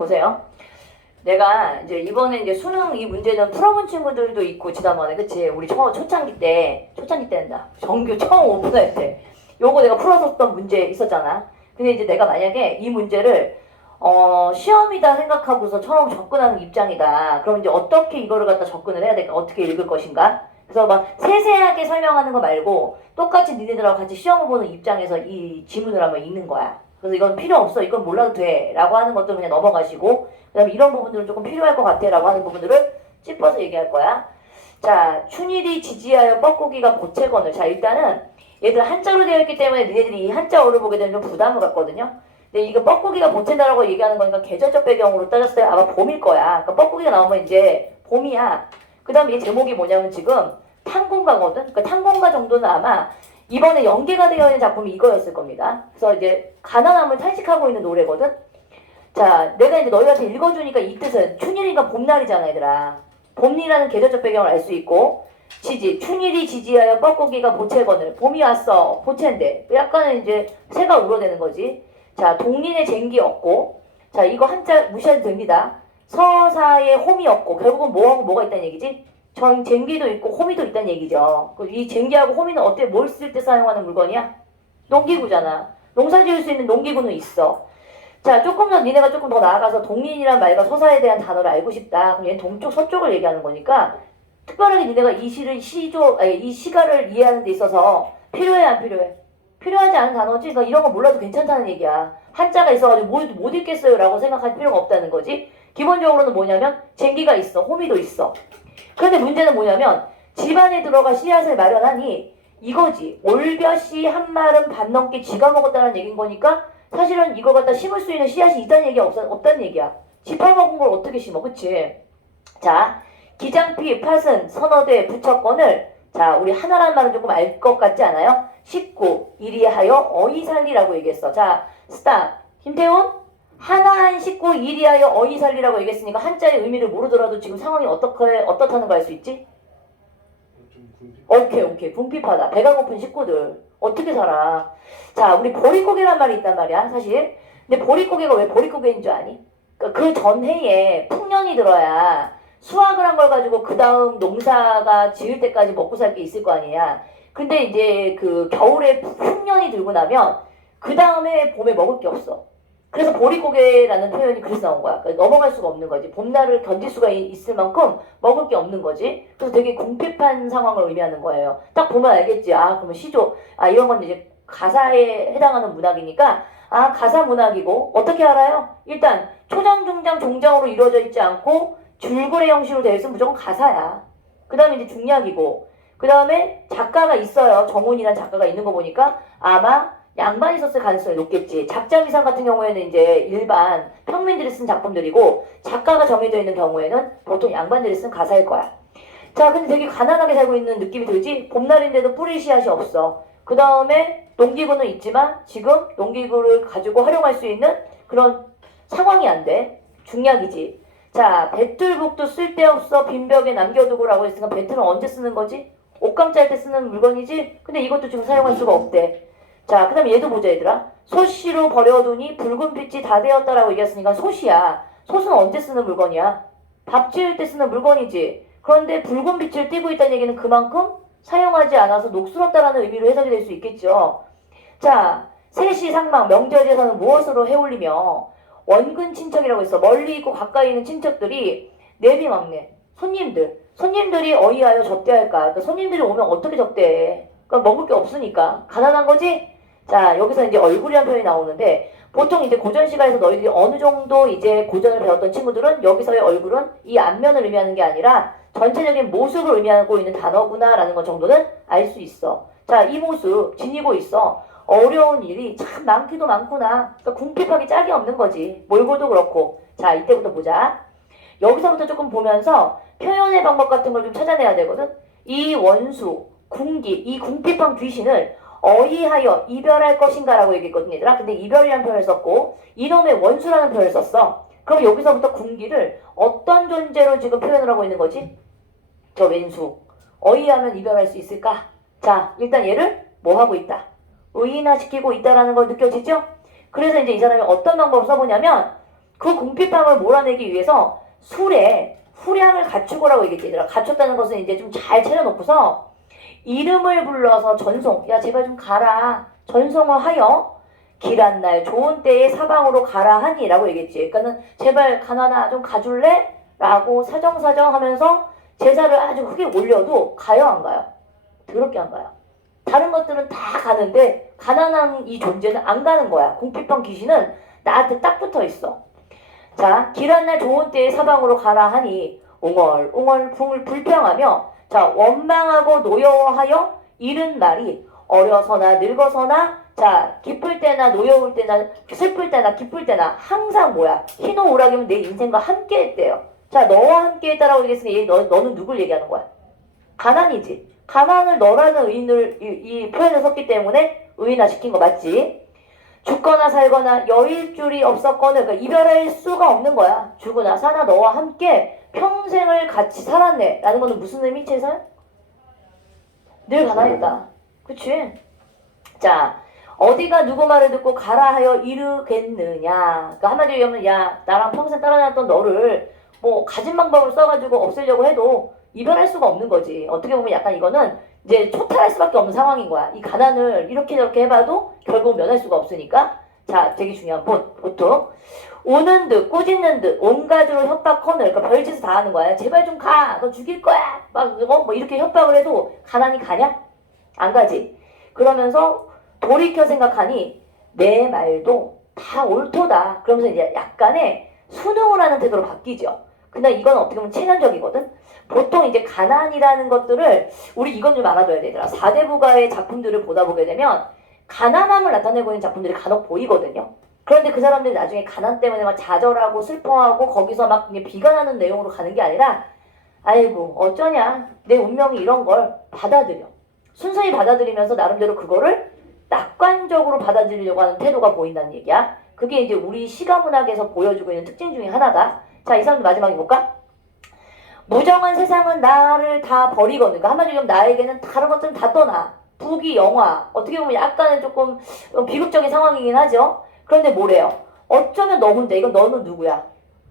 보세요. 내가 이제 이번에 이제 수능 이 문제는 풀어본 친구들도 있고 지난번에 그치? 우리 초창기 때된다. 정규 처음 오픈할 때 요거 내가 풀어줬던 문제 있었잖아. 근데 이제 내가 만약에 이 문제를 시험이다 생각하고서 처음 접근하는 입장이다. 그럼 이제 어떻게 이거를 갖다 접근을 해야 될까? 어떻게 읽을 것인가? 그래서 막 세세하게 설명하는 거 말고 똑같이 니네들하고 같이 시험을 보는 입장에서 이 지문을 한번 읽는 거야. 그래서 이건 필요 없어. 이건 몰라도 돼. 라고 하는 것들은 그냥 넘어가시고 그 다음에 이런 부분들은 조금 필요할 것 같아. 라고 하는 부분들을 찝어서 얘기할 거야. 자, 춘일이 지지하여 뻐꾸기가 보채건을. 자, 일단은 얘들 한자로 되어 있기 때문에 니네들이 이 한자어를 보게 되면 좀 부담을 갖거든요. 근데 이거 뻐꾸기가 보챈다라고 얘기하는 거니까 계절적 배경으로 따졌을 때 아마 봄일 거야. 그러니까 뻐꾸기가 나오면 이제 봄이야. 그 다음에 이 제목이 뭐냐면 지금 탕공가거든. 그러니까 탕공가 정도는 아마 이번에 연계가 되어 있는 작품이 이거였을 겁니다. 그래서 이제 가난함을 탄식하고 있는 노래거든. 자, 내가 이제 너희한테 읽어주니까 이 뜻은 춘일이가 봄날이잖아, 얘들아. 봄이라는 계절적 배경을 알 수 있고 춘일이 지지하여 뻐꾸기가 보채건을. 봄이 왔어, 보채인데 약간은 이제 새가 울어대는 거지. 자, 동린의 쟁기 없고, 자, 이거 한자 무시해도 됩니다. 서사에 홈이 없고, 결국은 뭐하고 뭐가 있다는 얘기지? 쟁기도 있고 홈이도 있다는 얘기죠. 이 쟁기하고 홈이는 어때? 뭘 쓸 때 사용하는 물건이야? 농기구잖아. 농사 지을 수 있는 농기구는 있어. 자, 조금 더 니네가 조금 더 나아가서 동린이란 말과 서사에 대한 단어를 알고 싶다. 그럼 얘는 동쪽 서쪽을 얘기하는 거니까 특별하게 니네가 이 이 시가를 이해하는 데 있어서 필요해 안 필요해? 필요하지 않은 단어지. 그러니까 이런 거 몰라도 괜찮다는 얘기야. 한자가 있어가지고 못 읽겠어요 라고 생각할 필요가 없다는 거지. 기본적으로는 뭐냐면 쟁기가 있어. 호미도 있어. 그런데 문제는 뭐냐면 집안에 들어가 씨앗을 마련하니 이거지. 올벼씨 한 말은 반 넘게 쥐가 먹었다는 얘기인 거니까 사실은 이거 갖다 심을 수 있는 씨앗이 있다는 얘기야 없다는 얘기야. 쥐 팔먹은 걸 어떻게 심어. 그치? 자, 기장피, 팥은, 선어대, 부처권을 자, 우리 하나라는 말은 조금 알 것 같지 않아요? 19, 이리하여 어이살리라고 얘기했어. 자, 스탑. 김태훈? 하나한 19, 이리하여 어이살리라고 얘기했으니까 한자의 의미를 모르더라도 지금 상황이 어떻다는 거 알 수 있지? 오케이. 궁핍하다. 배가 고픈 식구들. 어떻게 살아? 자, 우리 보릿고개란 말이 있단 말이야, 사실. 근데 보릿고개가 왜 보릿고개인 줄 아니? 그러니까 그 전해에 풍년이 들어야 수확을 한 걸 가지고 그 다음 농사가 지을 때까지 먹고 살 게 있을 거 아니야. 근데 이제 그 겨울에 풍년이 들고 나면 그 다음에 봄에 먹을 게 없어. 그래서 보릿고개라는 표현이 그래서 나온 거야. 그러니까 넘어갈 수가 없는 거지. 봄날을 견딜 수가 있을 만큼 먹을 게 없는 거지. 그래서 되게 궁핍한 상황을 의미하는 거예요. 딱 보면 알겠지. 아, 그러면 시조. 아, 이런 건 이제 가사에 해당하는 문학이니까 아, 가사 문학이고 어떻게 알아요? 일단 초장, 중장, 종장으로 이루어져 있지 않고 줄거리 형식으로 되어 있으면 무조건 가사야. 그 다음에 이제 중약이고 그 다음에 작가가 있어요. 정훈이라는 작가가 있는 거 보니까 아마 양반이 썼을 가능성이 높겠지. 작자미상 같은 경우에는 이제 일반 평민들이 쓴 작품들이고 작가가 정해져 있는 경우에는 보통 양반들이 쓴 가사일 거야. 자, 근데 되게 가난하게 살고 있는 느낌이 들지? 봄날인데도 뿌릴 씨앗이 없어. 그 다음에 농기구는 있지만 지금 농기구를 가지고 활용할 수 있는 그런 상황이 안 돼. 중약이지. 자, 배틀북도 쓸데없어 빈벽에 남겨두고라고 했으니까 배틀은 언제 쓰는 거지? 옷감 짤 때 쓰는 물건이지? 근데 이것도 지금 사용할 수가 없대. 자, 그 다음에 얘도 보자, 얘들아. 솥시로 버려두니 붉은 빛이 다 되었다라고 얘기했으니까 솥이야. 솥은 언제 쓰는 물건이야? 밥 지을 때 쓰는 물건이지. 그런데 붉은 빛을 띠고 있다는 얘기는 그만큼 사용하지 않아서 녹슬었다라는 의미로 해석이 될 수 있겠죠. 자, 세시상망, 명절에서는 무엇으로 해올리며 원근 친척이라고 있어. 멀리 있고 가까이 있는 친척들이 내비 막내, 손님들이 어이하여 접대할까. 그러니까 손님들이 오면 어떻게 접대해? 그러니까 먹을 게 없으니까. 가난한 거지? 자, 여기서 이제 얼굴이라는 표현이 나오는데 보통 이제 고전 시가에서 너희들이 어느 정도 이제 고전을 배웠던 친구들은 여기서의 얼굴은 이 앞면을 의미하는 게 아니라 전체적인 모습을 의미하고 있는 단어구나라는 것 정도는 알 수 있어. 자, 이 모습 지니고 있어. 어려운 일이 참 많기도 많구나. 그러니까 궁핍하기 짝이 없는 거지. 몰골도 그렇고. 자, 이때부터 보자. 여기서부터 조금 보면서 표현의 방법 같은 걸 좀 찾아내야 되거든. 이 원수, 궁기, 이 궁핍한 귀신을 어이하여 이별할 것인가 라고 얘기했거든, 얘들아. 근데 이별이라는 표현을 썼고 이놈의 원수라는 표현을 썼어. 그럼 여기서부터 궁기를 어떤 존재로 지금 표현을 하고 있는 거지? 저 왼수. 어이하면 이별할 수 있을까? 자, 일단 얘를 뭐 하고 있다? 의인화시키고 있다라는 걸 느껴지죠? 그래서 이제 이 사람이 어떤 방법을 써보냐면 그 궁핍함을 몰아내기 위해서 술에 후량을 갖추고라고 얘기했지. 얘들아. 갖췄다는 것은 이제 좀 잘 차려놓고서 이름을 불러서 전송. 야 제발 좀 가라. 전송을 하여 길한 날 좋은 때에 사방으로 가라 하니 라고 얘기했지. 그러니까는 제발 가나나 좀 가줄래? 라고 사정사정 하면서 제사를 아주 크게 올려도 가요 안 가요? 더럽게 안 가요. 다른 것들은 다 가는데 가난한 이 존재는 안 가는 거야. 궁핍한 귀신은 나한테 딱 붙어 있어. 자, 길한 날 좋은 때에 사방으로 가라 하니 웅얼웅얼 불평하며 자 원망하고 노여워하여 이른 말이 어려서나 늙어서나 자 기쁠 때나 노여울 때나 슬플 때나 기쁠 때나 항상 뭐야 희노우락이면 내 인생과 함께 했대요. 자 너와 함께 했다라고 얘기했으니까 너는 누굴 얘기하는 거야? 가난이지. 가난을 너라는 의인을 이 표현을 썼기 때문에 의인화시킨 거 맞지? 죽거나 살거나 여일 줄이 없었거늘 그러니까 이별할 수가 없는 거야. 죽으나 사나 너와 함께 평생을 같이 살았네 라는 거는 무슨 의미 채선? 늘 가난했다. 그치? 자 어디가 누구 말을 듣고 가라 하여 이르겠느냐. 그러니까 한마디로 얘기하면 야 나랑 평생 따라다녔던 너를 뭐 가진 방법을 써가지고 없애려고 해도 이별할 수가 없는 거지. 어떻게 보면 약간 이거는 이제 초탈할 수밖에 없는 상황인 거야. 이 가난을 이렇게 저렇게 해봐도 결국 면할 수가 없으니까. 자 되게 중요한 보통 오는 듯 꾸짖는 듯 온가지로 협박하는 그러니까 별짓을 다 하는 거야. 제발 좀 가. 너 죽일 거야. 막 뭐 이렇게 협박을 해도 가난이 가냐? 안 가지. 그러면서 돌이켜 생각하니 내 말도 다 옳도다. 그러면서 이제 약간의 순응을 하는 태도로 바뀌죠. 근데 이건 어떻게 보면 체면적이거든. 보통 이제 가난이라는 것들을 우리 이건 좀 알아둬야 되더라. 4대 부가의 작품들을 보다 보게 되면 가난함을 나타내고 있는 작품들이 간혹 보이거든요. 그런데 그 사람들이 나중에 가난 때문에 막 좌절하고 슬퍼하고 거기서 막 비관하는 내용으로 가는 게 아니라 아이고 어쩌냐 내 운명이 이런 걸 받아들여. 순수히 받아들이면서 나름대로 그거를 낙관적으로 받아들이려고 하는 태도가 보인다는 얘기야. 그게 이제 우리 시가문학에서 보여주고 있는 특징 중에 하나다. 자, 이 사람도 마지막에 볼까? 무정한 세상은 나를 다 버리거든. 그러니까 한마디로 얘기하면 나에게는 다른 것들은 다 떠나. 부귀, 영화. 어떻게 보면 약간은 조금 비극적인 상황이긴 하죠. 그런데 뭐래요? 어쩌면 너 혼자. 이건 너는 누구야?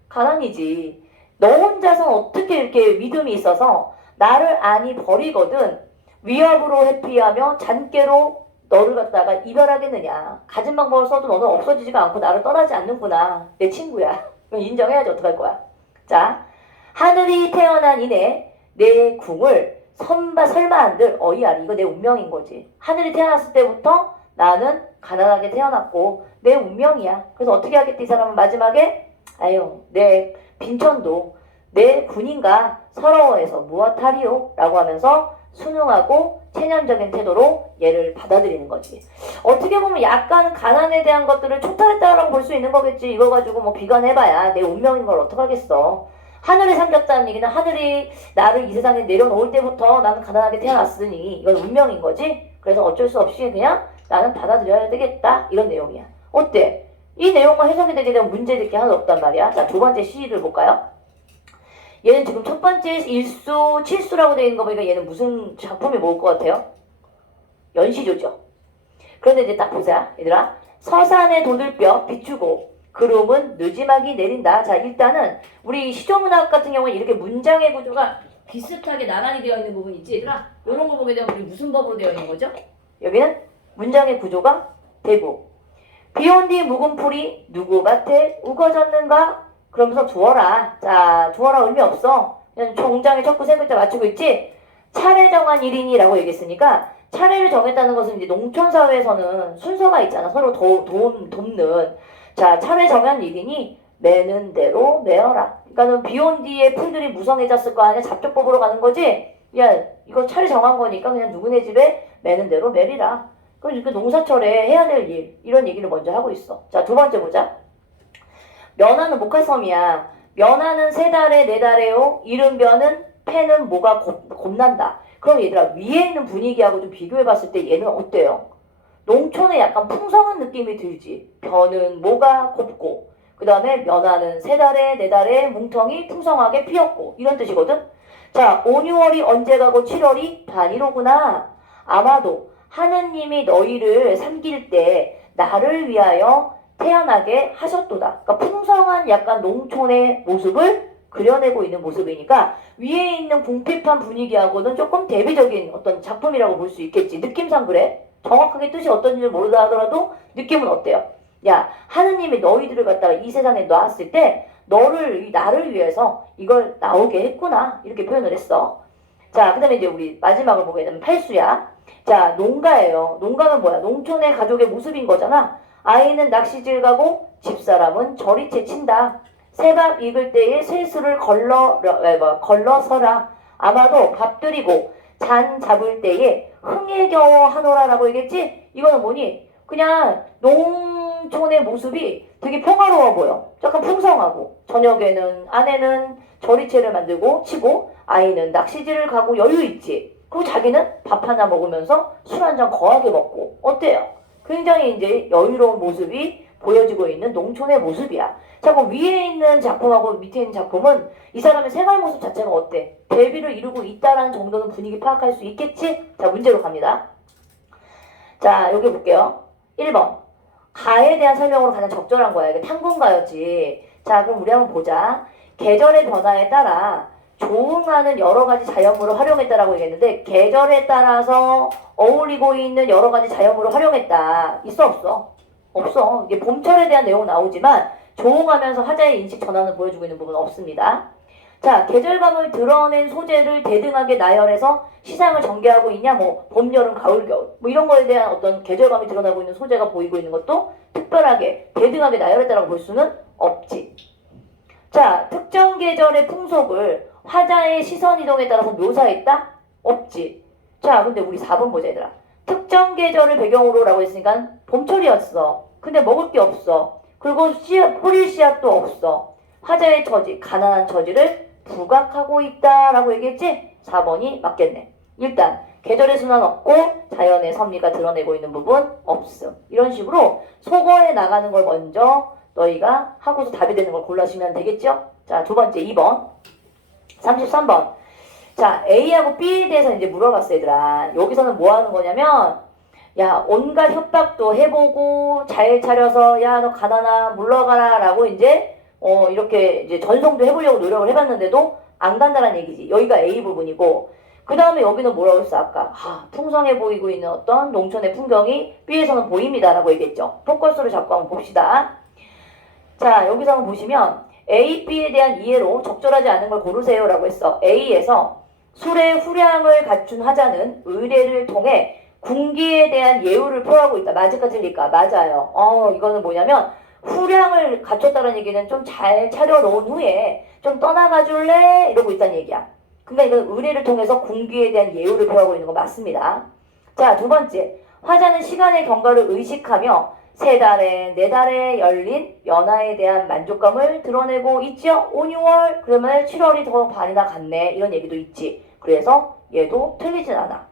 가난이지. 너 혼자선 어떻게 이렇게 믿음이 있어서 나를 아니 버리거든. 위협으로 회피하며 잔꾀로 너를 갖다가 이별하겠느냐. 가진 방법을 써도 너는 없어지지가 않고 나를 떠나지 않는구나. 내 친구야. 인정해야지 어떡할 거야. 자, 하늘이 태어난 이내 내 궁을 설마 한들 어이아리. 이거 내 운명인 거지. 하늘이 태어났을 때부터 나는 가난하게 태어났고 내 운명이야. 그래서 어떻게 하겠다 이 사람은 마지막에 아유 내 빈천도 내 군인과 서러워해서 무엇하리요? 라고 하면서 순응하고 체념적인 태도로 얘를 받아들이는 거지. 어떻게 보면 약간 가난에 대한 것들을 초탈했다라고 볼 수 있는 거겠지. 이거 가지고 뭐 비관해봐야 내 운명인 걸 어떡하겠어. 하늘에 삼겼다는 얘기는 하늘이 나를 이 세상에 내려놓을 때부터 나는 가난하게 태어났으니 이건 운명인 거지. 그래서 어쩔 수 없이 그냥 나는 받아들여야 되겠다. 이런 내용이야. 어때? 이 내용만 해석이 되게 되면 문제될 게 하나도 없단 말이야. 자, 두 번째 시를 볼까요? 얘는 지금 첫 번째 일수, 칠수라고 되어 있는 거 보니까 얘는 무슨 작품이 모을 것 같아요? 연시조죠. 그런데 이제 딱 보자. 얘들아. 서산의 도들뼈 비추고 구름은 느지막이 내린다. 자, 일단은 우리 시조문학 같은 경우는 이렇게 문장의 구조가 비슷하게 나란히 되어 있는 부분이 있지. 얘들아. 이런 거 보게 되면 우리 무슨 법으로 되어 있는 거죠? 여기는 문장의 구조가 되고 비온 뒤 묵은 풀이 누구 밭에 우거졌는가? 그러면서 두어라. 자, 두어라 의미 없어. 그냥 종장에 첫 구 세 글자 맞추고 있지? 차례 정한 일인이라고 얘기했으니까 차례를 정했다는 것은 이제 농촌사회에서는 순서가 있잖아. 서로 돕는. 자, 차례 정한 일이니 매는 대로 매어라. 그러니까는 비온 뒤에 풀들이 무성해졌을 거 아니야. 잡초법으로 가는 거지? 야, 이거 차례 정한 거니까 그냥 누구네 집에 매는 대로 매리라. 그럼 이렇게 농사철에 해야 될 일, 이런 얘기를 먼저 하고 있어. 자, 두 번째 보자. 면화는 목화섬이야. 면화는 세 달에 네 달에요. 이른변은 패는 뭐가 곱난다. 그럼 얘들아 위에 있는 분위기하고 좀 비교해봤을 때 얘는 어때요? 농촌에 약간 풍성한 느낌이 들지. 벼는 뭐가 곱고 그 다음에 면화는 세 달에 네 달에 뭉텅이 풍성하게 피었고 이런 뜻이거든. 자 5, 6월이 언제 가고 7월이 반이로구나. 아마도 하느님이 너희를 삼길 때 나를 위하여 태어나게 하셨도다. 그러니까 풍성한 약간 농촌의 모습을 그려내고 있는 모습이니까 위에 있는 궁핍한 분위기하고는 조금 대비적인 어떤 작품이라고 볼 수 있겠지. 느낌상 그래. 정확하게 뜻이 어떤지 모르다 하더라도 느낌은 어때요? 야, 하느님이 너희들을 갖다가 이 세상에 놨을 때 나를 위해서 이걸 나오게 했구나. 이렇게 표현을 했어. 자, 그 다음에 이제 우리 마지막을 보게 되면 팔수야. 자, 농가예요. 농가는 뭐야? 농촌의 가족의 모습인 거잖아. 아이는 낚시질 가고 집사람은 저리채 친다. 새밥 익을 때에 쇠수를 걸러서라. 아마도 밥 드리고 잔 잡을 때에 흥에 겨워 하노라라고 얘기했지? 이거는 뭐니? 그냥 농촌의 모습이 되게 평화로워 보여. 약간 풍성하고 저녁에는 아내는 저리채를 만들고 치고 아이는 낚시질을 가고 여유 있지. 그리고 자기는 밥 하나 먹으면서 술 한 잔 거하게 먹고 어때요? 굉장히 이제 여유로운 모습이 보여지고 있는 농촌의 모습이야. 자, 그럼 위에 있는 작품하고 밑에 있는 작품은 이 사람의 생활 모습 자체가 어때? 대비를 이루고 있다라는 정도는 분위기 파악할 수 있겠지? 자, 문제로 갑니다. 자, 여기 볼게요. 1번. 가에 대한 설명으로 가장 적절한 거야. 이게 탕군가였지. 자, 그럼 우리 한번 보자. 계절의 변화에 따라 조응하는 여러 가지 자연물을 활용했다라고 얘기했는데 계절에 따라서 어울리고 있는 여러 가지 자연물을 활용했다. 있어 없어? 없어. 이게 봄철에 대한 내용은 나오지만 조응하면서 화자의 인식 전환을 보여주고 있는 부분은 없습니다. 자, 계절감을 드러낸 소재를 대등하게 나열해서 시상을 전개하고 있냐, 뭐 봄, 여름, 가을, 겨울 뭐 이런 거에 대한 어떤 계절감이 드러나고 있는 소재가 보이고 있는 것도 특별하게 대등하게 나열했다라고 볼 수는 없지. 자, 특정 계절의 풍속을 화자의 시선 이동에 따라서 묘사했다? 없지. 자, 근데 우리 4번 보자 얘들아. 특정 계절을 배경으로 라고 했으니까 봄철이었어. 근데 먹을 게 없어. 그리고 뿌릴 씨앗도 없어. 화자의 처지, 가난한 처지를 부각하고 있다라고 얘기했지? 4번이 맞겠네. 일단 계절의 순환 없고 자연의 섭리가 드러내고 있는 부분 없음. 이런 식으로 속어에 나가는 걸 먼저 너희가 하고서 답이 되는 걸 골라주면 되겠죠? 자, 두 번째 2번 33번. 자, A하고 B에 대해서 이제 물어봤어 얘들아. 여기서는 뭐 하는 거냐면 야, 온갖 협박도 해보고 잘 차려서 야, 너 가난아 물러가라 라고 이제 이렇게 이제 전송도 해보려고 노력을 해봤는데도 안 간다는 얘기지. 여기가 A 부분이고 그 다음에 여기는 뭐라고 했어 아까? 풍성해 보이고 있는 어떤 농촌의 풍경이 B에서는 보입니다 라고 얘기했죠. 포커스를 잡고 한번 봅시다. 자, 여기서 한번 보시면 A, B에 대한 이해로 적절하지 않은 걸 고르세요 라고 했어. A에서 술의 후량을 갖춘 화자는 의례를 통해 군기에 대한 예우를 표하고 있다. 맞을까 틀릴까? 맞아요. 이거는 뭐냐면 후량을 갖췄다는 얘기는 좀 잘 차려놓은 후에 좀 떠나가 줄래? 이러고 있다는 얘기야. 그러니까 이건 의례를 통해서 군기에 대한 예우를 표하고 있는 거 맞습니다. 자, 두 번째. 화자는 시간의 경과를 의식하며 3달에 4달에 열린 연화에 대한 만족감을 드러내고 있죠. 5, 6월 그러면 7월이 더 반이나 갔네. 이런 얘기도 있지. 그래서 얘도 틀리진 않아.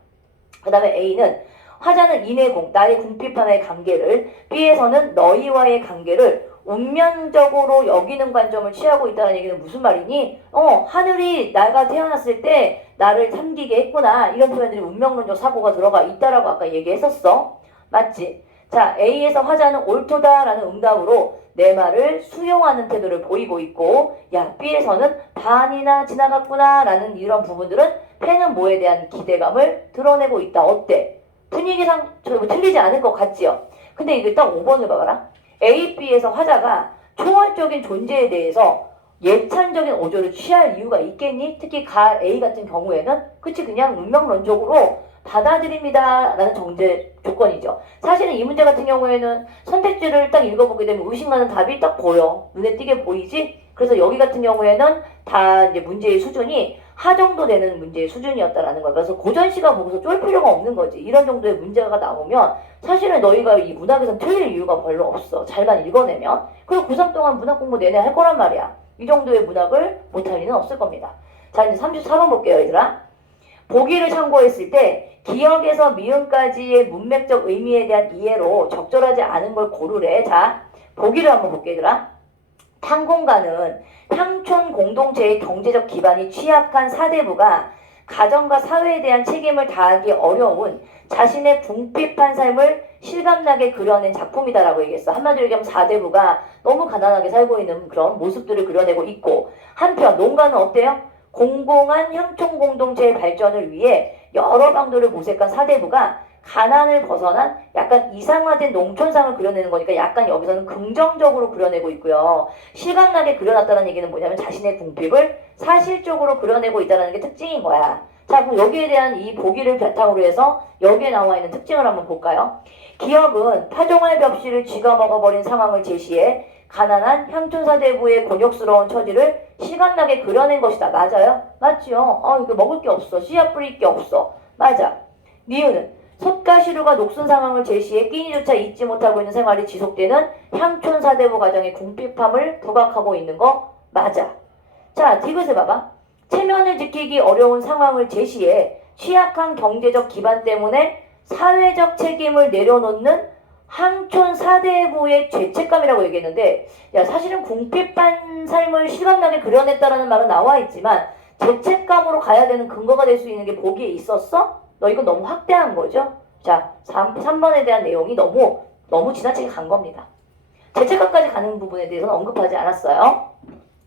그 다음에 A는 화자는 인해공, 나의 궁핍함의 관계를 B에서는 너희와의 관계를 운명적으로 여기는 관점을 취하고 있다는 얘기는 무슨 말이니? 하늘이 나가 태어났을 때 나를 삼기게 했구나. 이런 표현들이 운명론적 사고가 들어가 있다라고 아까 얘기했었어. 맞지? 자, A에서 화자는 옳도다라는 응답으로 내 말을 수용하는 태도를 보이고 있고 야, B에서는 반이나 지나갔구나 라는 이런 부분들은 팬은 뭐에 대한 기대감을 드러내고 있다. 어때? 분위기상 틀리지 않을 것 같지요? 근데 이게 딱 5번을 봐봐라. A, B에서 화자가 초월적인 존재에 대해서 예찬적인 어조를 취할 이유가 있겠니? 특히 가 A 같은 경우에는 그치 그냥 운명론적으로 받아들입니다 라는 정제 조건이죠. 사실은 이 문제 같은 경우에는 선택지를 딱 읽어보게 되면 의심가는 답이 딱 보여. 눈에 띄게 보이지? 그래서 여기 같은 경우에는 다 이제 문제의 수준이 하 정도 되는 문제의 수준이었다라는 거야. 그래서 고전시가 보고서 쫄 필요가 없는 거지. 이런 정도의 문제가 나오면 사실은 너희가 이 문학에서 틀릴 이유가 별로 없어. 잘만 읽어내면. 그리고 고3 동안 문학 공부 내내 할 거란 말이야. 이 정도의 문학을 못할 리는 없을 겁니다. 자, 이제 34번 볼게요, 얘들아. 보기를 참고했을 때 기억에서 미음까지의 문맥적 의미에 대한 이해로 적절하지 않은 걸 고르래. 자, 보기를 한번 볼게 얘들아. 탕공가는 향촌 공동체의 경제적 기반이 취약한 사대부가 가정과 사회에 대한 책임을 다하기 어려운 자신의 궁핍한 삶을 실감나게 그려낸 작품이다라고 얘기했어. 한마디로 얘기하면 사대부가 너무 가난하게 살고 있는 그런 모습들을 그려내고 있고, 한편 농가는 어때요? 공공한 향촌 공동체의 발전을 위해 여러 방도를 모색한 사대부가 가난을 벗어난 약간 이상화된 농촌상을 그려내는 거니까 약간 여기서는 긍정적으로 그려내고 있고요. 실감나게 그려놨다는 얘기는 뭐냐면 자신의 궁핍을 사실적으로 그려내고 있다는 게 특징인 거야. 자, 그럼 여기에 대한 이 보기를 바탕으로 해서 여기에 나와 있는 특징을 한번 볼까요? 기업은 파종할 벽시를 쥐가 먹어버린 상황을 제시해 가난한 향촌사대부의 곤욕스러운 처지를 실감나게 그려낸 것이다. 맞아요? 맞지요? 이거 먹을 게 없어. 씨앗 뿌릴 게 없어. 맞아. 니은은 솥가시루가 녹슨 상황을 제시해 끼니조차 잊지 못하고 있는 생활이 지속되는 향촌사대부 가정의 궁핍함을 부각하고 있는 거 맞아. 자, 디귿을 봐봐. 체면을 지키기 어려운 상황을 제시해 취약한 경제적 기반 때문에 사회적 책임을 내려놓는 향촌 사대부의 죄책감이라고 얘기했는데, 야, 사실은 궁핍한 삶을 실감나게 그려냈다라는 말은 나와 있지만 죄책감으로 가야 되는 근거가 될 수 있는 게 보기에 있었어? 너 이거 너무 확대한 거죠? 자, 3번에 대한 내용이 너무 지나치게 간 겁니다. 죄책감까지 가는 부분에 대해서는 언급하지 않았어요.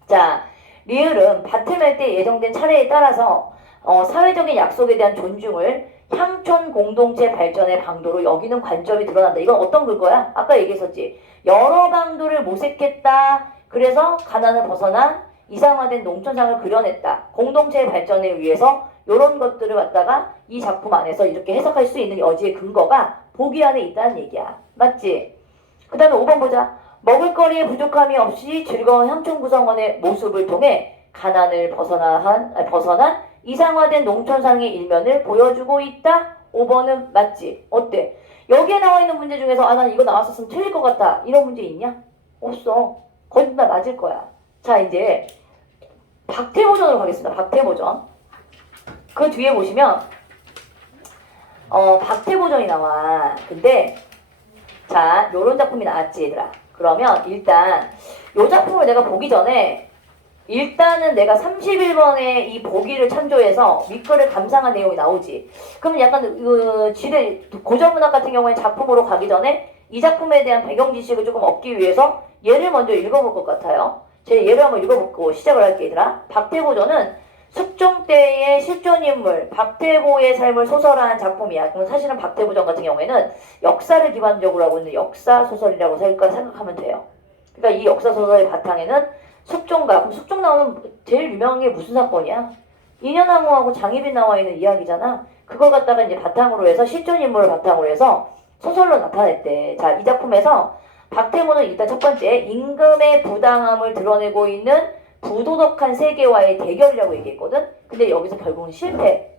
자, 리을은 밭을 멜 때 예정된 차례에 따라서 사회적인 약속에 대한 존중을 향촌 공동체 발전의 방도로 여기는 관점이 드러난다. 이건 어떤 근거야? 아까 얘기했었지. 여러 방도를 모색했다. 그래서 가난을 벗어난 이상화된 농촌상을 그려냈다. 공동체의 발전을 위해서 이런 것들을 갖다가 이 작품 안에서 이렇게 해석할 수 있는 여지의 근거가 보기 안에 있다는 얘기야. 맞지? 그 다음에 5번 보자. 먹을거리에 부족함이 없이 즐거운 향촌 구성원의 모습을 통해 가난을 벗어난 이상화된 농촌상의 일면을 보여주고 있다. 5번은 맞지? 어때? 여기에 나와 있는 문제 중에서 난 이거 나왔었으면 틀릴 것 같다. 이런 문제 있냐? 없어. 거의 다 맞을 거야. 자, 이제 박태보전으로 가겠습니다. 박태보전. 그 뒤에 보시면 박태보전이 나와. 근데 자, 요런 작품이 나왔지, 얘들아. 그러면 일단 요 작품을 내가 보기 전에 일단은 내가 31번에 이 보기를 참조해서 밑글을 감상한 내용이 나오지. 그러면 약간 지뢰 고전문학 같은 경우에 작품으로 가기 전에 이 작품에 대한 배경 지식을 조금 얻기 위해서 얘를 먼저 읽어볼 것 같아요. 제 얘를 한번 읽어보고 시작을 할게, 얘들아. 박태보전은 숙종 때의 실존인물 박태보의 삶을 소설화한 작품이야. 그럼 사실은 박태보전 같은 경우에는 역사를 기반적으로 하고 있는 역사소설이라고 생각하면 돼요. 그러니까 이 역사소설의 바탕에는 숙종가, 그럼 숙종 나오면 제일 유명한 게 무슨 사건이야? 인현왕후하고 장희빈 나와 있는 이야기잖아. 그걸 갖다가 이제 바탕으로 해서 실존인물을 바탕으로 해서 소설로 나타냈대. 자, 이 작품에서 박태보는 일단 첫 번째 임금의 부당함을 드러내고 있는 부도덕한 세계와의 대결이라고 얘기했거든. 근데 여기서 결국은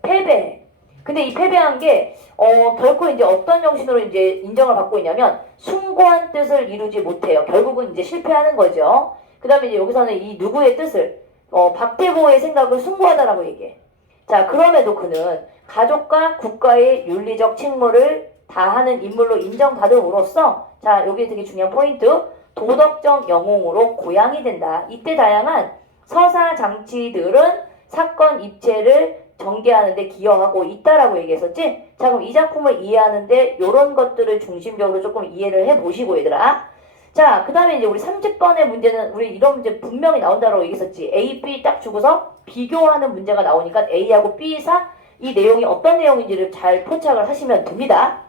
패배. 근데 이 패배한 게 결코 이제 어떤 정신으로 이제 인정을 받고 있냐면 숭고한 뜻을 이루지 못해요. 결국은 이제 실패하는 거죠. 그다음에 이제 여기서는 이 누구의 뜻을 박태보의 생각을 숭고하다라고 얘기해. 자, 그럼에도 그는 가족과 국가의 윤리적 책무를 다하는 인물로 인정받음으로써 자, 여기 되게 중요한 포인트. 도덕적 영웅으로 고양이 된다. 이때 다양한 서사 장치들은 사건 입체를 전개하는 데 기여하고 있다라고 얘기했었지? 자, 그럼 이 작품을 이해하는데 이런 것들을 중심적으로 조금 이해를 해보시고, 얘들아. 자, 그 다음에 이제 우리 30번의 문제는 우리 이런 문제 분명히 나온다라고 얘기했었지. A, B 딱 주고서 비교하는 문제가 나오니까 A하고 B사 이 내용이 어떤 내용인지를 잘 포착을 하시면 됩니다.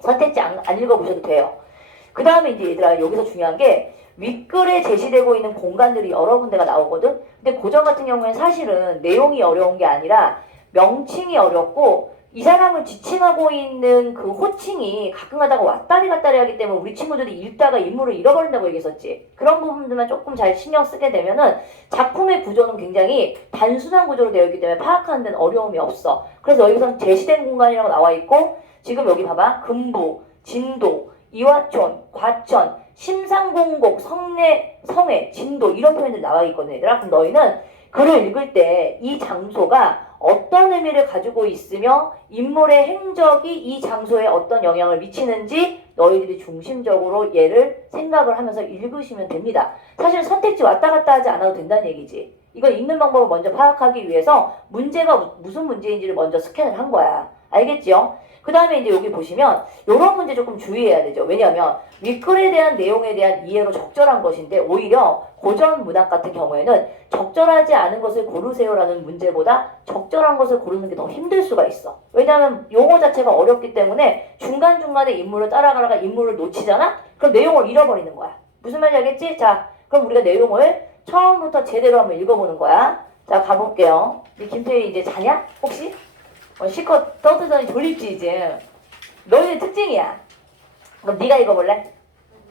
선택지 안 읽어보셔도 돼요. 그 다음에 이제 얘들아, 여기서 중요한 게 윗글에 제시되고 있는 공간들이 여러 군데가 나오거든. 근데 고전 같은 경우에는 사실은 내용이 어려운 게 아니라 명칭이 어렵고 이 사람을 지칭하고 있는 그 호칭이 가끔 가다가 왔다리 갔다리 하기 때문에 우리 친구들이 읽다가 인물을 잃어버린다고 얘기했었지. 그런 부분들만 조금 잘 신경 쓰게 되면은 작품의 구조는 굉장히 단순한 구조로 되어 있기 때문에 파악하는 데는 어려움이 없어. 그래서 여기서는 제시된 공간이라고 나와 있고, 지금 여기 봐봐. 금부, 진도, 이화촌, 과천, 심상공곡, 성회, 진도 이런 표현들이 나와 있거든, 얘들아. 그럼 너희는 글을 읽을 때 이 장소가 어떤 의미를 가지고 있으며 인물의 행적이 이 장소에 어떤 영향을 미치는지 너희들이 중심적으로 얘를 생각을 하면서 읽으시면 됩니다. 사실 선택지 왔다 갔다 하지 않아도 된다는 얘기지. 이거 읽는 방법을 먼저 파악하기 위해서 문제가 무슨 문제인지를 먼저 스캔을 한 거야. 알겠지요? 그 다음에 이제 여기 보시면 이런 문제 조금 주의해야 되죠. 왜냐하면 윗글에 대한 내용에 대한 이해로 적절한 것인데 오히려 고전 문학 같은 경우에는 적절하지 않은 것을 고르세요라는 문제보다 적절한 것을 고르는 게 더 힘들 수가 있어. 왜냐하면 용어 자체가 어렵기 때문에 중간중간에 인물을 따라가다가 인물을 놓치잖아? 그럼 내용을 잃어버리는 거야. 무슨 말인지 알겠지? 자, 그럼 우리가 내용을 처음부터 제대로 한번 읽어보는 거야. 자, 가볼게요. 김태희 이제 자냐? 혹시? 실컷 떠들더니 졸립지 이제. 너희의 특징이야. 그럼 네가 읽어볼래?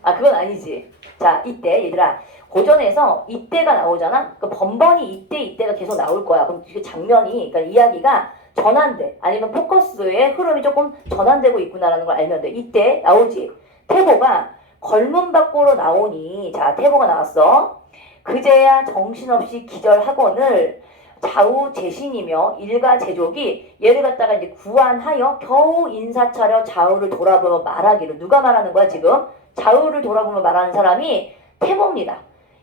아, 그건 아니지. 자, 이때 얘들아 고전에서 이때가 나오잖아. 그 번번이 이때가 계속 나올 거야. 그럼 그 장면이, 그러니까 이야기가 전환돼. 아니면 포커스의 흐름이 조금 전환되고 있구나라는 걸 알면 돼. 이때 나오지. 태보가 걸문 밖으로 나오니, 자, 태보가 나왔어. 그제야 정신없이 기절하거늘 좌우 제신이며 일가 제족이 얘를 갖다가 이제 구안하여 겨우 인사 차려 좌우를 돌아보며 말하기를. 누가 말하는 거야 지금? 좌우를 돌아보며 말하는 사람이 태보입니다.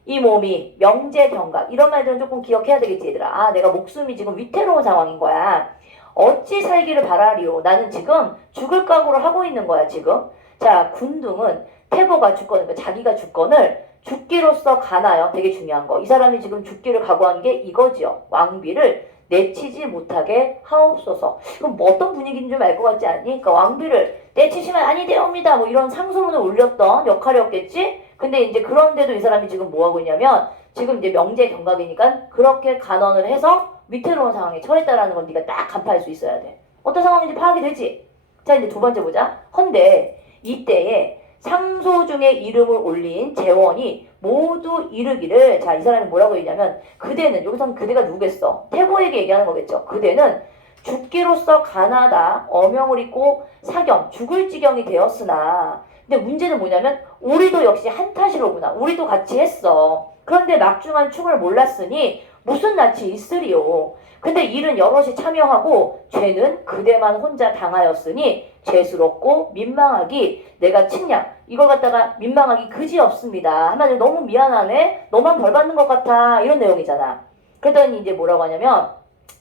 이 몸이 명제경각, 이런 말들은 조금 기억해야 되겠지 얘들아. 아, 내가 목숨이 지금 위태로운 상황인 거야. 어찌 살기를 바라리오. 나는 지금 죽을 각오를 하고 있는 거야 지금. 자, 군둥은 태보가 주권을, 그러니까 자기가 주권을 죽기로써 가나요? 되게 중요한 거. 이 사람이 지금 죽기를 각오한 게 이거지요. 왕비를 내치지 못하게 하옵소서. 그럼 뭐 어떤 분위기인지 좀 알 것 같지 않니? 그러니까 왕비를 내치시면 아니 되옵니다. 뭐 이런 상소문을 올렸던 역할이었겠지? 근데 이제 그런데도 이 사람이 지금 뭐 하고 있냐면 지금 이제 명제 경각이니까 그렇게 간언을 해서 위태로운 상황에 처했다라는 건 네가 딱 간파할 수 있어야 돼. 어떤 상황인지 파악이 되지? 자, 이제 두 번째 보자. 헌데 이때에 상소 중에 이름을 올린 재원이 모두 이르기를, 자, 이 사람이 뭐라고 얘기냐면 그대는, 여기서는 그대가 누구겠어? 태보에게 얘기하는 거겠죠. 그대는 죽기로써 가나다 어명을 잊고 사경 죽을 지경이 되었으나, 근데 문제는 뭐냐면 우리도 역시 한탓이로구나. 우리도 같이 했어. 그런데 막중한 충을 몰랐으니 무슨 낯이 있으리요. 근데 일은 여럿이 참여하고 죄는 그대만 혼자 당하였으니 죄스럽고 민망하기 내가 측량, 이걸 갖다가 민망하기 그지없습니다. 한마디로 너무 미안하네, 너만 벌 받는 것 같아, 이런 내용이잖아. 그랬더니 이제 뭐라고 하냐면,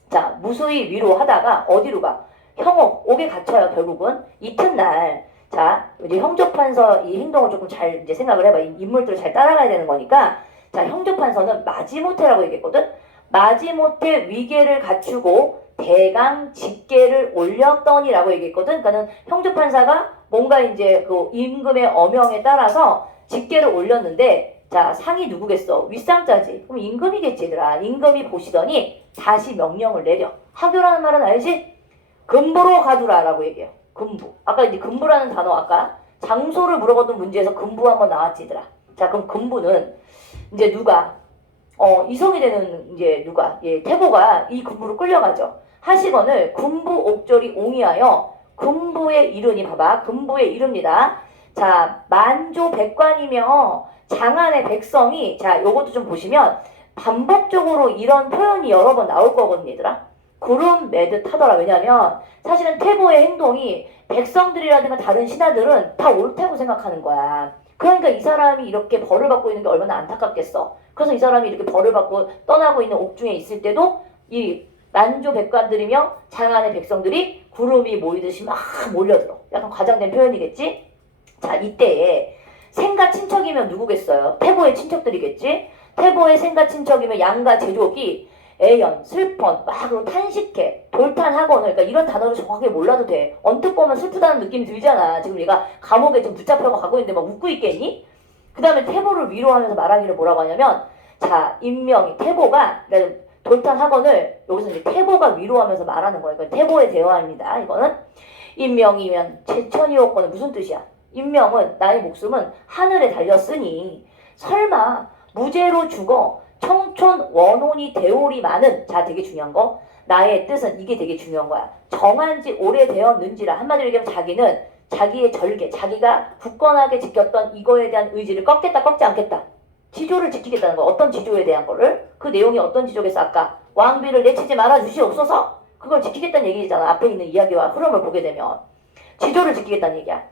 자, 무수히 위로하다가 어디로 가? 형옥 옥에 갇혀요. 결국은 이튿날. 자, 이제 형조판서 이 행동을 조금 잘 이제 생각을 해봐. 이 인물들을 잘 따라가야 되는 거니까. 자, 형조판서는 마지못해라고 얘기했거든. 마지못해 위계를 갖추고 대강 직계를 올렸더니라고 얘기했거든. 그러니까는 형조판사가 뭔가 이제 그 임금의 어명에 따라서 직계를 올렸는데, 자, 상이 누구겠어? 윗상자지. 그럼 임금이겠지 얘들아. 임금이 보시더니 다시 명령을 내려. 하교라는 말은 알지? 금부로 가두라라고 얘기해요. 금부. 아까 이제 금부라는 단어, 아까 장소를 물어보던 문제에서 금부 한번 나왔지 얘들아. 자, 그럼 금부는 이제 누가 이성이 되는 이제 누가, 예, 태보가 이 군부로 끌려가죠. 하시건을 군부 옥절이 옹이하여 군부에 이르니, 봐봐, 군부에 이릅니다. 자, 만조 백관이며 장안의 백성이, 자, 요것도 좀 보시면 반복적으로 이런 표현이 여러 번 나올 거거든요, 얘들아. 구름 매듯 하더라. 왜냐면 사실은 태보의 행동이 백성들이라든가 다른 신하들은 다 옳다고 생각하는 거야. 그러니까 이 사람이 이렇게 벌을 받고 있는 게 얼마나 안타깝겠어. 그래서 이 사람이 이렇게 벌을 받고 떠나고 있는 옥중에 있을 때도 이 만조 백관들이며 장안의 백성들이 구름이 모이듯이 막 몰려들어. 약간 과장된 표현이겠지? 자, 이때에 생가 친척이면 누구겠어요? 태보의 친척들이겠지? 태보의 생가 친척이면 양가 제족이 애연, 슬펀, 막 그리고 탄식해, 돌탄하거나, 그러니까 이런 단어를 정확하게 몰라도 돼. 언뜻 보면 슬프다는 느낌이 들잖아. 지금 얘가 감옥에 좀 붙잡혀서 가고 있는데 막 웃고 있겠니? 그 다음에 태보를 위로하면서 말하기를 뭐라고 하냐면, 자, 인명이, 태보가, 돌탄하건을 여기서 이제 태보가 위로하면서 말하는 거예요. 이건 태보의 대화입니다. 이거는 인명이면 제천이었거는 무슨 뜻이야? 인명은, 나의 목숨은 하늘에 달렸으니 설마 무죄로 죽어 청촌 원혼이 되오리마는, 자, 되게 중요한 거, 나의 뜻은, 이게 되게 중요한 거야. 정한지 오래되었는지라. 한마디로 얘기하면 자기는 자기의 절개, 자기가 굳건하게 지켰던 이거에 대한 의지를 꺾겠다, 꺾지 않겠다. 지조를 지키겠다는 거. 어떤 지조에 대한 거를, 그 내용이 어떤 지조겠어? 아까 왕비를 내치지 말아 주시옵소서, 그걸 지키겠다는 얘기잖아. 앞에 있는 이야기와 흐름을 보게 되면 지조를 지키겠다는 얘기야.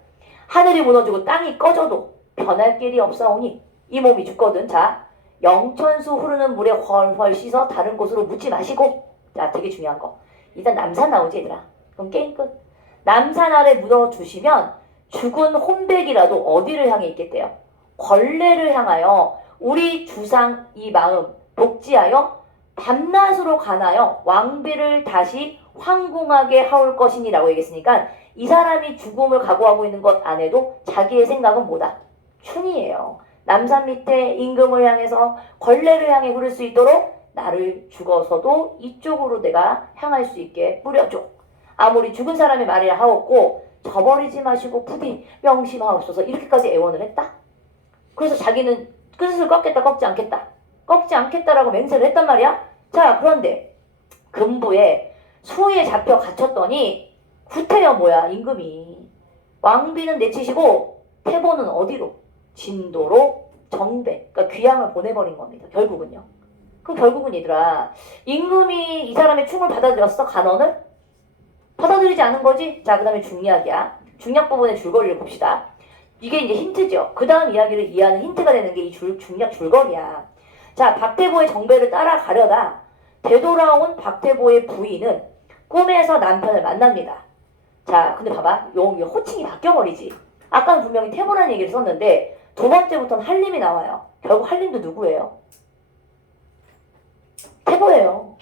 하늘이 무너지고 땅이 꺼져도 변할 길이 없사오니, 이 몸이 죽거든. 자, 영천수 흐르는 물에 헐헐 씻어 다른 곳으로 묻지 마시고. 자, 되게 중요한 거. 일단 남산 나오지 얘들아. 그럼 게임 끝. 남산 아래 묻어주시면 죽은 혼백이라도 어디를 향해 있겠대요? 걸레를 향하여 우리 주상 이 마음 복지하여 밤낮으로 가나요? 왕비를 다시 황궁하게 하올 것이니라고 얘기했으니까 이 사람이 죽음을 각오하고 있는 것 안에도 자기의 생각은 뭐다? 충이에요. 남산 밑에 임금을 향해서 걸레를 향해 부를 수 있도록 나를 죽어서도 이쪽으로 내가 향할 수 있게 뿌려줘. 아무리 죽은 사람의 말이라 하옵고 저버리지 마시고 부디 명심하옵소서 이렇게까지 애원을 했다. 그래서 자기는 끝을 꺾겠다 꺾지 않겠다 꺾지 않겠다라고 맹세를 했단 말이야. 자 그런데 금부에 수에 잡혀 갇혔더니 구태여 뭐야 임금이 왕비는 내치시고 태보는 어디로? 진도로 정배 그러니까 귀양을 보내버린 겁니다. 결국은요. 그럼 결국은 얘들아 임금이 이 사람의 충을 받아들였어? 간언을? 받아들이지 않은 거지? 자 그 다음에 중략이야. 중략 부분의 줄거리를 봅시다. 이게 이제 힌트죠. 그 다음 이야기를 이해하는 힌트가 되는 게 이 중략 줄거리야. 자 박태보의 정배를 따라가려다 되돌아온 박태보의 부인은 꿈에서 남편을 만납니다. 자 근데 봐봐 요 호칭이 바뀌어버리지. 아까는 분명히 태보라는 얘기를 썼는데 두 번째부터는 한림이 나와요. 결국 한림도 누구예요? 태보예요.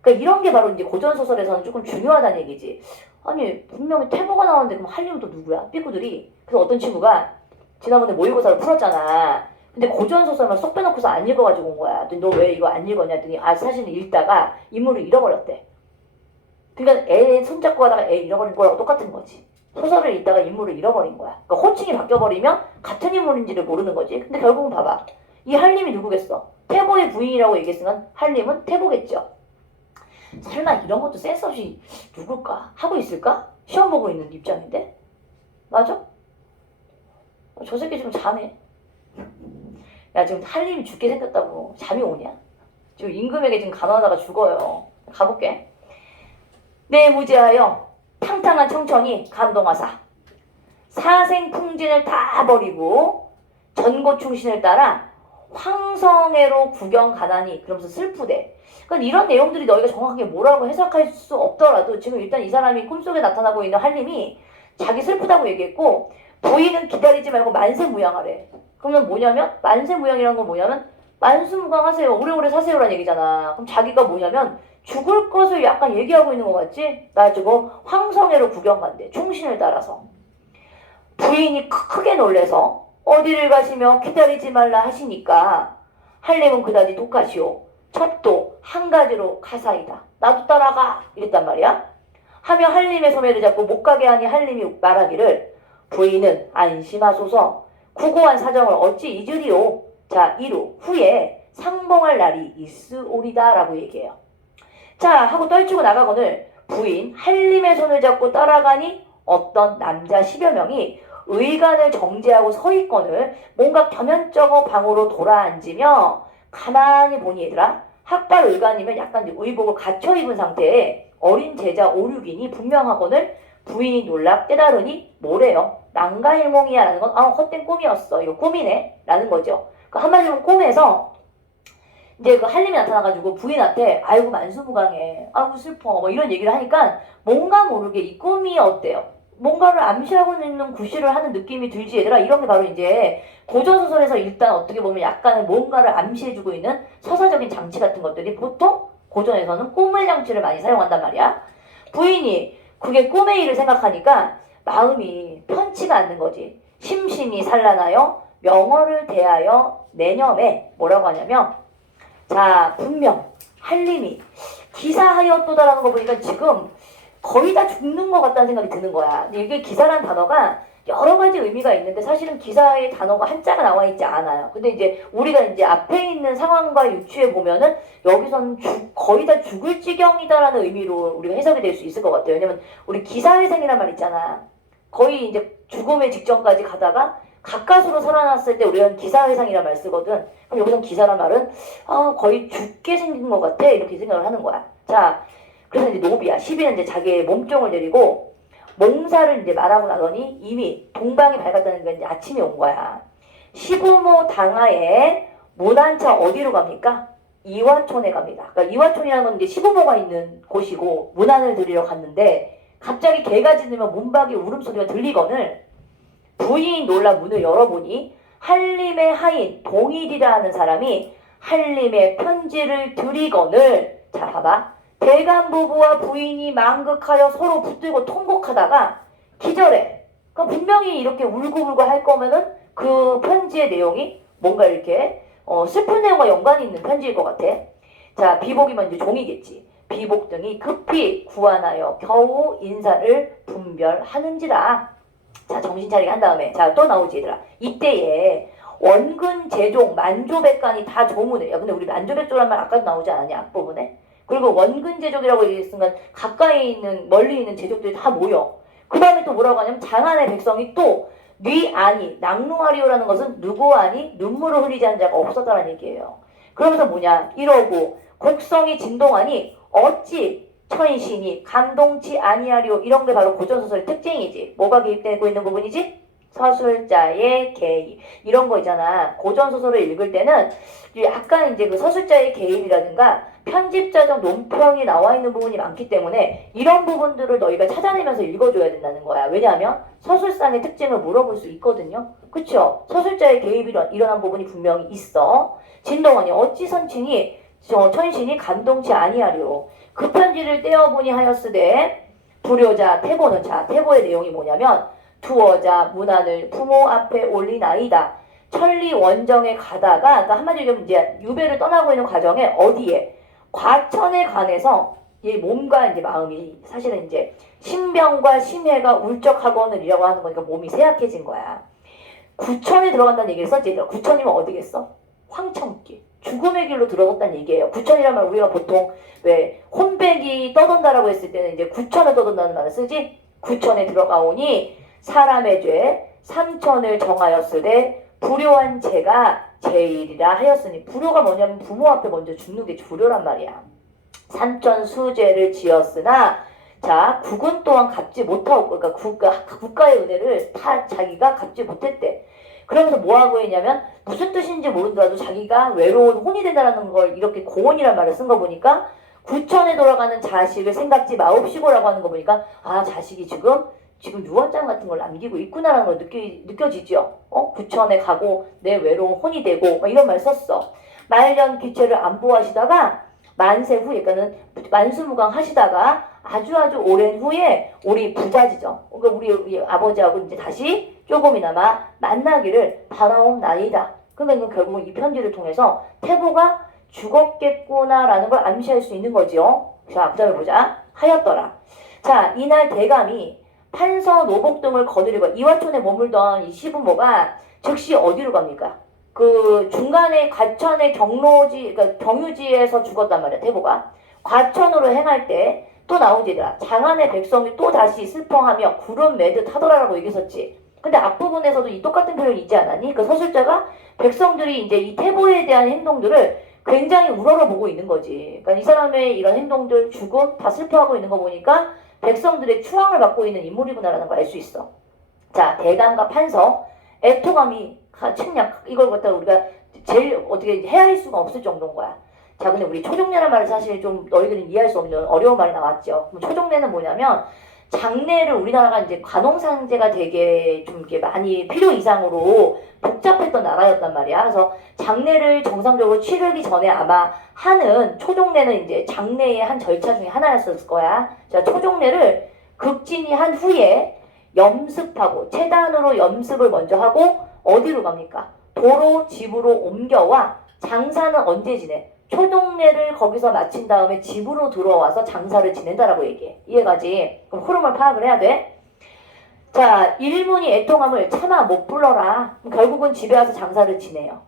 그러니까 이런 게 바로 이제 고전소설에서는 조금 중요하다는 얘기지. 아니 분명히 태보가 나오는데 그럼 한림은 또 누구야? 삐꾸들이. 그래서 어떤 친구가 지난번에 모의고사를 풀었잖아. 근데 고전소설만 쏙 빼놓고서 안 읽어가지고 온 거야. 너 왜 이거 안 읽었냐 했더니 아 사실은 읽다가 인물을 잃어버렸대. 그러니까 애 손잡고 하다가 애 잃어버린 거랑 똑같은 거지. 소설을 읽다가 인물을 잃어버린 거야. 그러니까 호칭이 바뀌어버리면 같은 인물인지를 모르는 거지. 근데 결국은 봐봐. 이 한림이 누구겠어? 태보의 부인이라고 얘기했으면 한림은 태보겠죠. 설마 이런 것도 센스 없이 누굴까? 하고 있을까? 시험 보고 있는 입장인데? 맞아? 저 새끼 지금 자네. 야 지금 한림이 죽게 생겼다고 잠이 오냐? 지금 임금에게 지금 간호하다가 죽어요. 가볼게. 내 무지하여 탕탕한 청천이 감동하사 사생풍진을 다 버리고 전고충신을 따라 황성애로 구경 가나니 그러면서 슬프대. 그러니까 이런 내용들이 너희가 정확하게 뭐라고 해석할 수 없더라도 지금 일단 이 사람이 꿈속에 나타나고 있는 한림이 자기 슬프다고 얘기했고 부인은 기다리지 말고 만세무양하래. 그러면 뭐냐면 만세무양이라는 건 뭐냐면 만수무강하세요. 오래오래 사세요라는 얘기잖아. 그럼 자기가 뭐냐면 죽을 것을 약간 얘기하고 있는 것 같지? 나지고 황성애로 구경 간대. 충신을 따라서. 부인이 크게 놀래서 어디를 가시며 기다리지 말라 하시니까 한림은 그다지 독하시오. 첩도 한 가지로 가사이다. 나도 따라가 이랬단 말이야. 하며 한림의 소매를 잡고 못 가게 하니 한림이 말하기를 부인은 안심하소서 구고한 사정을 어찌 잊으리오. 자 이루 후에 상봉할 날이 있으오리다 라고 얘기해요. 자 하고 떨치고 나가거늘 부인 한림의 손을 잡고 따라가니 어떤 남자 10여 명이 의관을 정지하고 서 있거늘 뭔가 겸연쩍어 방으로 돌아앉으며 가만히 보니 얘들아 학발 의관이면 약간 의복을 갖춰 입은 상태에 어린 제자 5, 6인이 분명하거늘 부인이 놀라 깨달으니 뭐래요? 난가일몽이야 라는 건 헛된 꿈이었어. 이거 꿈이네 라는 거죠. 그 한마디로 꿈에서 이제 그 한림이 나타나가지고 부인한테 아이고 만수무강해 아이고 슬퍼 뭐 이런 얘기를 하니까 뭔가 모르게 이 꿈이 어때요? 뭔가를 암시하고 있는 구실을 하는 느낌이 들지 얘들아. 이런 게 바로 이제 고전소설에서 일단 어떻게 보면 약간의 뭔가를 암시해주고 있는 서사적인 장치 같은 것들이 보통 고전에서는 꿈의 장치를 많이 사용한단 말이야. 부인이 그게 꿈의 일을 생각하니까 마음이 편치가 않는 거지. 심신이 산란하여 명어를 대하여 내념에 뭐라고 하냐면 자 분명 한림이 기사하였도다라는 거 보니까 지금 거의 다 죽는 것 같다는 생각이 드는 거야. 근데 이게 기사란 단어가 여러 가지 의미가 있는데 사실은 기사의 단어가 한자가 나와 있지 않아요. 근데 이제 우리가 이제 앞에 있는 상황과 유추해 보면은 여기서는 거의 다 죽을 지경이다라는 의미로 우리가 해석이 될 수 있을 것 같아요. 왜냐면 우리 기사회생이란 말 있잖아. 거의 이제 죽음의 직전까지 가다가 가까스로 살아났을 때 우리는 기사회상이란 말 쓰거든. 그럼 여기서 기사란 말은 거의 죽게 생긴 것 같아 이렇게 생각을 하는 거야. 자, 그래서 이제 노비야. 시비는 이제 자기의 몸종을 데리고 몽사를 이제 말하고 나더니 이미 동방이 밝았다는 게 이제 아침이 온 거야. 시부모 당하에 문안차 어디로 갑니까? 이화촌에 갑니다. 그러니까 이화촌이라는 건 이제 시부모가 있는 곳이고 문안을 드리러 갔는데 갑자기 개가 짖으면 문밖에 울음소리가 들리거늘 부인이 놀라 문을 열어보니 한림의 하인 동일이라 하는 사람이 한림의 편지를 드리거늘 자 봐봐 대감 부부와 부인이 망극하여 서로 붙들고 통곡하다가 기절해. 그럼 분명히 이렇게 울고불고 할 거면은 그 편지의 내용이 뭔가 이렇게 슬픈 내용과 연관이 있는 편지일 것 같아. 자 비복이면 이제 종이겠지. 비복 등이 급히 구안하여 겨우 인사를 분별하는지라. 자 정신 차리게 한 다음에 자 또 나오지 얘들아. 이때에 원근 제종 만조백관이 다 조문을. 야 근데 우리 만조백조란 말 아까도 나오지 않았냐 앞부분에. 그리고 원근 제족이라고 얘기했으니까 가까이 있는 멀리 있는 제족들이 다 모여. 그 다음에 또 뭐라고 하냐면 장안의 백성이 또 뉘 아니 낙루하리오라는 것은 누구 아니 눈물을 흘리지 않은 자가 없었다는 얘기예요. 그러면서 뭐냐 이러고 곡성이 진동하니 어찌 천신이 감동치 아니하리오. 이런 게 바로 고전소설의 특징이지. 뭐가 개입되고 있는 부분이지? 서술자의 개입. 이런 거 있잖아. 고전소설을 읽을 때는 약간 이제 그 서술자의 개입이라든가 편집자적 논평이 나와 있는 부분이 많기 때문에 이런 부분들을 너희가 찾아내면서 읽어줘야 된다는 거야. 왜냐하면 서술상의 특징을 물어볼 수 있거든요. 그쵸? 서술자의 개입이 일어난 부분이 분명히 있어. 진동하니 어찌 선친이 천신이 감동치 아니하리오. 그 편지를 떼어보니 하였으되 불효자 태보는 자 태보의 내용이 뭐냐면 두어자 문안을 부모 앞에 올리나이다. 천리 원정에 가다가 그러니까 한마디로 이제 유배를 떠나고 있는 과정에 어디에 과천에 관해서 이 몸과 이제 마음이 사실은 이제 신병과 심해가 울적하거늘이라고 하는 거니까 몸이 쇠약해진 거야. 구천에 들어간다는 얘기를 썼지. 구천이면 어디겠어? 황천길. 죽음의 길로 들어섰다는 얘기예요. 구천이라면 우리가 보통 왜 혼백이 떠돈다라고 했을 때는 이제 구천을 떠돈다는 말을 쓰지. 구천에 들어가오니 사람의 죄 삼천을 정하였으되 불효한 죄가 제일이라 하였으니 불효가 뭐냐면 부모 앞에 먼저 죽는 게 불효란 말이야. 삼천 수죄를 지었으나 자 국은 또한 갚지 못하고 그러니까 국가의 은혜를 다 자기가 갚지 못했대. 그러면서 뭐하고 했냐면 무슨 뜻인지 모르더라도 자기가 외로운 혼이 된다는 걸 이렇게 고혼이란 말을 쓴 거 보니까 구천에 돌아가는 자식을 생각지 마옵시고라고 하는 거 보니까 아 자식이 지금 유언장 같은 걸 남기고 있구나라는 걸 느껴지죠. 구천에 가고 내 외로운 혼이 되고 이런 말 썼어. 말년 기체를 안보하시다가 만세 후에 그러니까는 만수무강 하시다가 아주 오랜 후에 우리 부자지죠. 그러니까 우리 아버지하고 이제 다시 조금이나마 만나기를 바라옵나이다. 그러니까 결국은 이 편지를 통해서 태보가 죽었겠구나라는 걸 암시할 수 있는 거지요. 자, 그 다음에 보자. 하였더라. 자, 이날 대감이 판서 노복 등을 거느리고 이화촌에 머물던 이 시부모가 즉시 어디로 갑니까? 그 중간에 과천의 경로지, 그러니까 경유지에서 죽었단 말이야, 태보가. 과천으로 행할 때 또 나오지라. 장안의 백성이 또 다시 슬퍼하며 구름 매듯 하더라라고 얘기했었지. 근데 앞부분에서도 이 똑같은 표현이 있지 않았니? 그 서술자가 백성들이 이제 이 태보에 대한 행동들을 굉장히 우러러보고 있는 거지. 그러니까 이 사람의 이런 행동들, 죽음 다 슬퍼하고 있는 거 보니까 백성들의 추앙을 받고 있는 인물이구나라는 걸 알 수 있어. 자, 대감과 판서, 애토감이 측량 이걸 갖다 우리가 제일 어떻게 헤아릴 수가 없을 정도인 거야. 자, 근데 우리 초종례라는 말을 사실 좀 너희들은 이해할 수 없는 어려운 말이 나왔죠. 그럼 초종례는 뭐냐면 장례를 우리나라가 이제 관홍상제가 되게 좀 이렇게 많이 필요 이상으로 복잡했던 나라였단 말이야. 그래서 장례를 정상적으로 치르기 전에 아마 하는 초종례는 이제 장례의 한 절차 중에 하나였을 거야. 자, 초종례를 극진히 한 후에 염습하고 체단으로 염습을 먼저 하고 어디로 갑니까? 도로 집으로 옮겨와 장사는 언제 지내? 초종례를 거기서 마친 다음에 집으로 들어와서 장사를 지낸다라고 얘기해. 이해가지? 그럼 흐름을 파악을 해야 돼. 자, 일문이 애통함을 차마 못 불러라. 결국은 집에 와서 장사를 지내요.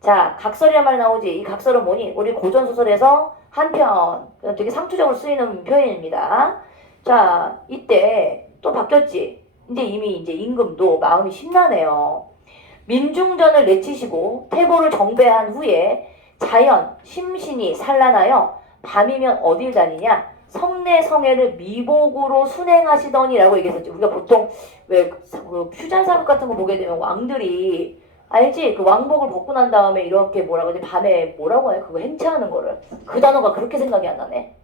자, 각설이란 말 나오지. 이 각설은 뭐니? 우리 고전소설에서 한편 되게 상투적으로 쓰이는 표현입니다. 자, 이때 또 바뀌었지. 이제 이미 이제 임금도 마음이 심란해요. 민중전을 내치시고 태보를 정배한 후에 자연, 심신이 산란하여 밤이면 어딜 다니냐? 성내 성애를 미복으로 순행하시더니라고 얘기했었죠. 우리가 보통 왜 그 휴전사극 같은 거 보게 되면 왕들이 알지? 그 왕복을 벗고 난 다음에 이렇게 뭐라고 하지? 밤에 뭐라고 해요? 그거 행차하는 거를. 그 단어가 그렇게 생각이 안 나네.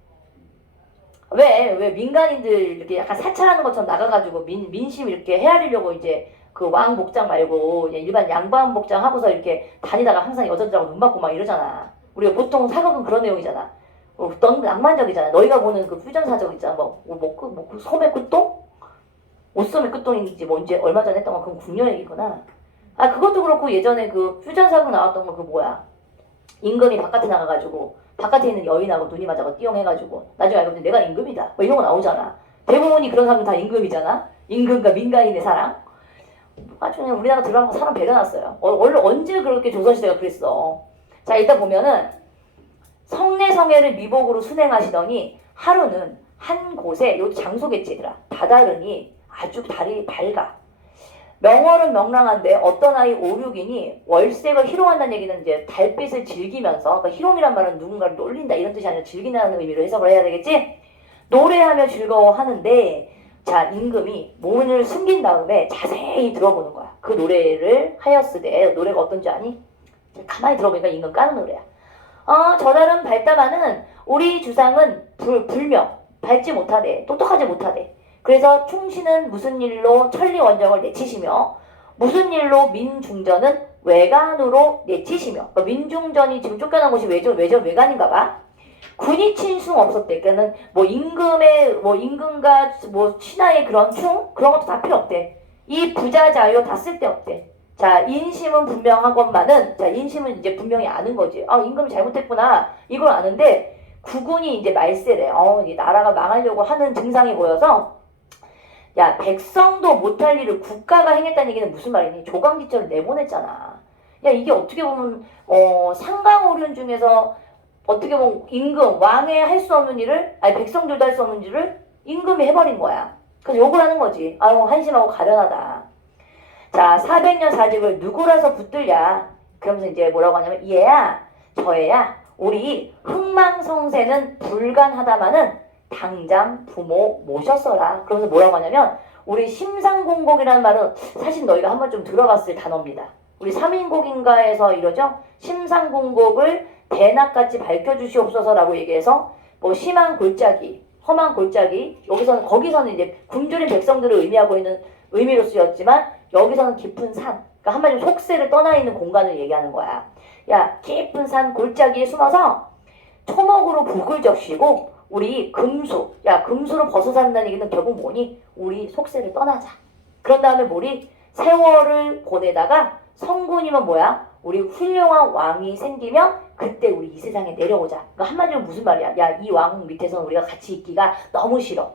왜 민간인들 이렇게 약간 사찰하는 것처럼 나가가지고 민심 이렇게 헤아리려고 이제 그 왕 복장 말고 그냥 일반 양반 복장 하고서 이렇게 다니다가 항상 여자들하고 눈 맞고 막 이러잖아. 우리가 보통 사극은 그런 내용이잖아. 너무 낭만적이잖아. 너희가 보는 그 퓨전 사적 있잖아. 그 소매 끝동? 옷소매 끝동인지 뭐 이제 얼마 전에 했던 건 그건 궁녀 얘기구나. 아 그것도 그렇고 예전에 그 퓨전 사극 나왔던 거 그 뭐야. 임금이 바깥에 나가가지고 바깥에 있는 여인하고 눈이 맞아서 띠용해가지고 나중에 알고 보니 내가 임금이다. 뭐 이런 거 나오잖아. 대부분이 그런 사람은 다 임금이잖아. 임금과 민간인의 사랑. 나중에 우리나라 드라마 사람 배려났어요. 원래 언제 그렇게 조선시대가 그랬어. 자 일단 보면은 성례성애를 미복으로 순행하시더니 하루는 한 곳에 요 장소겠지 얘들아. 다다르니 아주 달이 밝아. 명월은 명랑한데 어떤 아이 5, 6이니 월색을 희롱한다는 얘기는 이제 달빛을 즐기면서 그러니까 희롱이란 말은 누군가를 놀린다 이런 뜻이 아니라 즐긴다는 의미로 해석을 해야 되겠지? 노래하며 즐거워하는데 자 임금이 문을 숨긴 다음에 자세히 들어보는 거야. 그 노래를 하였으되 노래가 어떤지 아니? 가만히 들어보니까 임금 까는 노래야. 저달은 밝다마는 우리 주상은 불명 밝지 못하대 똑똑하지 못하대. 그래서 충신은 무슨 일로 천리원정을 내치시며 무슨 일로 민중전은 외관으로 내치시며 그러니까 민중전이 지금 쫓겨난 곳이 외관인가 봐. 군이 친숭 없었대. 그러니까는 뭐 임금과 뭐 신하의 그런 충 그런 것도 다 필요 없대. 이 부자 자유 다 쓸데없대. 자 인심은 분명하건만은 자 인심은 이제 분명히 아는 거지. 임금이 잘못했구나 이걸 아는데 국군이 이제 말세래. 이 나라가 망하려고 하는 증상이 보여서 야 백성도 못할 일을 국가가 행했다는 얘기는 무슨 말이니? 조강지처를 내보냈잖아. 야 이게 어떻게 보면 상강오륜 중에서 어떻게 보면 임금 왕의 할 수 없는 일을 아니 백성들도 할 수 없는 일을 임금이 해버린 거야. 그래서 욕을 하는 거지. 한심하고 가련하다. 자 400년 사직을 누구라서 붙들랴. 그러면서 이제 뭐라고 하냐면 얘야 저애야 우리 흥망성쇠는 불간하다마는 당장 부모 모셨어라. 그러면서 뭐라고 하냐면 우리 심상공곡이라는 말은 사실 너희가 한번 좀 들어봤을 단어입니다. 우리 삼인곡인가에서 이러죠. 심상공곡을 대낮같이 밝혀주시옵소서라고 얘기해서 뭐 심한 골짜기, 험한 골짜기 거기서는 이제 굶주린 백성들을 의미하고 있는 의미로 쓰였지만 여기서는 깊은 산, 그러니까 한마디로 속세를 떠나 있는 공간을 얘기하는 거야. 야 깊은 산 골짜기에 숨어서 초목으로 북을 적시고 우리 금수로 벗어 산다는 얘기는 결국 뭐니? 우리 속세를 떠나자. 그런 다음에 우리 세월을 보내다가 성군이면 뭐야? 우리 훌륭한 왕이 생기면 그때 우리 이 세상에 내려오자. 그러니까 한마디로 무슨 말이야? 야, 이 왕 밑에서는 우리가 같이 있기가 너무 싫어.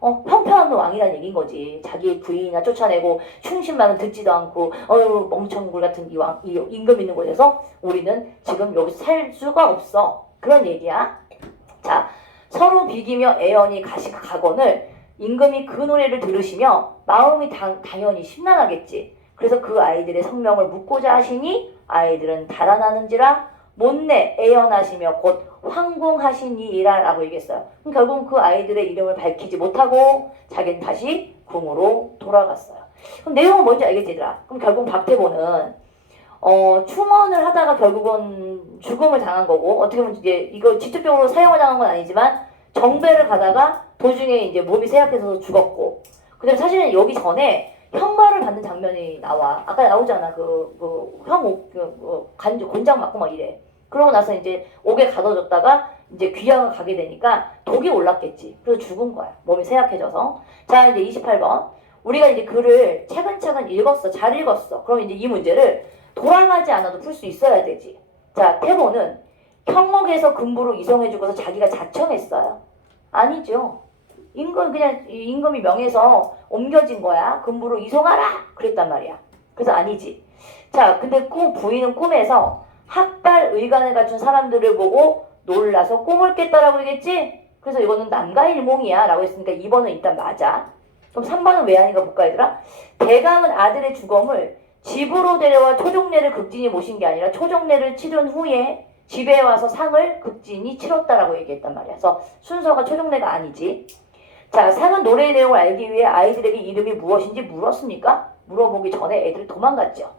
형편없는 왕이라는 얘기인 거지. 자기 부인이나 쫓아내고 충신만은 듣지도 않고 멍청굴 같은 이 임금 있는 곳에서 우리는 지금 여기서 살 수가 없어. 그런 얘기야. 자, 서로 비기며 애언이 가거늘 임금이 그 노래를 들으시며 마음이 당연히 심란하겠지. 그래서 그 아이들의 성명을 묻고자 하시니 아이들은 달아나는지라 못내 애언하시며 곧 황궁하시니이라 라고 얘기했어요. 그럼 결국은 그 아이들의 이름을 밝히지 못하고 자기는 다시 궁으로 돌아갔어요. 그럼 내용은 뭔지 알겠지 얘들아? 그럼 결국 박태고는 충언을 하다가 결국은 죽음을 당한 거고 어떻게 보면 이제 이거 직접적으로 사형을 당한 건 아니지만 정배를 가다가 도중에 이제 몸이 쇠약해서 죽었고 그다음에 사실은 여기 전에 형벌을 받는 장면이 나와. 아까 나오잖아. 곤장 맞고 막 이래. 그러고 나서 이제 옥에 가둬졌다가 이제 귀양을 가게 되니까 독이 올랐겠지. 그래서 죽은 거야. 몸이 쇠약해져서. 자, 이제 28번. 우리가 이제 글을 차근차근 읽었어. 잘 읽었어. 그럼 이제 이 문제를 돌아가지 않아도 풀 수 있어야 되지. 자, 태보는 형목에서 금부로 이송해주고서 자기가 자청했어요. 아니죠. 임금이 명해서 옮겨진 거야. 금부로 이송하라! 그랬단 말이야. 그래서 아니지. 자, 근데 부인은 꿈에서 학달 의관을 갖춘 사람들을 보고 놀라서 꿈을 깼다라고 얘기했지? 그래서 이거는 남가일몽이야 라고 했으니까 2번은 일단 맞아. 그럼 3번은 왜 아닌가 볼까 얘들아? 대감은 아들의 죽음을 집으로 데려와 초종례를 극진이 모신 게 아니라 초종례를 치른 후에 집에 와서 상을 극진이 치렀다라고 얘기했단 말이야. 그래서 순서가 초종례가 아니지. 자, 상은 노래의 내용을 알기 위해 아이들에게 이름이 무엇인지 물었습니까? 물어보기 전에 애들이 도망갔죠.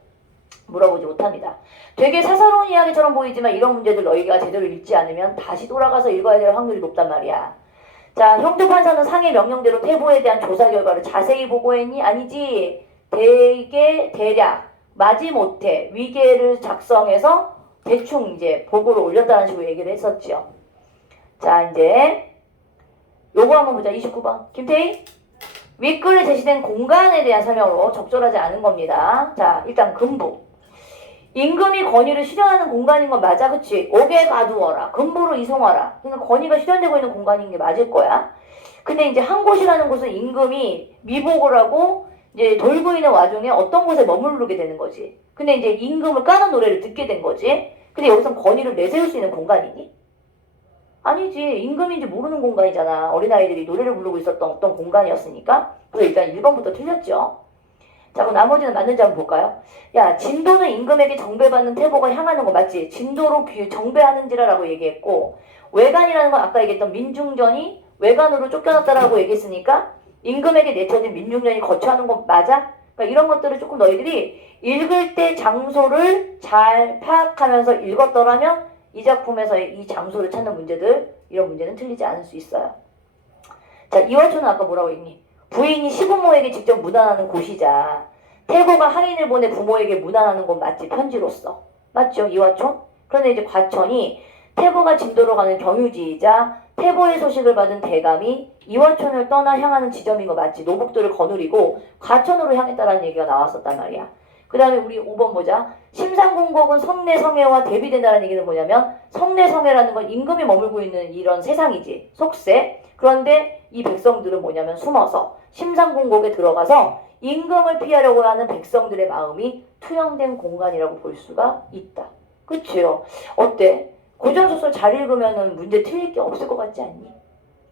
물어보지 못합니다. 되게 사사로운 이야기처럼 보이지만 이런 문제들 너희가 제대로 읽지 않으면 다시 돌아가서 읽어야 될 확률이 높단 말이야. 자, 형조판사는 상해 명령대로 태보에 대한 조사 결과를 자세히 보고했니? 아니지. 대략 마지못해 위계를 작성해서 대충 이제 보고를 올렸다는 식으로 얘기를 했었죠. 자, 이제 요거 한번 보자. 29번. 김태희? 윗글에 제시된 공간에 대한 설명으로 적절하지 않은 겁니다. 자, 일단 근부. 임금이 권위를 실현하는 공간인 건 맞아, 그치? 옥에 가두어라. 근부로 이송하라. 그러니까 권위가 실현되고 있는 공간인 게 맞을 거야. 근데 이제 한 곳이라는 곳은 임금이 미복을 하고 이제 돌고 있는 와중에 어떤 곳에 머무르게 되는 거지. 근데 이제 임금을 까는 노래를 듣게 된 거지. 근데 여기서 권위를 내세울 수 있는 공간이니? 아니지. 임금인지 모르는 공간이잖아. 어린아이들이 노래를 부르고 있었던 어떤 공간이었으니까. 그래서 일단 1번부터 틀렸죠. 자, 그럼 나머지는 맞는지 한번 볼까요? 야, 진도는 임금에게 정배받는 태보가 향하는 거 맞지? 진도로 정배하는지라고 얘기했고, 외관이라는 건 아까 얘기했던 민중전이 외관으로 쫓겨났다라고 얘기했으니까 임금에게 내쳐진 민중전이 거처하는 거 맞아? 그러니까 이런 것들을 조금 너희들이 읽을 때 장소를 잘 파악하면서 읽었더라면 이 작품에서의 이 장소를 찾는 문제들, 이런 문제는 틀리지 않을 수 있어요. 자, 이화초는 아까 뭐라고 했니? 부인이 시부모에게 직접 문안하는 곳이자 태보가 하인을 보내 부모에게 문안하는 건 맞지? 편지로서. 맞죠? 이화촌? 그런데 이제 과천이 태보가 진도로 가는 경유지이자 태보의 소식을 받은 대감이 이화촌을 떠나 향하는 지점인 거 맞지? 노북도를 거느리고 과천으로 향했다라는 얘기가 나왔었단 말이야. 그 다음에 우리 5번 보자. 심상궁곡은 성내성애와 대비된다는 얘기는 뭐냐면 성내성애라는 건 임금이 머물고 있는 이런 세상이지. 속세. 그런데 이 백성들은 뭐냐면 숨어서 심상궁곡에 들어가서 임금을 피하려고 하는 백성들의 마음이 투영된 공간이라고 볼 수가 있다. 그치요? 어때? 고전소설 잘 읽으면 문제 틀릴 게 없을 것 같지 않니?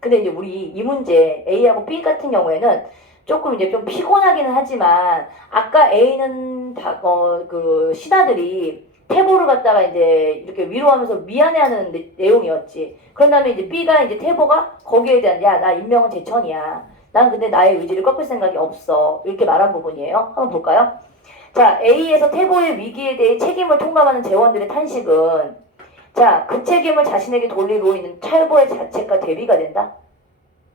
근데 이제 우리 이 문제 A하고 B 같은 경우에는 조금 이제 좀 피곤하기는 하지만 아까 A는 그 신하들이 태보를 갖다가 이제 이렇게 위로하면서 미안해하는 내용이었지. 그런 다음에 이제 B가 이제 태보가 거기에 대한 야, 나 인명은 제천이야. 난 근데 나의 의지를 꺾을 생각이 없어. 이렇게 말한 부분이에요. 한번 볼까요? 자, A에서 태보의 위기에 대해 책임을 통감하는 재원들의 탄식은 자, 그 책임을 자신에게 돌리고 있는 찰보의 자책과 대비가 된다.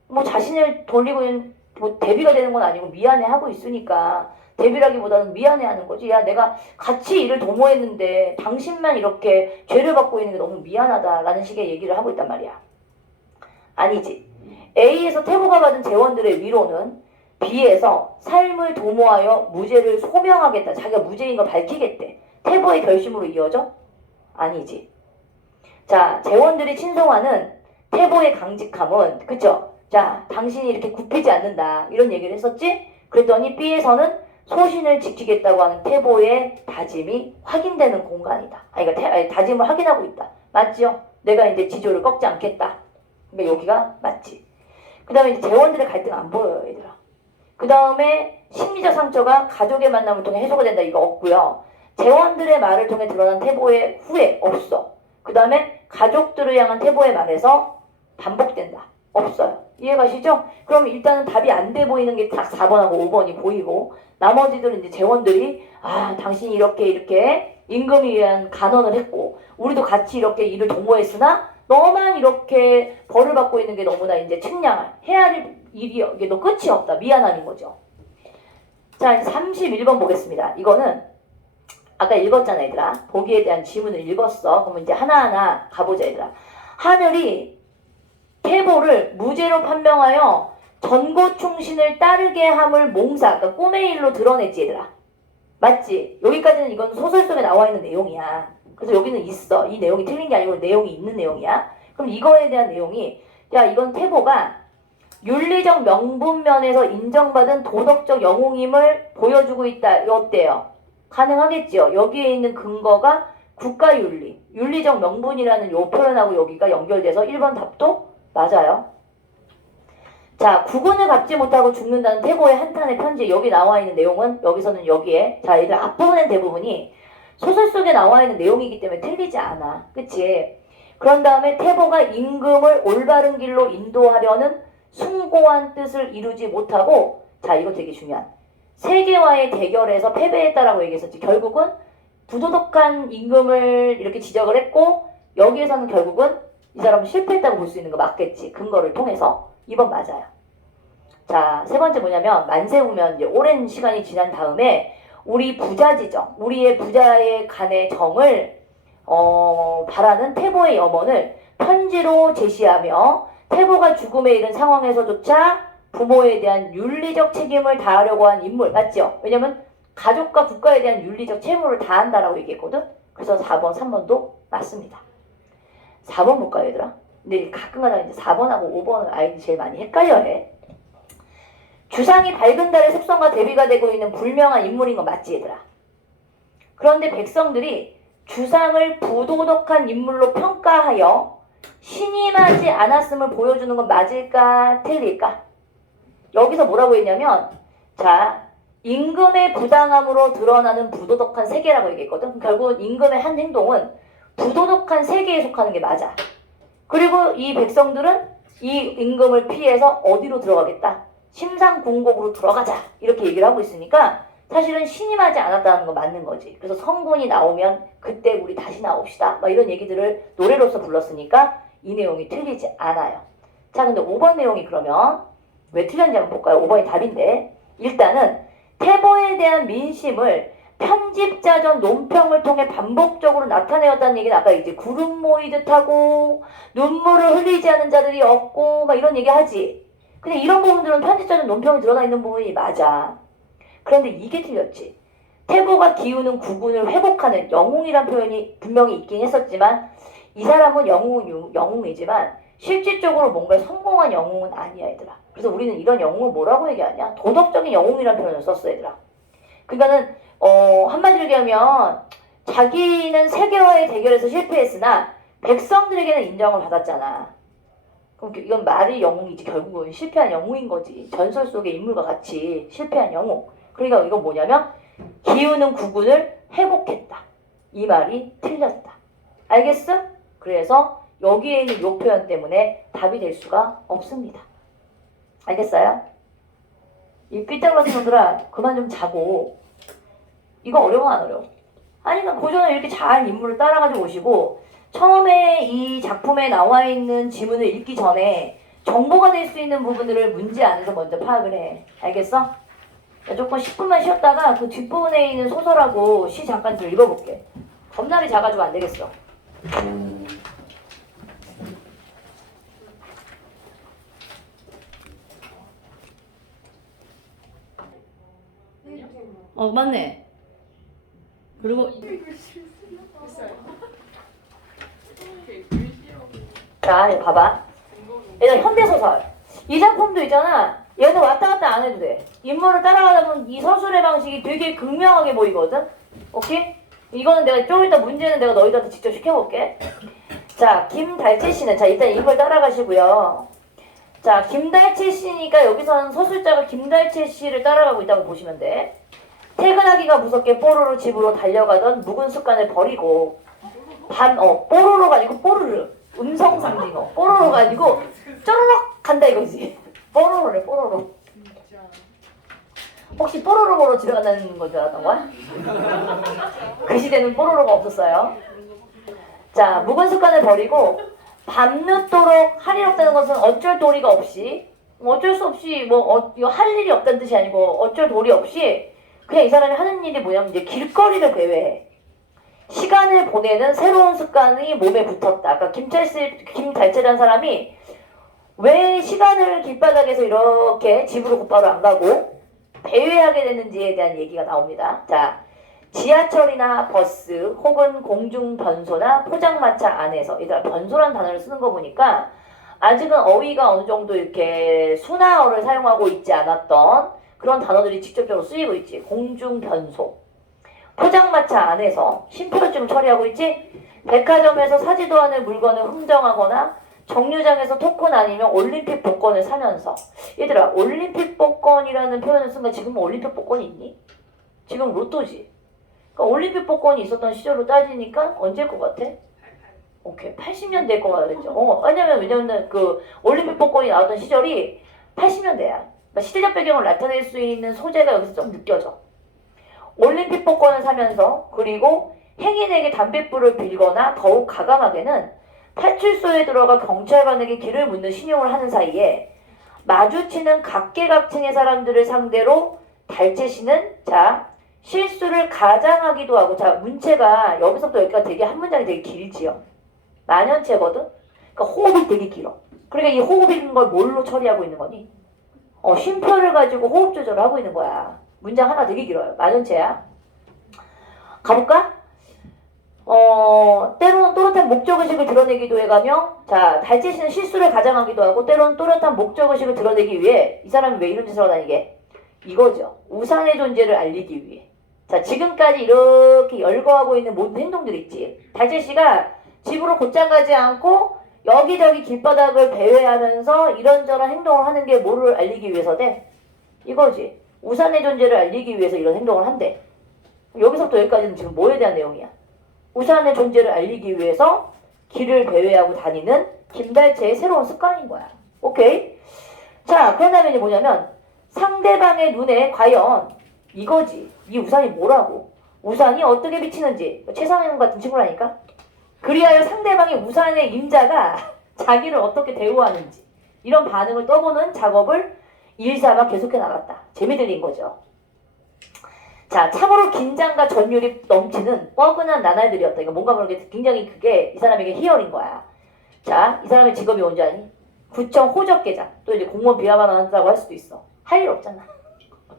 뭐 자신을 돌리고 있는 뭐 대비가 되는 건 아니고 미안해하고 있으니까 대비라기보다는 미안해하는 거지. 야, 내가 같이 일을 도모했는데 당신만 이렇게 죄를 받고 있는 게 너무 미안하다라는 식의 얘기를 하고 있단 말이야. 아니지. A에서 태보가 받은 재원들의 위로는 B에서 삶을 도모하여 무죄를 소명하겠다. 자기가 무죄인 걸 밝히겠대. 태보의 결심으로 이어져? 아니지. 자, 재원들이 친송하는 태보의 강직함은 그쵸? 자, 당신이 이렇게 굽히지 않는다. 이런 얘기를 했었지? 그랬더니 B에서는 소신을 지키겠다고 하는 태보의 다짐이 확인되는 공간이다. 그러니까 다짐을 확인하고 있다. 맞지요? 내가 이제 지조를 꺾지 않겠다. 그러니까 여기가 맞지. 그 다음에 이제 재원들의 갈등 안 보여요, 얘들아. 그 다음에 심리적 상처가 가족의 만남을 통해 해소가 된다. 이거 없고요. 재원들의 말을 통해 드러난 태보의 후회 없어. 그 다음에 가족들을 향한 태보의 말에서 반복된다. 없어요. 이해가시죠? 그럼 일단은 답이 안 돼 보이는 게 딱 4번하고 5번이 보이고 나머지들은 이제 재원들이 아, 당신이 이렇게 임금에 의한 간언을 했고 우리도 같이 이렇게 일을 도모했으나 너만 이렇게 벌을 받고 있는 게 너무나 이제 측량할 해야 할 일이 이게 너 끝이 없다. 미안함인 거죠. 자, 31번 보겠습니다. 이거는 아까 읽었잖아, 얘들아. 보기에 대한 지문을 읽었어. 그러면 이제 하나하나 가보자, 얘들아. 하늘이 태보를 무죄로 판명하여 전고충신을 따르게 함을 몽사, 그러니까 꿈의 일로 드러냈지, 얘들아. 맞지? 여기까지는 이건 소설 속에 나와 있는 내용이야. 그래서 여기는 있어. 이 내용이 틀린 게 아니고 내용이 있는 내용이야. 그럼 이거에 대한 내용이 야, 이건 태보가 윤리적 명분면에서 인정받은 도덕적 영웅임을 보여주고 있다. 어때요? 가능하겠죠. 여기에 있는 근거가 국가윤리, 윤리적 명분이라는 요 표현하고 여기가 연결돼서 1번 답도 맞아요. 자, 국운을 갚지 못하고 죽는다는 태고의 한탄의 편지. 여기 나와 있는 내용은 여기서는 여기에 자, 얘들 앞부분의 대부분이 소설 속에 나와 있는 내용이기 때문에 틀리지 않아. 그치? 그런 다음에 태보가 임금을 올바른 길로 인도하려는 숭고한 뜻을 이루지 못하고 자, 이거 되게 중요한 세계와의 대결에서 패배했다라고 얘기했었지. 결국은 부도덕한 임금을 이렇게 지적을 했고 여기에서는 결국은 이 사람은 실패했다고 볼 수 있는 거 맞겠지. 근거를 통해서. 2번 맞아요. 자, 세 번째 뭐냐면 만세우면 이제 오랜 시간이 지난 다음에 우리 부자지정, 우리의 부자의 간의 정을 바라는 태보의 염원을 편지로 제시하며 태보가 죽음에 이른 상황에서조차 부모에 대한 윤리적 책임을 다하려고 한 인물 맞죠? 왜냐면 가족과 국가에 대한 윤리적 책임을 다한다라고 얘기했거든. 그래서 4번, 3번도 맞습니다. 4번 볼까요, 얘들아? 근데 가끔가다 이제 4번하고 5번을 아이들이 제일 많이 헷갈려해. 주상이 밝은 달의 속성과 대비가 되고 있는 불명한 인물인 거 맞지, 얘들아? 그런데 백성들이 주상을 부도덕한 인물로 평가하여 신임하지 않았음을 보여주는 건 맞을까, 틀릴까? 여기서 뭐라고 했냐면, 자, 임금의 부당함으로 드러나는 부도덕한 세계라고 얘기했거든. 결국 임금의 한 행동은 부도덕한 세계에 속하는 게 맞아. 그리고 이 백성들은 이 임금을 피해서 어디로 들어가겠다? 심상궁곡으로 들어가자. 이렇게 얘기를 하고 있으니까 사실은 신임하지 않았다는 거 맞는 거지. 그래서 성군이 나오면 그때 우리 다시 나옵시다. 막 이런 얘기들을 노래로서 불렀으니까 이 내용이 틀리지 않아요. 자, 근데 5번 내용이 그러면 왜 틀렸는지 한번 볼까요? 5번이 답인데 일단은 태보에 대한 민심을 편집자전 논평을 통해 반복적으로 나타내었다는 얘기는 아까 이제 구름 모이듯 하고 눈물을 흘리지 않은 자들이 없고 막 이런 얘기 하지. 근데 이런 부분들은 편집자전 논평이 들어가 있는 부분이 맞아. 그런데 이게 틀렸지. 태보가 기우는 국운을 회복하는 영웅이란 표현이 분명히 있긴 했었지만 이 사람은 영웅이지만 실질적으로 뭔가 성공한 영웅은 아니야, 얘들아. 그래서 우리는 이런 영웅을 뭐라고 얘기하냐? 도덕적인 영웅이라는 표현을 썼어, 얘들아. 그러니까는 한마디로 얘기하면 자기는 세계와의 대결에서 실패했으나 백성들에게는 인정을 받았잖아. 그럼 이건 말이 영웅이지 결국은 실패한 영웅인 거지. 전설 속의 인물과 같이 실패한 영웅. 그러니까 이건 뭐냐면 기우는 국운을 회복했다. 이 말이 틀렸다. 알겠어? 그래서 여기에 있는 요 표현 때문에 답이 될 수가 없습니다. 알겠어요? 이 삐딱러진 놈들아 그만 좀 자고. 이거 어려워 안 어려워? 아니 그러니까 고전을 이렇게 잘 인물을 따라가지고 오시고 처음에 이 작품에 나와 있는 지문을 읽기 전에 정보가 될 수 있는 부분들을 문제 안에서 먼저 파악을 해. 알겠어? 조금 10분만 쉬었다가 그 뒷부분에 있는 소설하고 시 잠깐 좀 읽어볼게. 겁나게 작아지고 안 되겠어. 맞네. 그리고 자, 봐봐. 얘는 현대소설. 이 작품도 있잖아. 얘는 왔다 갔다 안 해도 돼. 인물을 따라가다 보면 이 서술의 방식이 되게 극명하게 보이거든. 오케이? 이거는 내가 좀 이따 문제는 내가 너희들한테 직접 시켜볼게. 자, 김달채 씨는 자 일단 이걸 따라가시고요. 자, 김달채 씨니까 여기서는 서술자가 김달채 씨를 따라가고 있다고 보시면 돼. 퇴근하기가 무섭게 뽀로로 집으로 달려가던 묵은 습관을 버리고 뽀로로가 아니고 뽀르르 음성 상징어 뽀로로가 아니고 쪼르륵 간다 이거지. 뽀로로래 뽀로로. 혹시 뽀로로 보러 집에 간다는 건 줄 알았던 거야? 그 시대는 뽀로로가 없었어요. 자, 묵은 습관을 버리고 밤늦도록 할 일 없다는 것은 어쩔 도리가 없이 어쩔 수 없이 이거 할 일이 없다는 뜻이 아니고 어쩔 도리 없이 그냥 이 사람이 하는 일이 뭐냐면 이제 길거리를 배회해. 시간을 보내는 새로운 습관이 몸에 붙었다. 아까 김달채라는 사람이 왜 시간을 길바닥에서 이렇게 집으로 곧바로 안 가고 배회하게 됐는지에 대한 얘기가 나옵니다. 자, 지하철이나 버스 혹은 공중변소나 포장마차 안에서 얘들아 변소란 단어를 쓰는 거 보니까 아직은 어휘가 어느 정도 이렇게 순화어를 사용하고 있지 않았던 그런 단어들이 직접적으로 쓰이고 있지. 공중변소, 포장마차 안에서 심표를 처리하고 있지. 백화점에서 사지도 않을 물건을 흥정하거나 정류장에서 토큰 아니면 올림픽 복권을 사면서. 얘들아 올림픽 복권이라는 표현을 쓴 거 지금 올림픽 복권이 있니? 지금 로또지. 그러니까 올림픽 복권이 있었던 시절로 따지니까 언제일 것 같아? 오케이 80년대일 것 같았죠. 왜냐면 그 올림픽 복권이 나왔던 시절이 80년대야. 그러니까 시대적 배경을 나타낼 수 있는 소재가 여기서 좀 느껴져. 올림픽 복권을 사면서 그리고 행인에게 담뱃불을 빌거나 더욱 가감하게는 파출소에 들어가 경찰관에게 길을 묻는 신용을 하는 사이에 마주치는 각계각층의 사람들을 상대로 달채시는 자 실수를 가장하기도 하고 자 문체가 여기서부터 여기까지 되게 한 문장이 되게 길지요. 만연체거든. 그러니까 호흡이 되게 길어. 그러니까 이 호흡 있는 걸 뭘로 처리하고 있는 거니? 쉼표를 가지고 호흡 조절을 하고 있는 거야. 문장 하나 되게 길어요. 만연체야. 가볼까? 때로는 또렷한 목적의식을 드러내기도 해가며 자 달재시는 실수를 가장하기도 하고 때로는 또렷한 목적의식을 드러내기 위해 이 사람이 왜 이런 짓을 하다니게 이거죠. 우산의 존재를 알리기 위해. 자 지금까지 이렇게 열거하고 있는 모든 행동들이 있지. 달재시가 집으로 곧장 가지 않고 여기저기 길바닥을 배회하면서 이런저런 행동을 하는 게 뭐를 알리기 위해서대? 이거지. 우산의 존재를 알리기 위해서 이런 행동을 한대. 여기서부터 여기까지는 지금 뭐에 대한 내용이야? 우산의 존재를 알리기 위해서 길을 배회하고 다니는 김달채의 새로운 습관인 거야. 오케이? 자, 그런 다음에 이제 뭐냐면 상대방의 눈에 과연 이거지. 이 우산이 뭐라고? 우산이 어떻게 비치는지. 최상현 같은 친구라니까. 그리하여 상대방의 우산의 임자가 자기를 어떻게 대우하는지 이런 반응을 떠보는 작업을 일삼아 계속해 나갔다. 재미 들린 거죠. 자, 참으로 긴장과 전율이 넘치는 뻐근한 나날들이었다. 그러니까 뭔가 모르게 굉장히 그게 이 사람에게 희열인 거야. 자, 이 사람의 직업이 뭔지 아니? 구청 호적계장. 또 이제 공무원 비하만 한다고 할 수도 있어. 할 일 없잖아.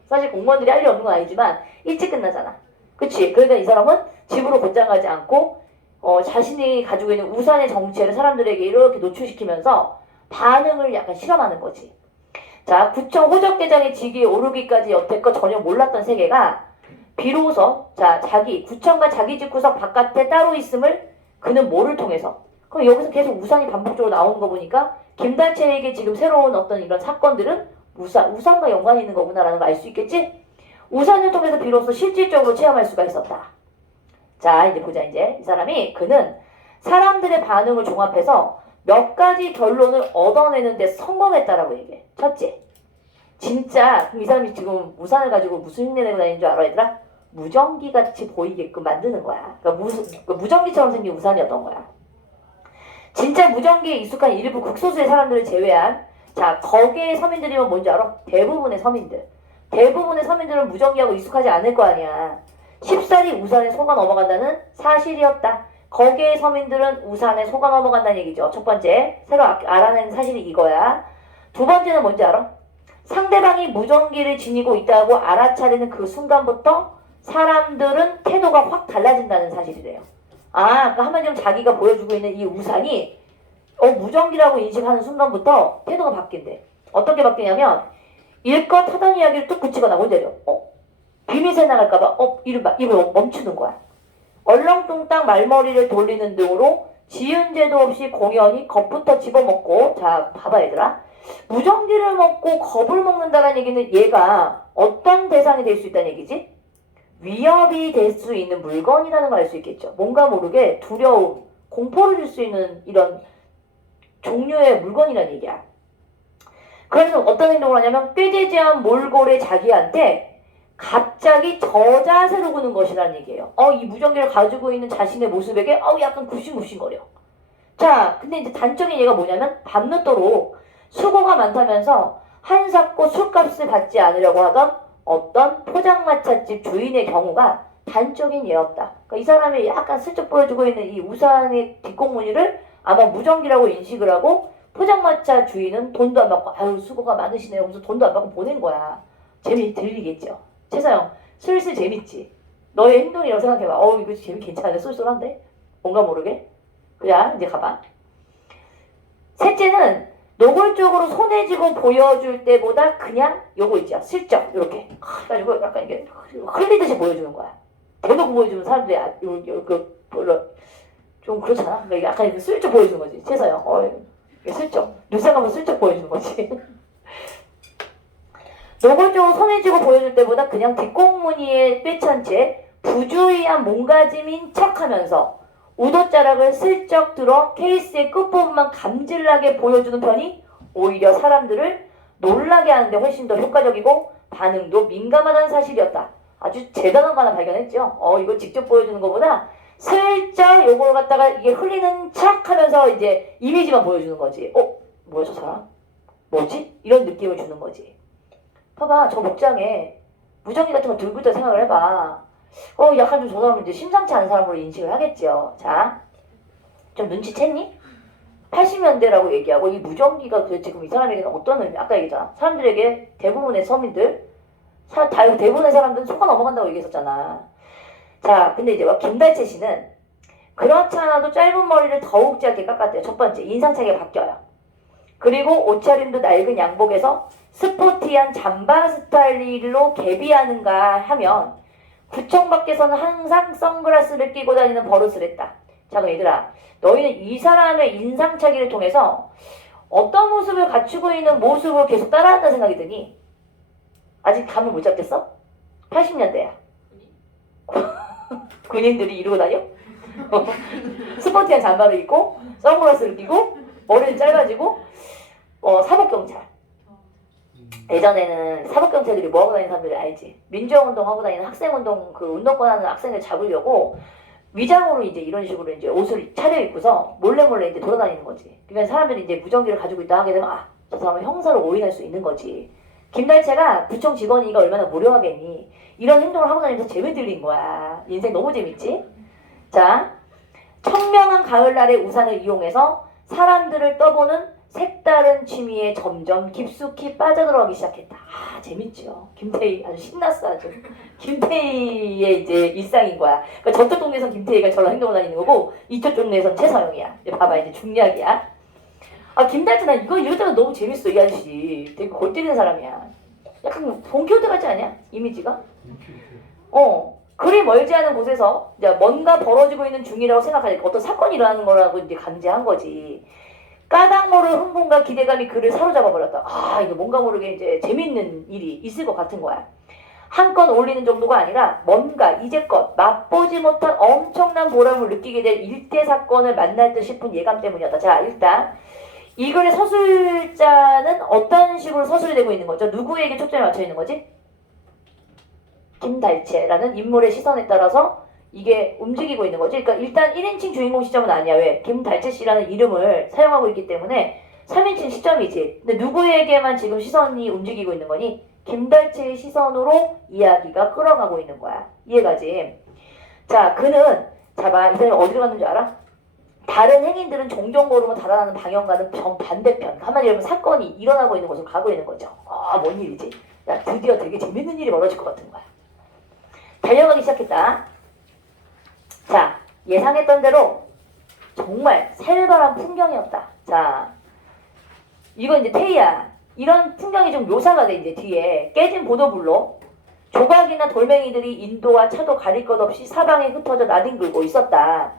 사실 공무원들이 할 일 없는 건 아니지만 일찍 끝나잖아. 그치? 그러니까 이 사람은 집으로 곧장 가지 않고 자신이 가지고 있는 우산의 정체를 사람들에게 이렇게 노출시키면서 반응을 약간 실험하는 거지. 자, 구청 호적계장의 직위에 오르기까지 여태껏 전혀 몰랐던 세계가 비로소 자 자기 구청과 자기 집구석 바깥에 따로 있음을 그는 뭐를 통해서 그럼 여기서 계속 우산이 반복적으로 나오는 거 보니까 김달채에게 지금 새로운 어떤 이런 사건들은 우산과 연관이 있는 거구나라는 걸 알 수 있겠지? 우산을 통해서 비로소 실질적으로 체험할 수가 있었다. 자 이제 보자. 이제 이 사람이 그는 사람들의 반응을 종합해서 몇 가지 결론을 얻어내는 데 성공했다라고 얘기해. 첫째, 진짜 그럼 이 사람이 지금 우산을 가지고 무슨 흉내 내고 다니는 줄 알아 얘들아? 무전기 같이 보이게끔 만드는 거야. 그러니까 무전기처럼 생긴 우산이었던 거야. 진짜 무전기에 익숙한 일부 극소수의 사람들을 제외한 자 거기의 서민들이면 뭔지 알아? 대부분의 서민들. 대부분의 서민들은 무전기하고 익숙하지 않을 거 아니야. 쉽사리 우산에 속아 넘어간다는 사실이었다. 거기의 서민들은 우산에 속아 넘어간다는 얘기죠. 첫 번째, 새로 알아낸 사실이 이거야. 두 번째는 뭔지 알아? 상대방이 무전기를 지니고 있다고 알아차리는 그 순간부터 사람들은 태도가 확 달라진다는 사실이래요. 그러니까 한마디로 자기가 보여주고 있는 이 우산이 무전기라고 인식하는 순간부터 태도가 바뀐대. 어떻게 바뀌냐면 일껏 하던 이야기를 뚝 붙이거나 뭔지 알죠? 비밀새 나갈까봐 입을 멈추는 거야. 얼렁뚱땅 말머리를 돌리는 등으로 지은죄도 없이 공연히 겁부터 집어먹고 자 봐봐 얘들아. 무전기를 먹고 겁을 먹는다는 얘기는 얘가 어떤 대상이 될 수 있다는 얘기지? 위협이 될 수 있는 물건이라는 걸 알 수 있겠죠. 뭔가 모르게 두려움, 공포를 줄 수 있는 이런 종류의 물건이라는 얘기야. 그래서 어떤 행동을 하냐면 꾀재재한 몰골의 자기한테 갑자기 저자세로 구는 것이라는 얘기예요. 이 무전기를 가지고 있는 자신의 모습에게 약간 굽신굽신거려. 자, 근데 이제 단적인 얘가 뭐냐면 밤늦도록 수고가 많다면서 한삭고 술값을 받지 않으려고 하던 어떤 포장마차집 주인의 경우가 단적인 예였다. 그러니까 이 사람이 약간 슬쩍 보여주고 있는 이 우산의 뒷공무니를 아마 무전기라고 인식을 하고 포장마차 주인은 돈도 안 받고 수고가 많으시네요. 그래서 돈도 안 받고 보낸 거야. 재미 들리겠죠? 최서영 슬슬 재밌지? 너의 행동이라고 생각해봐. 이거 재미 괜찮은데 쏠쏠한데? 뭔가 모르게? 그냥 이제 가봐. 셋째는 노골적으로 손에 쥐고 보여줄 때보다 그냥 요거 있죠. 슬쩍 이렇게 가지고 약간 이게 흘리듯이 보여주는 거야. 대놓고 보여주면 사람들이 좀 그렇잖아. 그러니까 약간 이렇게 슬쩍 보여주는 거지. 최서영 슬쩍 눈썹 감고 슬쩍 보여주는 거지. 노골적으로 손에 쥐고 보여줄 때보다 그냥 뒷공무니에 빼찬 채 부주의한 몸가짐인 척하면서 우도자락을 슬쩍 들어 케이스의 끝부분만 감질나게 보여주는 편이 오히려 사람들을 놀라게 하는데 훨씬 더 효과적이고 반응도 민감하다는 사실이었다. 아주 대단한 거 하나 발견했죠. 이거 직접 보여주는 것보다 슬쩍 요걸 갖다가 이게 흘리는 척 하면서 이제 이미지만 보여주는 거지. 뭐야 저 사람? 뭐지? 이런 느낌을 주는 거지. 봐봐, 저 목장에 무전기 같은 거 들고 있다 생각을 해봐. 약간 좀 저 사람은 이제 심상치 않은 사람으로 인식을 하겠죠. 자, 좀 눈치챘니? 80년대라고 얘기하고 이 무전기가 도대체 지금 이 사람에게는 어떤 의미? 아까 얘기했잖아. 사람들에게 대부분의 서민들, 대부분의 사람들은 속아 넘어간다고 얘기했었잖아. 자, 근데 이제 김달채 씨는 그렇지 않아도 짧은 머리를 더욱 짧게 깎았대요. 첫 번째, 인상착에 바뀌어요. 그리고 옷차림도 낡은 양복에서 스포티한 잠바 스타일로 개비하는가 하면 구청 밖에서는 항상 선글라스를 끼고 다니는 버릇을 했다. 자, 그럼 얘들아, 너희는 이 사람의 인상착의를 통해서 어떤 모습을 갖추고 있는 모습을 계속 따라한다 생각이 드니? 아직 감을 못 잡겠어? 80년대야. 군인들이 이러고 다녀? 스포티한 잠바를 입고 선글라스를 끼고 머리는 짧아지고 사법경찰. 예전에는 사법경찰들이 뭐하고 다니는 사람들이 알지? 민주화운동 하고 다니는 학생운동, 그 운동권 하는 학생을 잡으려고 위장으로 이제 이런 식으로 이제 옷을 차려입고서 몰래 이제 돌아다니는 거지. 그러니까 사람들이 이제 무전기를 가지고 있다 하게 되면 저 사람은 형사로 오인할 수 있는 거지. 김달채가 구청 직원이니까 얼마나 무료하겠니? 이런 행동을 하고 다니면서 재미 들린 거야. 인생 너무 재밌지? 자, 청명한 가을날의 우산을 이용해서 사람들을 떠보는 색다른 취미에 점점 깊숙이 빠져들어가기 시작했다. 재밌죠. 김태희 아주 신났어 아주. 김태희의 이제 일상인 거야. 그러니까 저쪽 동네에선 김태희가 저런 행동을 다니는 거고 이쪽 동네에선 최서영이야. 이제 봐봐 이제 중략이야. 김달채 나 이거 읽을 때가 너무 재밌어. 이 아저씨 되게 골 때리는 사람이야. 약간 돈키호테 같지 않냐? 이미지가? 그리 멀지 않은 곳에서 이제 뭔가 벌어지고 있는 중이라고 생각하니까 어떤 사건이 일어나는 거라고 이제 간지한 거지. 까닭 모를 흥분과 기대감이 그를 사로잡아 버렸다. 이게 뭔가 모르게 이제 재밌는 일이 있을 것 같은 거야. 한 건 올리는 정도가 아니라 뭔가 이제껏 맛보지 못한 엄청난 보람을 느끼게 될 일대 사건을 만날 듯 싶은 예감 때문이었다. 자, 일단 이 글의 서술자는 어떤 식으로 서술이 되고 있는 거죠? 누구에게 초점이 맞춰 있는 거지? 김달채라는 인물의 시선에 따라서 이게 움직이고 있는 거지. 그러니까 일단 1인칭 주인공 시점은 아니야. 왜? 김달채 씨라는 이름을 사용하고 있기 때문에 3인칭 시점이지. 근데 누구에게만 지금 시선이 움직이고 있는 거니? 김달채의 시선으로 이야기가 끌어가고 있는 거야. 이해가지? 자, 그는 봐. 이 사람이 어디로 갔는 줄 알아? 다른 행인들은 종종 고르면 달아나는 방향과는 정반대편. 한마디로 하면 사건이 일어나고 있는 곳으로 가고 있는 거죠. 뭔 일이지? 야, 드디어 되게 재밌는 일이 벌어질 것 같은 거야. 달려가기 시작했다. 자, 예상했던 대로 정말 살벌한 풍경이었다. 자, 이건 이제 태희야. 이런 풍경이 좀 묘사가 돼. 이제 뒤에 깨진 보도블로 조각이나 돌멩이들이 인도와 차도 가릴 것 없이 사방에 흩어져 나뒹굴고 있었다.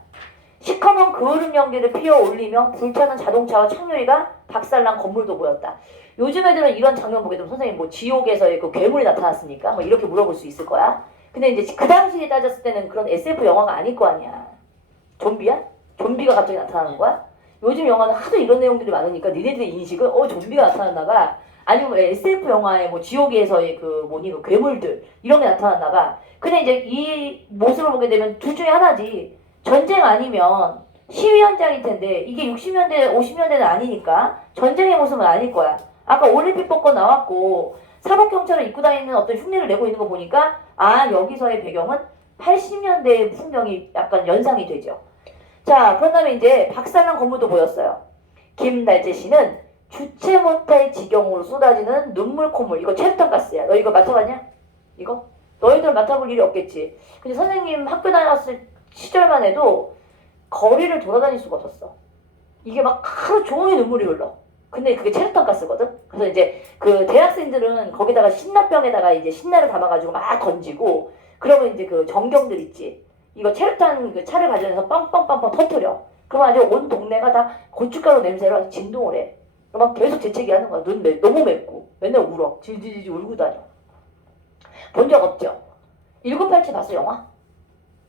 시커먼 그을음 연기를 피어 올리며 불타는 자동차와 창유리가 박살난 건물도 보였다. 요즘 애들은 이런 장면 보게 되면 선생님 뭐 지옥에서의 그 괴물이 나타났습니까? 뭐 이렇게 물어볼 수 있을 거야. 근데 이제 그 당시에 따졌을 때는 그런 SF 영화가 아닐 거 아니야. 좀비야? 좀비가 갑자기 나타나는 거야? 요즘 영화는 하도 이런 내용들이 많으니까 니네들의 인식은 좀비가 나타났나 봐. 아니면 SF 영화의 뭐 지옥에서의 그 괴물들 이런 게 나타났나 봐. 근데 이제 이 모습을 보게 되면 둘 중에 하나지. 전쟁 아니면 시위 현장일 텐데 이게 60년대 50년대는 아니니까 전쟁의 모습은 아닐 거야. 아까 올림픽 복권 나왔고 사법경찰을 입고 다니는 어떤 흉내를 내고 있는 거 보니까 여기서의 배경은 80년대의 풍경이 약간 연상이 되죠. 자, 그런 다음에 이제 박살난 건물도 보였어요. 김달채 씨는 주체 못할 지경으로 쏟아지는 눈물 콧물. 이거 체류탄가스야. 너 이거 맡아봤냐? 이거? 너희들 맡아볼 일이 없겠지. 근데 선생님 학교 다녔을 시절만 해도 거리를 돌아다닐 수가 없었어. 이게 막 하루 종일 눈물이 흘러. 근데 그게 체류탄가스거든. 그래서 이제 그 대학생들은 거기다가 신라병에다가 이제 신라를 담아가지고 막 던지고 그러면 이제 그 전경들 있지. 이거 체류탄 그 차를 가져다서 빵빵빵빵 터뜨려. 그러면 아주 온 동네가 다 고춧가루 냄새로 진동을 해. 막 계속 재채기 하는 거야. 너무 맵고 맨날 울어. 질질질 울고 다녀. 본 적 없죠? 1987 봤어 영화?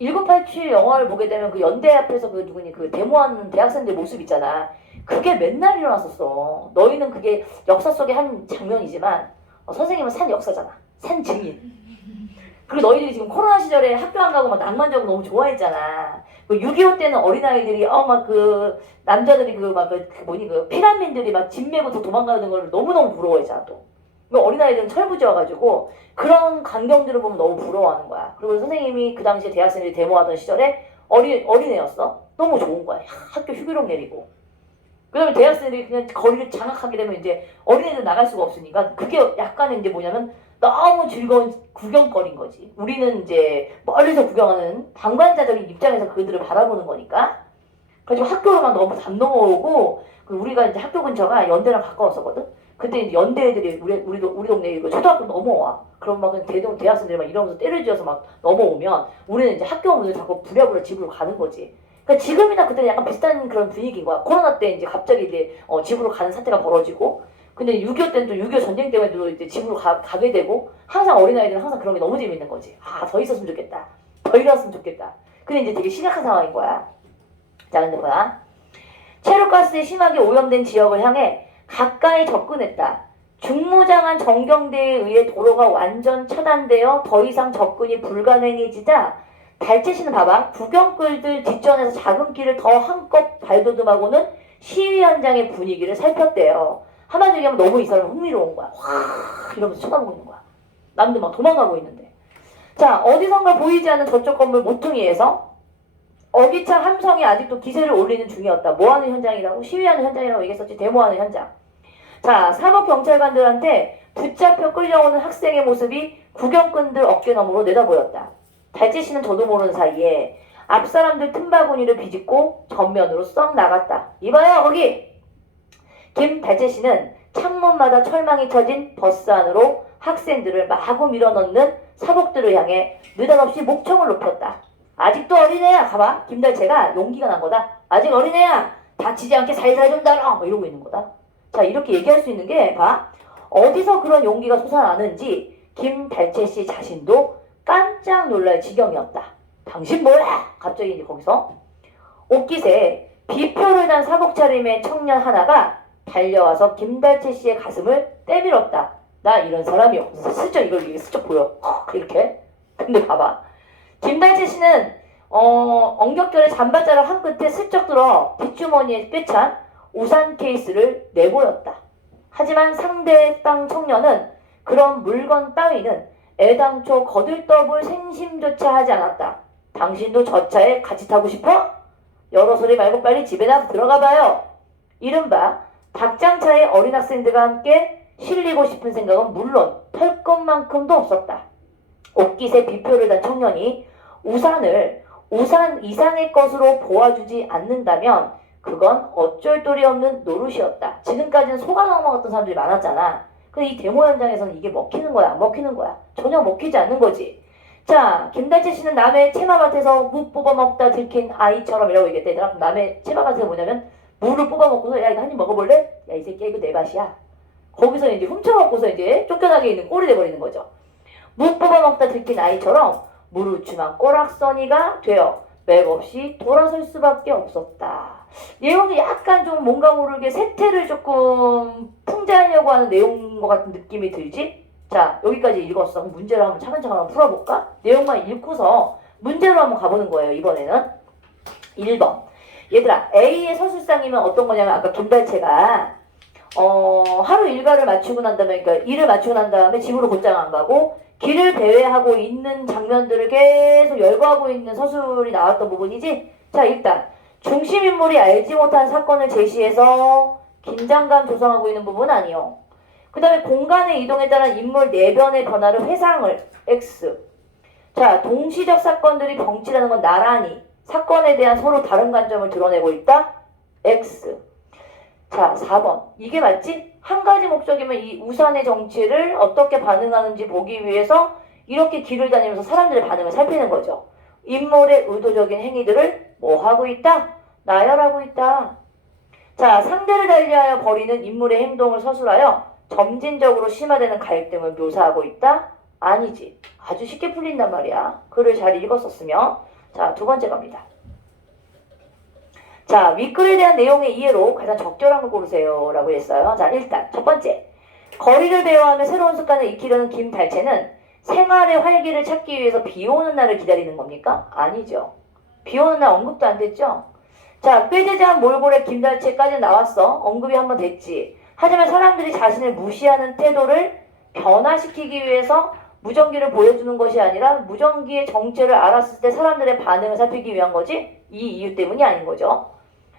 1987 영화를 보게 되면 그 연대 앞에서 그 누구니 그 데모하는 대학생들 모습 있잖아. 그게 맨날 일어났었어. 너희는 그게 역사 속의 한 장면이지만 선생님은 산 역사잖아. 산 증인. 그리고 너희들이 지금 코로나 시절에 학교 안 가고 막 낭만적으로 너무 좋아했잖아. 그6.25 때는 어린아이들이 막 그 남자들이 그 피난민들이 막 집 메고 다 도망가는 걸 너무너무 부러워했잖아 또. 그 어린아이들은 철부지여가지고 그런 광경들을 보면 너무 부러워하는 거야. 그리고 선생님이 그 당시에 대학생들이 데모하던 시절에 어린애였어. 너무 좋은 거야. 학교 휴교령 내리고. 그다음에 대학생들이 그냥 거리를 장악하게 되면 이제 어린애들 나갈 수가 없으니까 그게 약간의 이제 뭐냐면 너무 즐거운 구경거리인 거지. 우리는 이제 멀리서 구경하는 방관자적인 입장에서 그들을 바라보는 거니까. 그래서 학교로만 너무 담 넘어오고 우리가 이제 학교 근처가 연대랑 가까웠었거든. 그때 이제 연대 애들이 우리 동네에 초등학교 넘어와. 그럼 막 대학생들이 막 이러면서 때를 지어서 막 넘어오면 우리는 이제 학교 문을 자꾸 부랴부랴 집으로 가는 거지. 그러니까 지금이나 그때는 약간 비슷한 그런 분위기인 거야. 코로나 때 이제 갑자기 이제 집으로 가는 사태가 벌어지고, 근데 6.25 때는 또 6.25 전쟁 때문에도 이제 집으로 가게 되고, 항상 어린아이들은 항상 그런 게 너무 재밌는 거지. 더 있었으면 좋겠다. 더 일어났으면 좋겠다. 근데 이제 되게 심각한 상황인 거야. 자, 근데 뭐야? 체류가스에 심하게 오염된 지역을 향해 가까이 접근했다. 중무장한 정경대에 의해 도로가 완전 차단되어 더 이상 접근이 불가능해지자 달채씨는 봐봐. 구경꾼들 뒷전에서 작은 길을 더 한껏 발돋움하고는 시위 현장의 분위기를 살폈대요. 한마디로 얘기하면 너무 이 사람은 흥미로운 거야. 와 이러면서 쳐다보고 있는 거야. 남들 막 도망가고 있는데. 자, 어디선가 보이지 않는 저쪽 건물 모퉁이에서 어기찬 함성이 아직도 기세를 올리는 중이었다. 뭐하는 현장이라고? 시위하는 현장이라고 얘기했었지. 데모하는 현장. 자, 사법경찰관들한테 붙잡혀 끌려오는 학생의 모습이 구경꾼들 어깨너머로 내다보였다. 달채씨는 저도 모르는 사이에 앞사람들 틈바구니를 비집고 전면으로 썩 나갔다. 이봐요 거기! 김달채씨는 창문마다 철망이 터진 버스 안으로 학생들을 마구 밀어넣는 사복들을 향해 느닷없이 목청을 높였다. 아직도 어린애야. 가봐. 김달채가 용기가 난 거다. 아직 어린애야. 다치지 않게 살살 좀 다뤄. 뭐 이러고 있는 거다. 자, 이렇게 얘기할 수 있는 게 봐. 어디서 그런 용기가 솟아나는지 김달채씨 자신도 깜짝 놀랄 지경이었다. 당신 뭐야? 갑자기 이제 거기서 옷깃에 비표를 단 사복 차림의 청년 하나가 달려와서 김달채씨의 가슴을 때밀었다. 나 이런 사람이요. 슬쩍 이걸 슬쩍 보여. 이렇게. 근데 봐봐. 김달채씨는 엉겹결에 잠바자락 한 끝에 슬쩍 들어 뒷주머니에 꿰찬 우산 케이스를 내보였다. 하지만 상대방 청년은 그런 물건 따위는 애당초 거들떠볼 생심조차 하지 않았다. 당신도 저 차에 같이 타고 싶어? 여러 소리 말고 빨리 집에나 들어가봐요. 이른바 닭장차에 어린 학생들과 함께 실리고 싶은 생각은 물론 털 것만큼도 없었다. 옷깃에 비표를 단 청년이 우산을 우산 이상의 것으로 보아주지 않는다면 그건 어쩔 도리 없는 노릇이었다. 지금까지는 속아 넘어갔던 사람들이 많았잖아. 근데 이 데모 현장에서는 이게 먹히는 거야, 안 먹히는 거야? 전혀 먹히지 않는 거지. 자, 김달채씨는 남의 채마밭에서 무 뽑아먹다 들킨 아이처럼 이라고 얘기했다. 얘들아, 남의 채마밭에서 뭐냐면 무를 뽑아먹고서 야 이거 한 입 먹어볼래? 야 이 새끼야 이거 내 밭이야. 거기서 이제 훔쳐먹고서 이제 쫓겨나게 있는 꼴이 돼버리는 거죠. 무 뽑아먹다 들킨 아이처럼 무르춤한 꼬락서니가 되어 맥없이 돌아설 수밖에 없었다. 내용이 약간 좀 뭔가 모르게 세태를 조금 풍자하려고 하는 내용인 것 같은 느낌이 들지? 자, 여기까지 읽었어. 문제를 한번 차근차근 한번 풀어볼까? 내용만 읽고서 문제로 한번 가보는 거예요, 이번에는. 1번. 얘들아, A의 서술상이면 어떤 거냐면 아까 김달채가 하루 일과를 마치고 난 다음에, 그러니까 일을 마치고 난 다음에 집으로 곧장 안 가고 길을 배회하고 있는 장면들을 계속 열거하고 있는 서술이 나왔던 부분이지? 자, 일단 중심인물이 알지 못한 사건을 제시해서 긴장감 조성하고 있는 부분 아니요. 그 다음에 공간의 이동에 따른 인물 내변의 변화를 회상을 X. 자, 동시적 사건들이 병치라는 건 나란히 사건에 대한 서로 다른 관점을 드러내고 있다. X. 자, 4번. 이게 맞지? 한 가지 목적이면 이 우산의 정치를 어떻게 반응하는지 보기 위해서 이렇게 길을 다니면서 사람들의 반응을 살피는 거죠. 인물의 의도적인 행위들을 뭐 하고 있다? 나열하고 있다. 자, 상대를 달리하여 벌이는 인물의 행동을 서술하여 점진적으로 심화되는 갈등을 묘사하고 있다? 아니지. 아주 쉽게 풀린단 말이야. 글을 잘 읽었었으면. 자, 두 번째 갑니다. 자, 윗글에 대한 내용의 이해로 가장 적절한 걸 고르세요 라고 했어요. 자, 일단 첫 번째. 거리를 배워하며 새로운 습관을 익히려는 김달채는 생활의 활기를 찾기 위해서 비 오는 날을 기다리는 겁니까? 아니죠. 비 오는 날 언급도 안 됐죠? 자, 꾀죄죄한 몰골의 김달채까지 나왔어. 언급이 한번 됐지. 하지만 사람들이 자신을 무시하는 태도를 변화시키기 위해서 무전기를 보여주는 것이 아니라 무전기의 정체를 알았을 때 사람들의 반응을 살피기 위한 거지, 이 이유 때문이 아닌 거죠.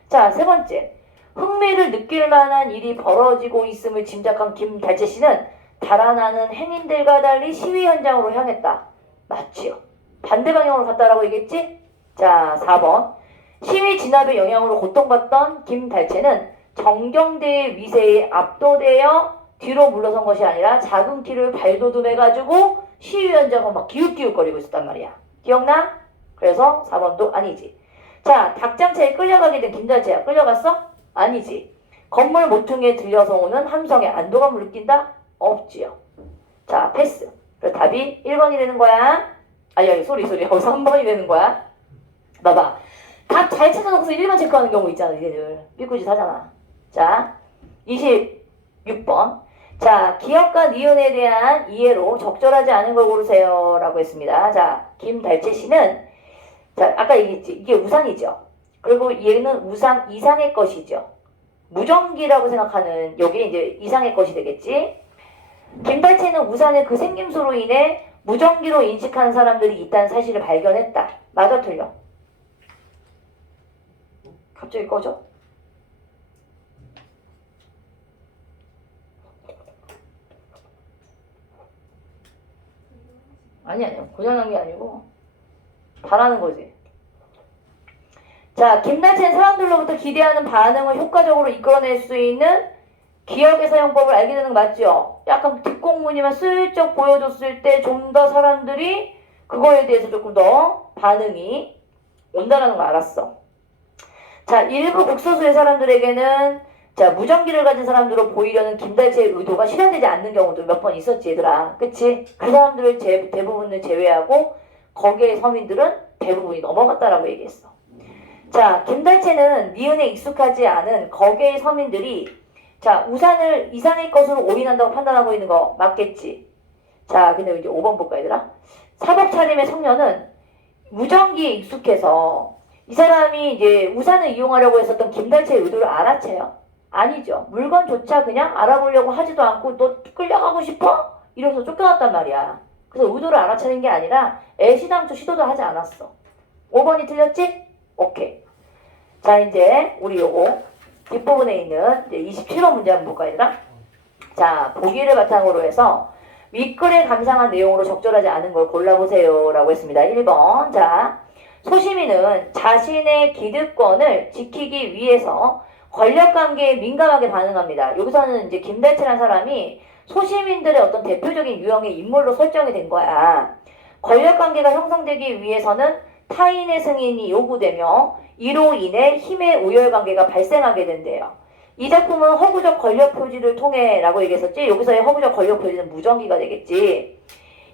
자, 세 번째. 흥미를 느낄 만한 일이 벌어지고 있음을 짐작한 김달채 씨는 달아나는 행인들과 달리 시위 현장으로 향했다. 맞지요? 반대 방향으로 갔다라고 얘기했지? 자, 4번. 시위 진압의 영향으로 고통받던 김달채는 정경대의 위세에 압도되어 뒤로 물러선 것이 아니라 작은 키를 발돋움해가지고 시위 현장을 막 기웃기웃거리고 있었단 말이야. 기억나? 그래서 4번도 아니지. 자, 닭장차에 끌려가게 된 김달채야. 끌려갔어? 아니지. 건물 모퉁이에 들려서 오는 함성에 안도감을 느낀다? 없지요. 자, 패스. 그래서 답이 1번이 되는 거야. 아니, 소리. 여기서 3번이 되는 거야. 봐봐. 답 잘 찾아놓고서 1번 체크하는 경우 있잖아, 니네들. 삐꾸짓 하잖아. 자, 26번. 자, 기억과 니은에 대한 이해로 적절하지 않은 걸 고르세요. 라고 했습니다. 자, 김달채 씨는, 자, 아까 얘기했지. 이게 우산이죠. 그리고 얘는 우산 이상의 것이죠. 무전기라고 생각하는, 여기 이제 이상의 것이 되겠지. 김달채는 우산의 그 생김새로 인해 무전기로 인식하는 사람들이 있다는 사실을 발견했다. 맞아, 틀려? 갑자기 꺼져? 아니야. 고장난 게 아니고 바라는 거지. 자, 김달채는 사람들로부터 기대하는 반응을 효과적으로 이끌어낼 수 있는 기억의 사용법을 알게 되는 거 맞죠? 약간 뒷공문이만 슬쩍 보여줬을 때 좀 더 사람들이 그거에 대해서 조금 더 반응이 온다는 걸 알았어. 자, 일부 극소수의 사람들에게는 자, 무전기를 가진 사람들로 보이려는 김달채의 의도가 실현되지 않는 경우도 몇 번 있었지, 얘들아. 그치? 그 사람들을 대부분을 제외하고 거기에 서민들은 대부분이 넘어갔다라고 얘기했어. 자, 김달채는 니은에 익숙하지 않은 거기의 서민들이 자, 우산을 이상의 것으로 올인한다고 판단하고 있는 거 맞겠지? 자, 근데 이제 5번 볼까, 얘들아? 사법차림의 청년은 무전기에 익숙해서 이 사람이 이제 우산을 이용하려고 했었던 김달채의 의도를 알아채요? 아니죠. 물건조차 그냥 알아보려고 하지도 않고 너 끌려가고 싶어? 이러면서 쫓겨났단 말이야. 그래서 의도를 알아채는 게 아니라 애시당초 시도도 하지 않았어. 5번이 틀렸지? 오케이. 자, 이제 우리 요거 뒷부분에 있는 이제 27번 문제 한번 볼까, 얘들아? 자, 보기를 바탕으로 해서 윗글에 감상한 내용으로 적절하지 않은 걸 골라보세요. 라고 했습니다. 1번. 자, 소시민은 자신의 기득권을 지키기 위해서 권력관계에 민감하게 반응합니다. 여기서는 이제 김달채라는 사람이 소시민들의 어떤 대표적인 유형의 인물로 설정이 된 거야. 권력관계가 형성되기 위해서는 타인의 승인이 요구되며 이로 인해 힘의 우열관계가 발생하게 된대요. 이 작품은 허구적 권력 표지를 통해 라고 얘기했었지. 여기서의 허구적 권력 표지는 무전기가 되겠지.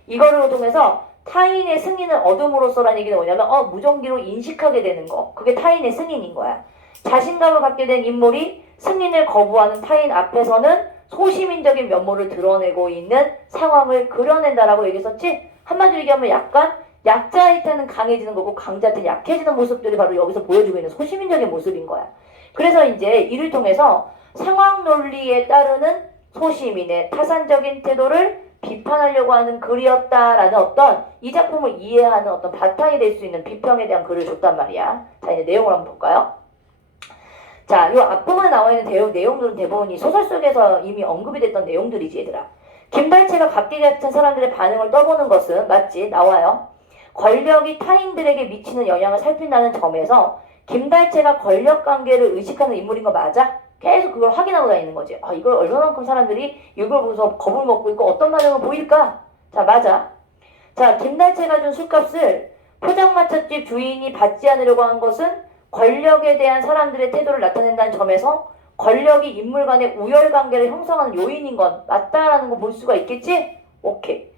이거를 통해서 타인의 승인을 얻음으로써라는 얘기는 뭐냐면 무전기로 인식하게 되는 거. 그게 타인의 승인인 거야. 자신감을 갖게 된 인물이 승인을 거부하는 타인 앞에서는 소시민적인 면모를 드러내고 있는 상황을 그려낸다라고 얘기했었지. 한마디로 얘기하면 약간 약자한테는 강해지는 거고 강자한테는 약해지는 모습들이 바로 여기서 보여주고 있는 소시민적인 모습인 거야. 그래서 이제 이를 통해서 상황 논리에 따르는 소시민의 타산적인 태도를 비판하려고 하는 글이었다라는 어떤 이 작품을 이해하는 어떤 바탕이 될 수 있는 비평에 대한 글을 줬단 말이야. 자, 이제 내용을 한번 볼까요? 자, 이 앞부분에 나와 있는 내용들은 대부분 이 소설 속에서 이미 언급이 됐던 내용들이지, 얘들아. 김달채가 각기 같은 사람들의 반응을 떠보는 것은 맞지? 나와요. 권력이 타인들에게 미치는 영향을 살핀다는 점에서 김달채가 권력관계를 의식하는 인물인 거 맞아? 계속 그걸 확인하고 다니는 거지. 이걸 얼마만큼 사람들이 이걸 보면서 겁을 먹고 있고 어떤 반응을 보일까? 자, 맞아. 자, 김달채가 준 술값을 포장마차집 주인이 받지 않으려고 한 것은 권력에 대한 사람들의 태도를 나타낸다는 점에서 권력이 인물 간의 우열관계를 형성하는 요인인 건 맞다라는 거 볼 수가 있겠지? 오케이.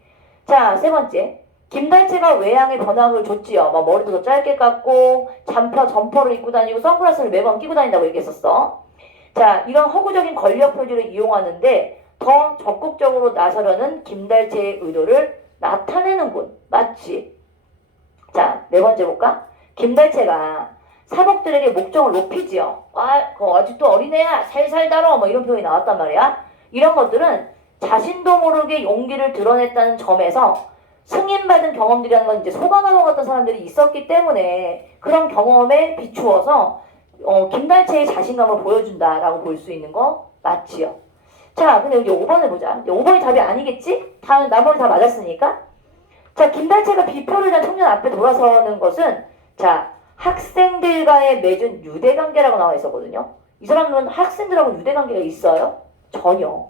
자, 세 번째. 김달채가 외양의 변함을 줬지요. 막 머리도 더 짧게 깎고 점퍼를 입고 다니고 선글라스를 매번 끼고 다닌다고 얘기했었어. 자, 이런 허구적인 권력 표지를 이용하는데 더 적극적으로 나서려는 김달채의 의도를 나타내는군. 맞지? 자, 네 번째 볼까? 김달채가 사복들에게 목적을 높이지요. 아직도 어린애야, 살살 다뤄, 뭐 이런 표현이 나왔단 말이야. 이런 것들은 자신도 모르게 용기를 드러냈다는 점에서 승인받은 경험들이라는 건 이제 소감하고 같은 사람들이 있었기 때문에 그런 경험에 비추어서 김달채의 자신감을 보여준다라고 볼 수 있는 거 맞지요. 자, 근데 여기 5번을 보자. 5번이 답이 아니겠지? 나머지 다 맞았으니까. 자, 김달채가 비표를 단 청년 앞에 돌아서는 것은 자, 학생들과의 맺은 유대관계라고 나와 있었거든요. 이 사람은 학생들하고 유대관계가 있어요? 전혀.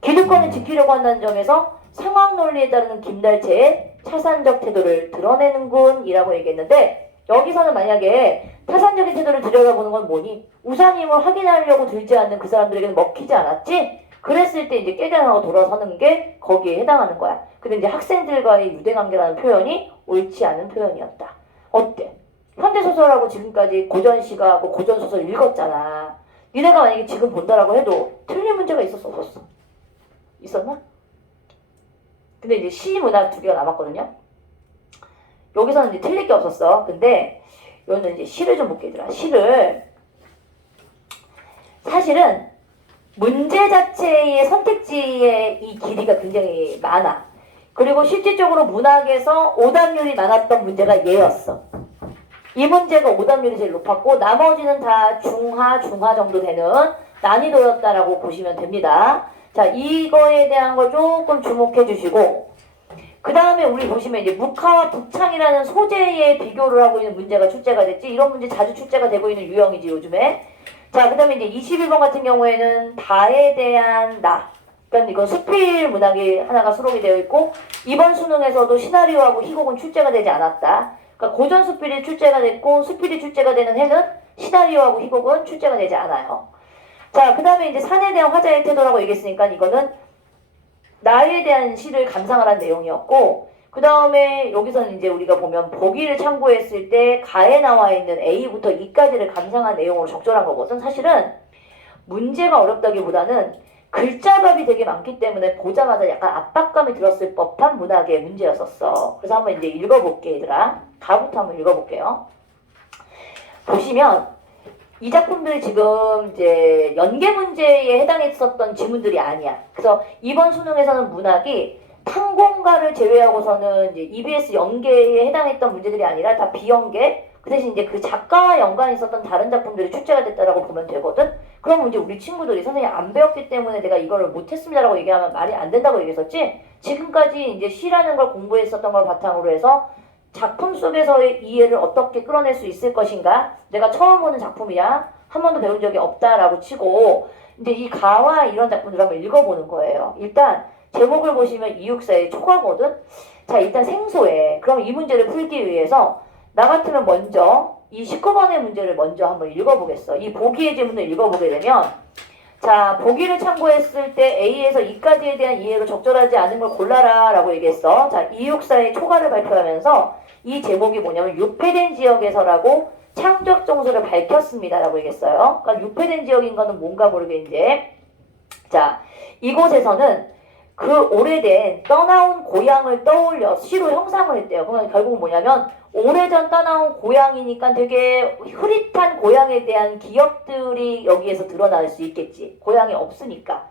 기득권을 지키려고 한다는 점에서 상황 논리에 따르는 김달채의 타산적 태도를 드러내는군 이라고 얘기했는데 여기서는 만약에 타산적인 태도를 들여다보는 건 뭐니? 우상임을 확인하려고 들지 않는 그 사람들에게는 먹히지 않았지? 그랬을 때 이제 깨달아고 돌아서는 게 거기에 해당하는 거야. 근데 이제 학생들과의 유대관계라는 표현이 옳지 않은 표현이었다. 어때? 현대소설하고 지금까지 고전시가하고 고전소설 읽었잖아. 니네가 만약에 지금 본다라고 해도 틀린 문제가 있었어 없었어? 있었나? 근데 이제 시, 문학 두 개가 남았거든요. 여기서는 이제 틀릴 게 없었어. 근데 여기는 이제 시를 좀 볼게 얘들아. 시를 사실은 문제 자체의 선택지의 이 길이가 굉장히 많아. 그리고 실질적으로 문학에서 오답률이 많았던 문제가 얘였어. 이 문제가 오답률이 제일 높았고 나머지는 다 중하 정도 되는 난이도였다라고 보시면 됩니다. 자, 이거에 대한 걸 조금 주목해 주시고 그 다음에 우리 보시면 이제 묵하와 북창이라는 소재의 비교를 하고 있는 문제가 출제가 됐지. 이런 문제 자주 출제가 되고 있는 유형이지 요즘에. 자, 그 다음에 이제 21번 같은 경우에는 다에 대한 나. 그러니까 이건 수필 문학이 하나가 수록이 되어 있고 이번 수능에서도 시나리오하고 희곡은 출제가 되지 않았다. 그러니까 고전 수필이 출제가 됐고 수필이 출제가 되는 해는 시나리오하고 희곡은 출제가 되지 않아요. 자, 그 다음에 이제 산에 대한 화자의 태도라고 얘기했으니까 이거는 나에 대한 시를 감상하라는 내용이었고 그 다음에 여기서는 이제 우리가 보면 보기를 참고했을 때 가에 나와 있는 A부터 E까지를 감상한 내용으로 적절한 거거든. 사실은 문제가 어렵다기보다는 글자밥이 되게 많기 때문에 보자마자 약간 압박감이 들었을 법한 문학의 문제였었어. 그래서 한번 이제 읽어볼게 얘들아. 가부터 한번 읽어볼게요. 보시면 이 작품들이 지금 이제 연계 문제에 해당했었던 지문들이 아니야. 그래서 이번 수능에서는 문학이 탕공가를 제외하고서는 이제 EBS 연계에 해당했던 문제들이 아니라 다 비연계. 그 대신 이제 그 작가와 연관이 있었던 다른 작품들이 출제가 됐다라고 보면 되거든. 그럼 이제 우리 친구들이 선생님 안 배웠기 때문에 내가 이거를 못했습니다라고 얘기하면 말이 안 된다고 얘기했었지. 지금까지 이제 시라는 걸 공부했었던 걸 바탕으로 해서 작품 속에서의 이해를 어떻게 끌어낼 수 있을 것인가? 내가 처음 보는 작품이야. 한 번도 배운 적이 없다라고 치고 이제 이 가와 이런 작품들을 한번 읽어보는 거예요. 일단 제목을 보시면 이육사의 초과거든. 자, 일단 생소해. 그럼 이 문제를 풀기 위해서 나 같으면 먼저 이 19번의 문제를 먼저 한번 읽어보겠어. 이 보기의 지문을 읽어보게 되면 자, 보기를 참고했을 때 A에서 E까지에 대한 이해가 적절하지 않은 걸 골라라 라고 얘기했어. 자, 이육사의 초과를 발표하면서 이 제목이 뭐냐면 유폐된 지역에서라고 창작 정서를 밝혔습니다 라고 얘기했어요. 그러니까 유폐된 지역인 거는 뭔가 모르게 이제 자, 이곳에서는 그 오래된 떠나온 고향을 떠올려 시로 형상을 했대요. 그러면 결국은 뭐냐면 오래전 떠나온 고향이니까 되게 흐릿한 고향에 대한 기억들이 여기에서 드러날 수 있겠지. 고향이 없으니까.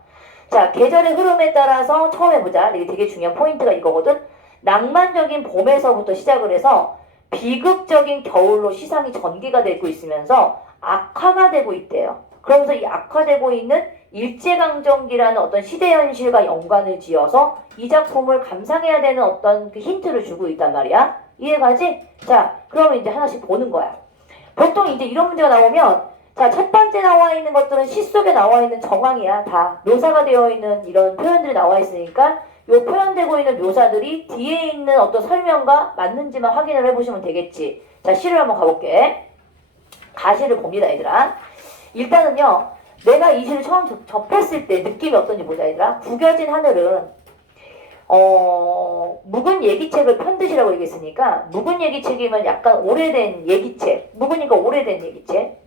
자, 계절의 흐름에 따라서 처음 해보자. 이게 되게 중요한 포인트가 이거거든. 낭만적인 봄에서부터 시작을 해서 비극적인 겨울로 시상이 전개가 되고 있으면서 악화가 되고 있대요. 그러면서 이 악화되고 있는 일제강점기라는 어떤 시대 현실과 연관을 지어서 이 작품을 감상해야 되는 어떤 그 힌트를 주고 있단 말이야. 이해가지? 자, 그러면 이제 하나씩 보는 거야. 보통 이제 이런 문제가 나오면 자, 첫 번째 나와 있는 것들은 시 속에 나와 있는 정황이야. 다 묘사가 되어 있는 이런 표현들이 나와 있으니까 요 표현되고 있는 묘사들이 뒤에 있는 어떤 설명과 맞는지만 확인을 해보시면 되겠지. 자, 시를 한번 가볼게. 가시를 봅니다, 얘들아. 일단은요, 내가 이 시를 처음 접했을 때 느낌이 어떤지 보자, 얘들아. 구겨진 하늘은 묵은 얘기책을 편드시라고 얘기했으니까 묵은 얘기책이면 약간 오래된 얘기책. 묵으니까 오래된 얘기책.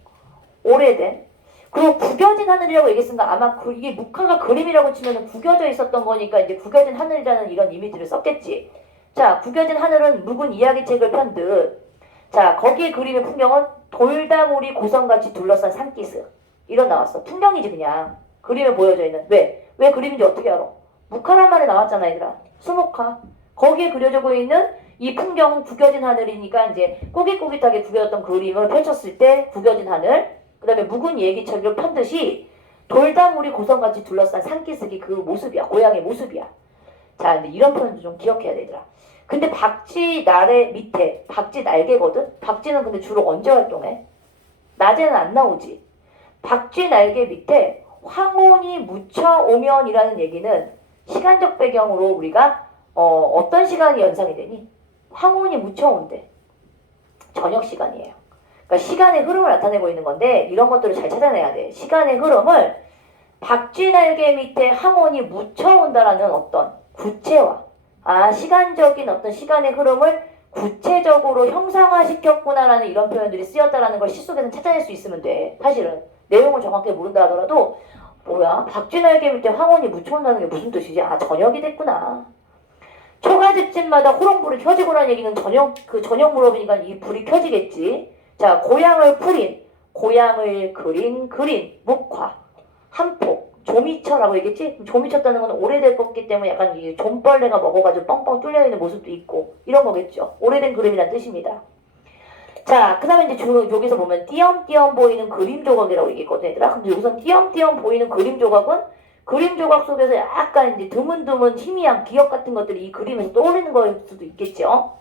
오래된. 그리고 구겨진 하늘이라고 얘기했으니까 아마 이게 묵화가 그림이라고 치면 구겨져 있었던 거니까 이제 구겨진 하늘이라는 이런 이미지를 썼겠지. 자, 구겨진 하늘은 묵은 이야기책을 편듯 자, 거기에 그림의 풍경은 돌다물이 고성같이 둘러싼 산기슭. 이런 나왔어. 풍경이지 그냥. 그림에 보여져 있는. 왜? 왜 그림인지 어떻게 알아? 묵화란 말이 나왔잖아 얘들아. 수묵화. 거기에 그려져 있는 이 풍경은 구겨진 하늘이니까 이제 꼬깃꼬깃하게 구겨졌던 그림을 펼쳤을 때 구겨진 하늘, 그 다음에 묵은 얘기처럼 편듯이 돌다물이 고성같이 둘러싼 산기슭이 그 모습이야. 고향의 모습이야. 자, 근데 이런 표현도 좀 기억해야 되더라. 근데 박쥐 날의 밑에, 박쥐 날개거든? 박쥐는 근데 주로 언제 활동해? 낮에는 안 나오지. 박쥐 날개 밑에 황혼이 묻혀오면이라는 얘기는 시간적 배경으로 우리가 어떤 시간이 연상이 되니? 황혼이 묻혀온대. 저녁 시간이에요. 그러니까 시간의 흐름을 나타내고 있는 건데 이런 것들을 잘 찾아내야 돼. 시간의 흐름을 박쥐 날개 밑에 황혼이 묻혀온다라는 어떤 구체화, 시간적인 어떤 시간의 흐름을 구체적으로 형상화시켰구나라는 이런 표현들이 쓰였다라는 걸 시 속에서 찾아낼 수 있으면 돼. 사실은 내용을 정확히 모른다 하더라도 뭐야? 박쥐 날개 밑에 황혼이 묻혀온다는 게 무슨 뜻이지? 저녁이 됐구나. 초가집집마다 호롱불이 켜지고라는 얘기는 저녁 무렵이니까 이 불이 켜지겠지. 자, 고향을 풀인, 고향을 그린, 묵화, 한폭, 조미처라고 얘기했지? 조미쳤다는 건 오래될 거기 때문에 약간 이 좀벌레가 먹어가지고 뻥뻥 뚫려있는 모습도 있고 이런 거겠죠. 오래된 그림이란 뜻입니다. 자, 그 다음에 이제 여기서 보면 띄엄띄엄 보이는 그림 조각이라고 얘기했거든 얘들아. 근데 여기서 띄엄띄엄 보이는 그림 조각은 그림 조각 속에서 약간 이제 드문드문 희미한 기억 같은 것들이 이 그림에서 떠오르는 거일 수도 있겠죠.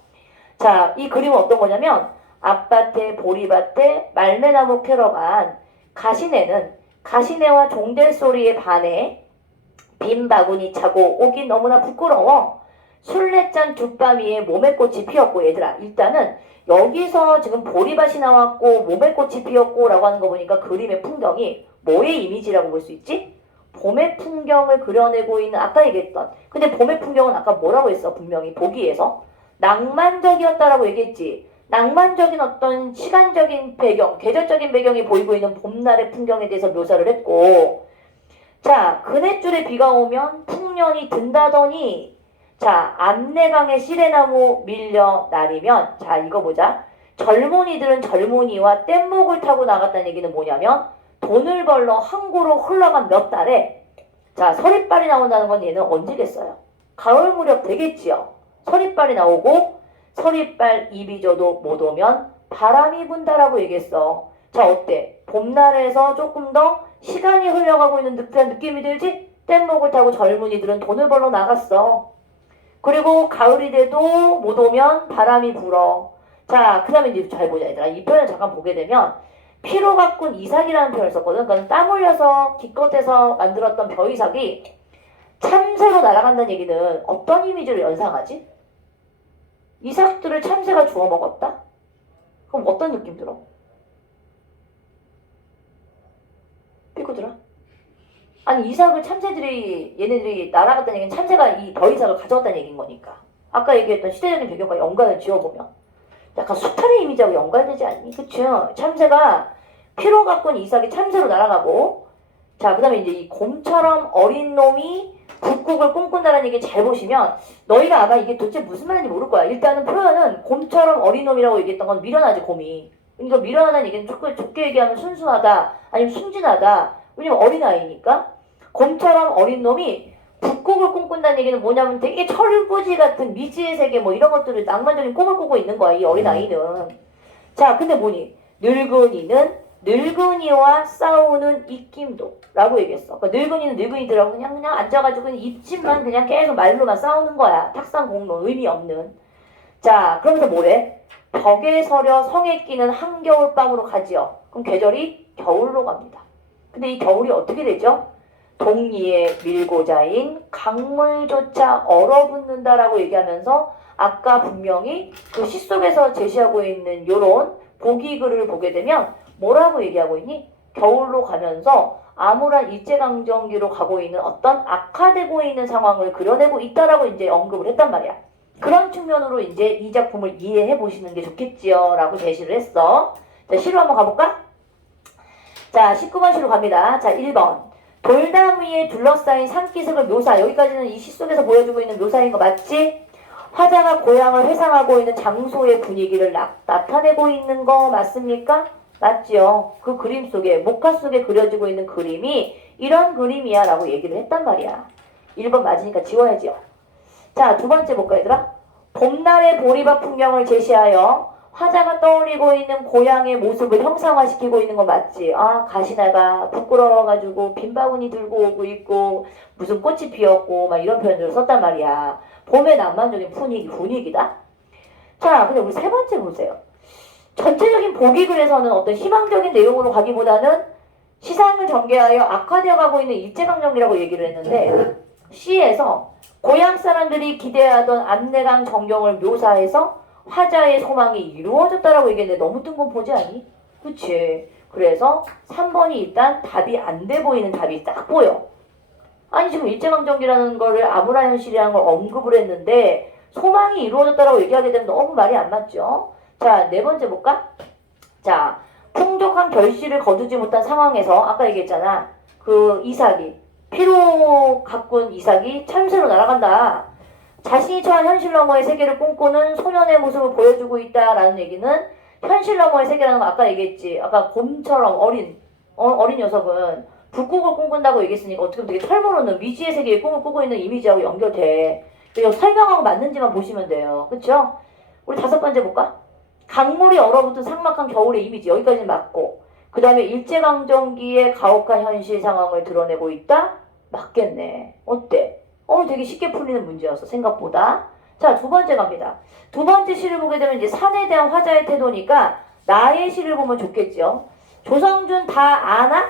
자, 이 그림은 어떤 거냐면 앞밭에 보리밭에 말매나무 캐러간 가시네는 가시네와 종될 소리에 반해 빈 바구니 차고 오기 너무나 부끄러워 술래짠 둣밤 위에 모매꽃이 피었고 얘들아 일단은 여기서 지금 보리밭이 나왔고 모매꽃이 피었고 라고 하는 거 보니까 그림의 풍경이 뭐의 이미지라고 볼 수 있지? 봄의 풍경을 그려내고 있는 아까 얘기했던 근데 봄의 풍경은 아까 뭐라고 했어? 분명히 보기에서 낭만적이었다라고 얘기했지. 낭만적인 어떤 시간적인 배경, 계절적인 배경이 보이고 있는 봄날의 풍경에 대해서 묘사를 했고 자, 그네줄에 비가 오면 풍년이 든다더니 자, 안내강에 시래나무 밀려 나리면 자, 이거 보자. 젊은이들은 젊은이와 뗏목을 타고 나갔다는 얘기는 뭐냐면 돈을 벌러 항구로 흘러간 몇 달에 자, 서리빨이 나온다는 건 얘는 언제겠어요? 가을 무렵 되겠지요. 서리빨이 나오고 서리빨 입이 져도 못 오면 바람이 분다라고 얘기했어. 자, 어때? 봄날에서 조금 더 시간이 흘러가고 있는 듯한 느낌이 들지? 뗏목을 타고 젊은이들은 돈을 벌러 나갔어. 그리고 가을이 돼도 못 오면 바람이 불어. 자, 그 다음에 이제 잘 보자 얘들아. 이 표현을 잠깐 보게 되면 피로 가꾼 이삭이라는 표현을 썼거든. 그러니까 땀 흘려서 기껏해서 만들었던 벼이삭이 참새로 날아간다는 얘기는 어떤 이미지를 연상하지? 이삭들을 참새가 주워 먹었다? 그럼 어떤 느낌 들어? 삐꾸들아? 아니 이삭을 참새들이 얘네들이 날아갔다는 얘기는 참새가 이 벼이삭을 가져왔다는 얘기인 거니까 아까 얘기했던 시대적인 배경과 연관을 지어보면 약간 수탈의 이미지하고 연관되지 않니? 그쵸? 참새가 피로 가꾼 이삭이 참새로 날아가고 자 그 다음에 이제 이 곰처럼 어린 놈이 북극을 꿈꾼다는 얘기 잘 보시면 너희가 아마 이게 도대체 무슨 말인지 모를 거야. 일단은 표현은 곰처럼 어린 놈이라고 얘기했던 건 미련하지 곰이. 그러니까 미련하다는 얘기는 좋게 얘기하면 순수하다 아니면 순진하다. 왜냐면 어린아이니까. 곰처럼 어린 놈이 북극을 꿈꾼다는 얘기는 뭐냐면 되게 철부지 같은 미지의 세계 뭐 이런 것들을 낭만적인 꿈을 꾸고 있는 거야. 이 어린아이는. 자 근데 뭐니? 늙은이는 늙은이와 싸우는 입김도 라고 얘기했어. 그러니까 늙은이는 늙은이들하고 그냥 앉아가지고 입집만 그냥 계속 말로만 싸우는 거야. 탁상공론 의미 없는. 자 그러면서 뭐래? 벽에 서려 성에 끼는 한겨울밤으로 가지요. 그럼 계절이 겨울로 갑니다. 근데 이 겨울이 어떻게 되죠? 동리에 밀고자인 강물조차 얼어붙는다라고 얘기하면서 아까 분명히 그 시 속에서 제시하고 있는 요런 보기글을 보게 되면 뭐라고 얘기하고 있니? 겨울로 가면서 암울한 일제강점기로 가고 있는 어떤 악화되고 있는 상황을 그려내고 있다라고 이제 언급을 했단 말이야. 그런 측면으로 이제 이 작품을 이해해 보시는 게 좋겠지요 라고 제시를 했어. 자, 시로 한번 가볼까? 자, 19번 시로 갑니다. 자, 1번. 돌담 위에 둘러싸인 산기슭을 묘사. 여기까지는 이 시 속에서 보여주고 있는 묘사인 거 맞지? 화자가 고향을 회상하고 있는 장소의 분위기를 나타내고 있는 거 맞습니까? 맞지요. 그 그림 속에, 목화 속에 그려지고 있는 그림이 이런 그림이야 라고 얘기를 했단 말이야. 1번 맞으니까 지워야죠. 자, 두 번째 볼까 얘들아? 봄날의 보리밭 풍경을 제시하여 화자가 떠올리고 있는 고향의 모습을 형상화시키고 있는 거 맞지? 아, 가시나가 부끄러워가지고 빈바구니 들고 오고 있고 무슨 꽃이 피었고 막 이런 표현들을 썼단 말이야. 봄의 낭만적인 분위기다. 자, 근데 우리 세 번째 보세요. 전체적인 보기 글에서는 어떤 희망적인 내용으로 가기보다는 시상을 전개하여 악화되어 가고 있는 일제강점기라고 얘기를 했는데 시에서 고향 사람들이 기대하던 안내강 전경을 묘사해서 화자의 소망이 이루어졌다라고 얘기했는데 너무 뜬금포지 않니? 그치? 그래서 3번이 일단 답이 안 돼 보이는 답이 딱 보여. 아니 지금 일제강점기라는 거를 아무라 현실이라는 걸 언급을 했는데 소망이 이루어졌다라고 얘기하게 되면 너무 말이 안 맞죠? 자, 네 번째 볼까? 자, 풍족한 결실을 거두지 못한 상황에서 아까 얘기했잖아. 그 이삭이 피로 가꾼 이삭이 참새로 날아간다. 자신이 처한 현실 너머의 세계를 꿈꾸는 소년의 모습을 보여주고 있다라는 얘기는 현실 너머의 세계라는 거 아까 얘기했지. 아까 곰처럼 어린 녀석은 북극을 꿈꾼다고 얘기했으니까 어떻게 보면 되게 털모르는 미지의 세계의 꿈을 꾸고 있는 이미지하고 연결돼. 이거 설명하고 맞는지만 보시면 돼요. 그쵸? 우리 다섯 번째 볼까? 강물이 얼어붙은 삭막한 겨울의 이미지 여기까지는 맞고 그 다음에 일제강점기의 가혹한 현실 상황을 드러내고 있다? 맞겠네. 어때? 되게 쉽게 풀리는 문제였어 생각보다. 자, 두 번째 갑니다. 두 번째 시를 보게 되면 이제 산에 대한 화자의 태도니까 나의 시를 보면 좋겠죠. 조성준 다 아나?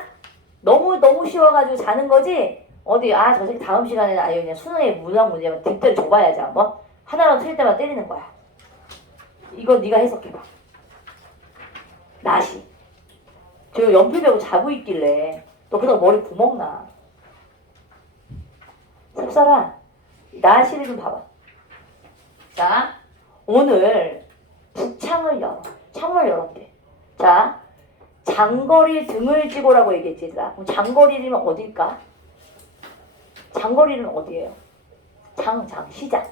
너무 쉬워가지고 자는 거지? 어디 저 새끼 다음 시간에는 아예 그냥 수능에 문학 문제만 뒷대를 줘봐야지 한번. 하나라도 틀릴 때만 때리는 거야. 이건 네가 해석해봐. 나시. 저 연필 배고 자고 있길래 너 그러다 머리 구멍 나. 삽살아, 나시를 좀 봐봐. 자, 오늘 북창을 열어. 창문을 열었대. 자, 장거리 등을 지고라고 얘기했지 얘들아. 그럼 장거리면 어딜까? 장거리는 어디예요? 시장.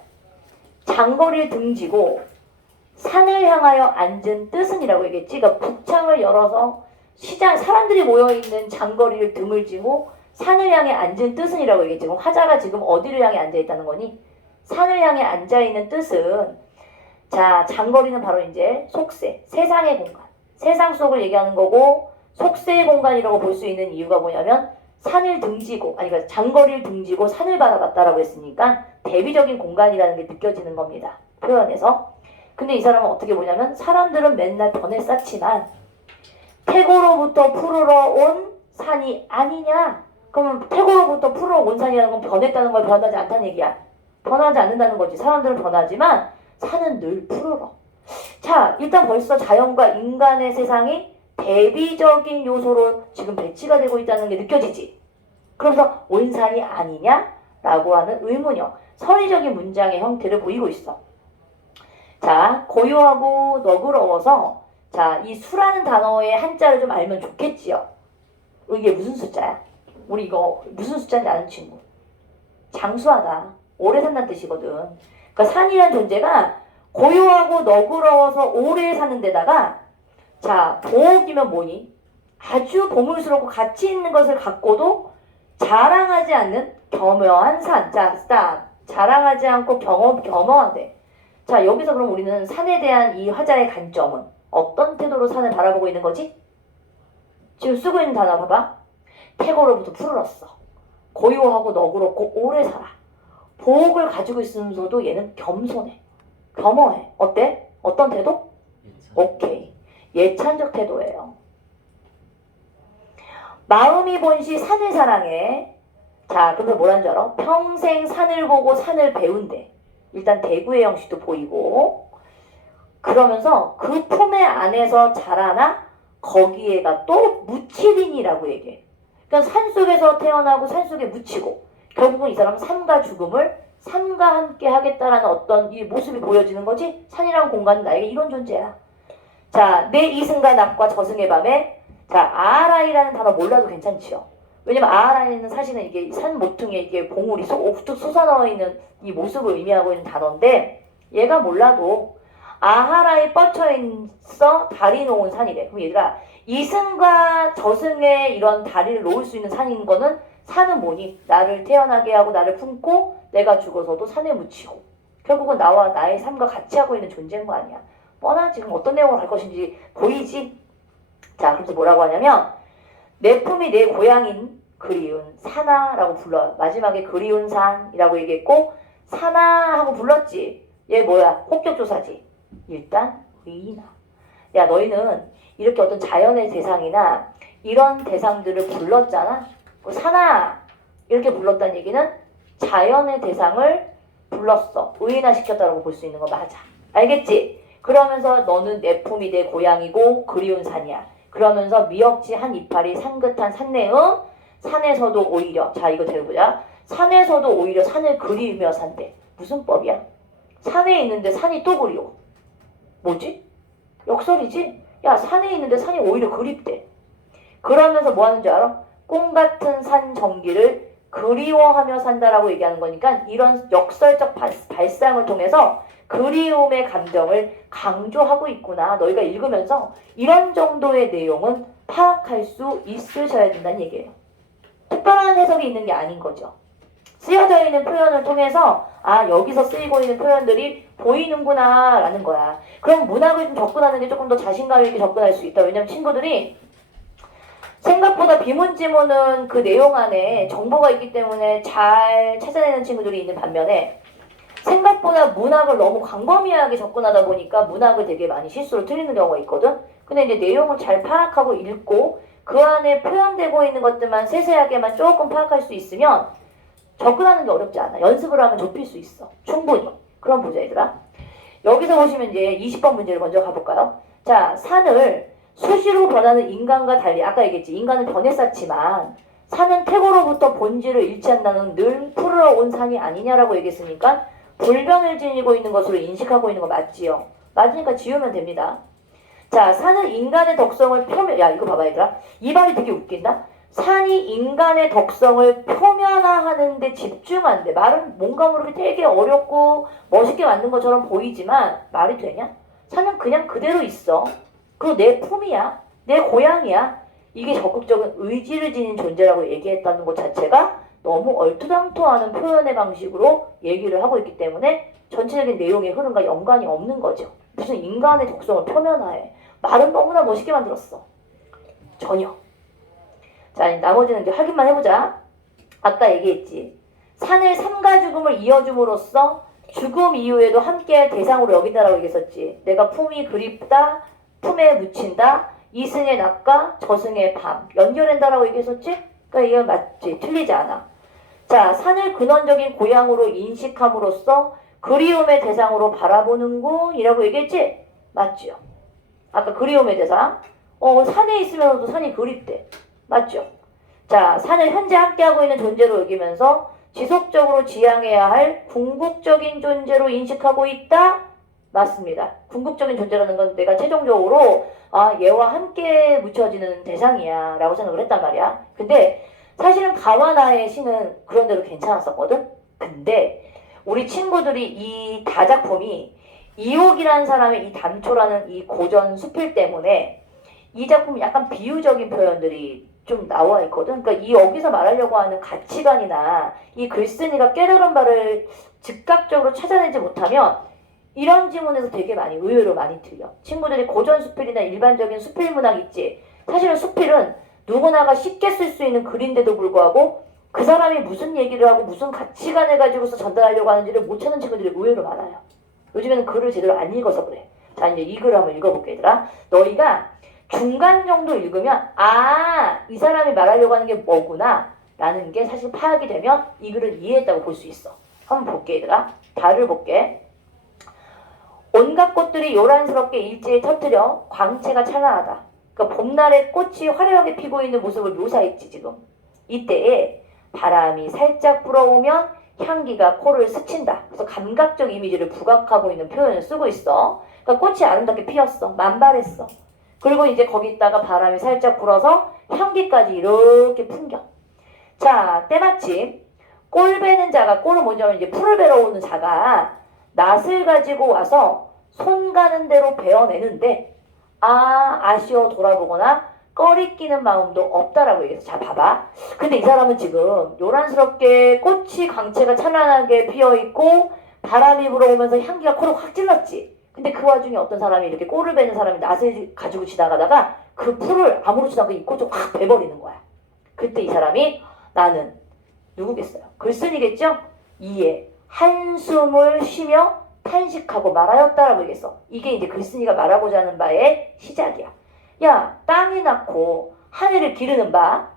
장거리를 등지고 산을 향하여 앉은 뜻은이라고 얘기했지. 그러니까 북창을 열어서 시장 사람들이 모여있는 장거리를 등을 지고 산을 향해 앉은 뜻은이라고 얘기했지. 그럼 화자가 지금 어디를 향해 앉아있다는 거니? 산을 향해 앉아있는 뜻은 자, 장거리는 바로 이제 속세, 세상의 공간. 세상 속을 얘기하는 거고 속세의 공간이라고 볼 수 있는 이유가 뭐냐면 산을 등지고 그러니까 장거리를 등지고 산을 바라봤다라고 했으니까 대비적인 공간이라는 게 느껴지는 겁니다. 표현에서. 근데 이 사람은 어떻게 보냐면 사람들은 맨날 변에 쌓지만 태고로부터 푸르러 온 산이 아니냐? 그러면 태고로부터 푸르러 온 산이라는 건 변했다는 걸 변하지 않다는 얘기야. 변하지 않는다는 거지. 사람들은 변하지만 산은 늘 푸르러. 자, 일단 벌써 자연과 인간의 세상이 대비적인 요소로 지금 배치가 되고 있다는 게 느껴지지. 그래서 온산이 아니냐라고 하는 의문형, 선의적인 문장의 형태를 보이고 있어. 자, 고요하고 너그러워서 자, 이 수라는 단어의 한자를 좀 알면 좋겠지요. 이게 무슨 숫자야? 우리 이거 무슨 숫자인지 아는 친구. 장수하다. 오래 산다는 뜻이거든. 그러니까 산이라는 존재가 고요하고 너그러워서 오래 사는 데다가 자, 보옥이면 뭐니? 아주 보물스럽고 가치 있는 것을 갖고도 자랑하지 않는 겸허한 산. 자, 스탑. 자랑하지 않고 겸허한데. 자, 여기서 그럼 우리는 산에 대한 이 화자의 관점은 어떤 태도로 산을 바라보고 있는 거지? 지금 쓰고 있는 단어 봐봐. 태고로부터 푸르렀어. 고요하고 너그럽고 오래 살아. 보옥을 가지고 있으면서도 얘는 겸손해. 겸허해. 어때? 어떤 태도? 오케이. 예찬적 태도예요. 마음이 본시 산을 사랑해. 자, 그러면 뭐라는 줄 알아? 평생 산을 보고 산을 배운대. 일단 대구의 형식도 보이고 그러면서 그 품의 안에서 자라나 거기에가 또 묻히린이라고 얘기해. 그러니까 산속에서 태어나고 산속에 묻히고 결국은 이 사람은 삶과 죽음을 삶과 함께 하겠다라는 어떤 이 모습이 보여지는 거지. 산이라는 공간은 나에게 이런 존재야. 자, 내 이승과 낮과 저승의 밤에 자, 아라이라는 단어 몰라도 괜찮지요. 왜냐면 아라이는 사실은 이게 산 모퉁이에 이게 봉우리 쏙 솟아나와 있는 이 모습을 의미하고 있는 단어인데 얘가 몰라도 아하라에 뻗쳐 있어 다리 놓은 산이래. 그럼 얘들아, 이승과 저승에 이런 다리를 놓을 수 있는 산인 거는 산은 뭐니? 나를 태어나게 하고 나를 품고 내가 죽어서도 산에 묻히고 결국은 나와 나의 삶과 같이 하고 있는 존재인 거 아니야. 뻔한 지금 어떤 내용을 할 것인지 보이지? 자, 그래서 뭐라고 하냐면 내 품이 내 고향인 그리운 산아라고 불러요. 마지막에 그리운 산이라고 얘기했고 산아 하고 불렀지. 얘 뭐야? 혹격조사지. 일단 의인아. 야, 너희는 이렇게 어떤 자연의 대상이나 이런 대상들을 불렀잖아. 산아 이렇게 불렀다는 얘기는 자연의 대상을 불렀어. 의인화시켰다고 볼 수 있는 거 맞아. 알겠지? 그러면서 너는 내 품이 내 고향이고 그리운 산이야. 그러면서 미역지 한 이파리 산긋한 산내음 산에서도 오히려 자 이거 들어보자. 산에서도 오히려 산을 그리며 산대. 무슨 법이야? 산에 있는데 산이 또 그리워. 뭐지? 역설이지? 야 산에 있는데 산이 오히려 그립대. 그러면서 뭐 하는 줄 알아? 꿈 같은 산 정기를 그리워하며 산다라고 얘기하는 거니까 이런 역설적 발상을 통해서 그리움의 감정을 강조하고 있구나. 너희가 읽으면서 이런 정도의 내용은 파악할 수 있으셔야 된다는 얘기예요. 특별한 해석이 있는 게 아닌 거죠. 쓰여져 있는 표현을 통해서 아 여기서 쓰이고 있는 표현들이 보이는구나 라는 거야. 그럼 문학을 좀 접근하는 게 조금 더 자신감 있게 접근할 수 있다. 왜냐면 친구들이 생각보다 비문지문은 그 내용 안에 정보가 있기 때문에 잘 찾아내는 친구들이 있는 반면에 생각보다 문학을 너무 광범위하게 접근하다 보니까 문학을 되게 많이 실수로 틀리는 경우가 있거든. 근데 이제 내용을 잘 파악하고 읽고 그 안에 표현되고 있는 것들만 세세하게만 조금 파악할 수 있으면 접근하는 게 어렵지 않아. 연습을 하면 좁힐 수 있어. 충분히. 그럼 보자 얘들아. 여기서 보시면 이제 20번 문제를 먼저 가볼까요? 자, 산을 수시로 변하는 인간과 달리 아까 얘기했지. 인간은 변해 쌓지만 산은 태고로부터 본질을 일치한다는 늘 푸르러 온 산이 아니냐라고 얘기했으니까 불변을 지니고 있는 것으로 인식하고 있는 거 맞지요? 맞으니까 지우면 됩니다. 자, 산은 인간의 덕성을 야 이거 봐봐 얘들아. 이 말이 되게 웃긴다. 산이 인간의 덕성을 표면화하는 데 집중한대. 말은 뭔가 모르게 되게 어렵고 멋있게 만든 것처럼 보이지만 말이 되냐? 산은 그냥 그대로 있어. 그리고 내 품이야. 내 고향이야. 이게 적극적인 의지를 지닌 존재라고 얘기했다는 것 자체가 너무 얼토당토하는 표현의 방식으로 얘기를 하고 있기 때문에 전체적인 내용의 흐름과 연관이 없는 거죠. 무슨 인간의 독성을 표면화해. 말은 너무나 멋있게 만들었어. 전혀. 자, 나머지는 이제 확인만 해보자. 아까 얘기했지. 산을 삼가 죽음을 이어줌으로써 죽음 이후에도 함께 대상으로 여긴다라고 얘기했었지. 내가 품이 그립다, 품에 묻힌다, 이승의 낮과 저승의 밤 연결한다라고 얘기했었지? 그러니까 이게 맞지? 틀리지 않아. 자, 산을 근원적인 고향으로 인식함으로써 그리움의 대상으로 바라보는군이라고 얘기했지? 맞죠? 아까 그리움의 대상. 산에 있으면서도 산이 그립대. 맞죠? 자, 산을 현재 함께하고 있는 존재로 여기면서 지속적으로 지향해야 할 궁극적인 존재로 인식하고 있다? 맞습니다. 궁극적인 존재라는 건 내가 최종적으로 얘와 함께 묻혀지는 대상이야 라고 생각을 했단 말이야. 근데 사실은 가와나의 시는 그런 대로 괜찮았었거든. 근데 우리 친구들이 이 다작품이 이옥이라는 사람의 이 단초라는 이 고전 수필 때문에 이 작품이 약간 비유적인 표현들이 좀 나와 있거든. 그러니까 이 여기서 말하려고 하는 가치관이나 이 글쓴이가 깨달은 바를 즉각적으로 찾아내지 못하면 이런 지문에서 되게 많이 의외로 많이 틀려. 친구들이 고전 수필이나 일반적인 수필 문학 있지. 사실은 수필은 누구나가 쉽게 쓸 수 있는 글인데도 불구하고 그 사람이 무슨 얘기를 하고 무슨 가치관을 가지고서 전달하려고 하는지를 못 찾는 친구들이 의외로 많아요. 요즘에는 글을 제대로 안 읽어서 그래. 자, 이제 이 글을 한번 읽어볼게 얘들아. 너희가 중간 정도 읽으면 이 사람이 말하려고 하는 게 뭐구나 라는 게 사실 파악이 되면 이 글을 이해했다고 볼 수 있어. 한번 볼게 얘들아. 달을 볼게. 온갖 꽃들이 요란스럽게 일제히 터뜨려 광채가 찬란하다. 그러니까 봄날에 꽃이 화려하게 피고 있는 모습을 묘사했지 지금. 이때에 바람이 살짝 불어오면 향기가 코를 스친다. 그래서 감각적 이미지를 부각하고 있는 표현을 쓰고 있어. 그러니까 꽃이 아름답게 피었어. 만발했어. 그리고 이제 거기다가 바람이 살짝 불어서 향기까지 이렇게 풍겨. 자, 때마침 꼴 베는 자가, 꼴은 뭐냐면 이제 풀을 베러 오는 자가 낫을 가지고 와서 손 가는 대로 베어내는데 아쉬워 돌아보거나 꺼리끼는 마음도 없다라고 얘기해서 자 봐봐. 근데 이 사람은 지금 요란스럽게 꽃이 광채가 찬란하게 피어있고 바람이 불어오면서 향기가 코를 확 찔렀지. 근데 그 와중에 어떤 사람이 이렇게 꼴을 베는 사람이 낫을 가지고 지나가다가 그 풀을 아무렇지도 않게 이 꽃을 확 베버리는 거야. 그때 이 사람이 나는 누구겠어요? 글쓴이겠죠? 이에 한숨을 쉬며 탄식하고 말하였다라고 얘기했어. 이게 이제 글쓴이가 말하고자 하는 바의 시작이야. 야, 땅이 낳고 하늘을 기르는 바,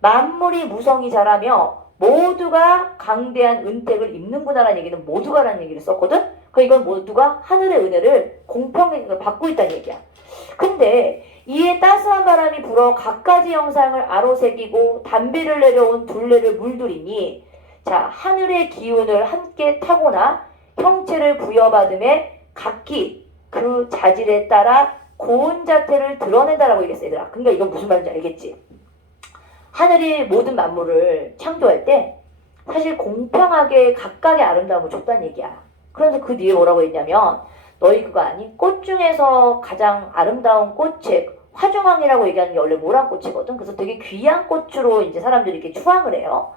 만물이 무성히 자라며 모두가 강대한 은택을 입는구나라는 얘기는 모두가라는 얘기를 썼거든? 이건 모두가 하늘의 은혜를 공평하게 받고 있다는 얘기야. 근데 이에 따스한 바람이 불어 갖가지 형상을 아로새기고 담비를 내려온 둘레를 물들이니 자, 하늘의 기운을 함께 타고나 형체를 부여받음에 각기 그 자질에 따라 고운 자태를 드러낸다라고 얘기했어, 얘들아. 그러니까 이건 무슨 말인지 알겠지? 하늘이 모든 만물을 창조할 때 사실 공평하게 각각의 아름다움을 줬다는 얘기야. 그래서 그 뒤에 뭐라고 했냐면 너희 그거 아니? 꽃 중에서 가장 아름다운 꽃이 화중왕이라고 얘기하는 게 원래 모란꽃이거든. 그래서 되게 귀한 꽃으로 이제 사람들이 이렇게 추앙을 해요.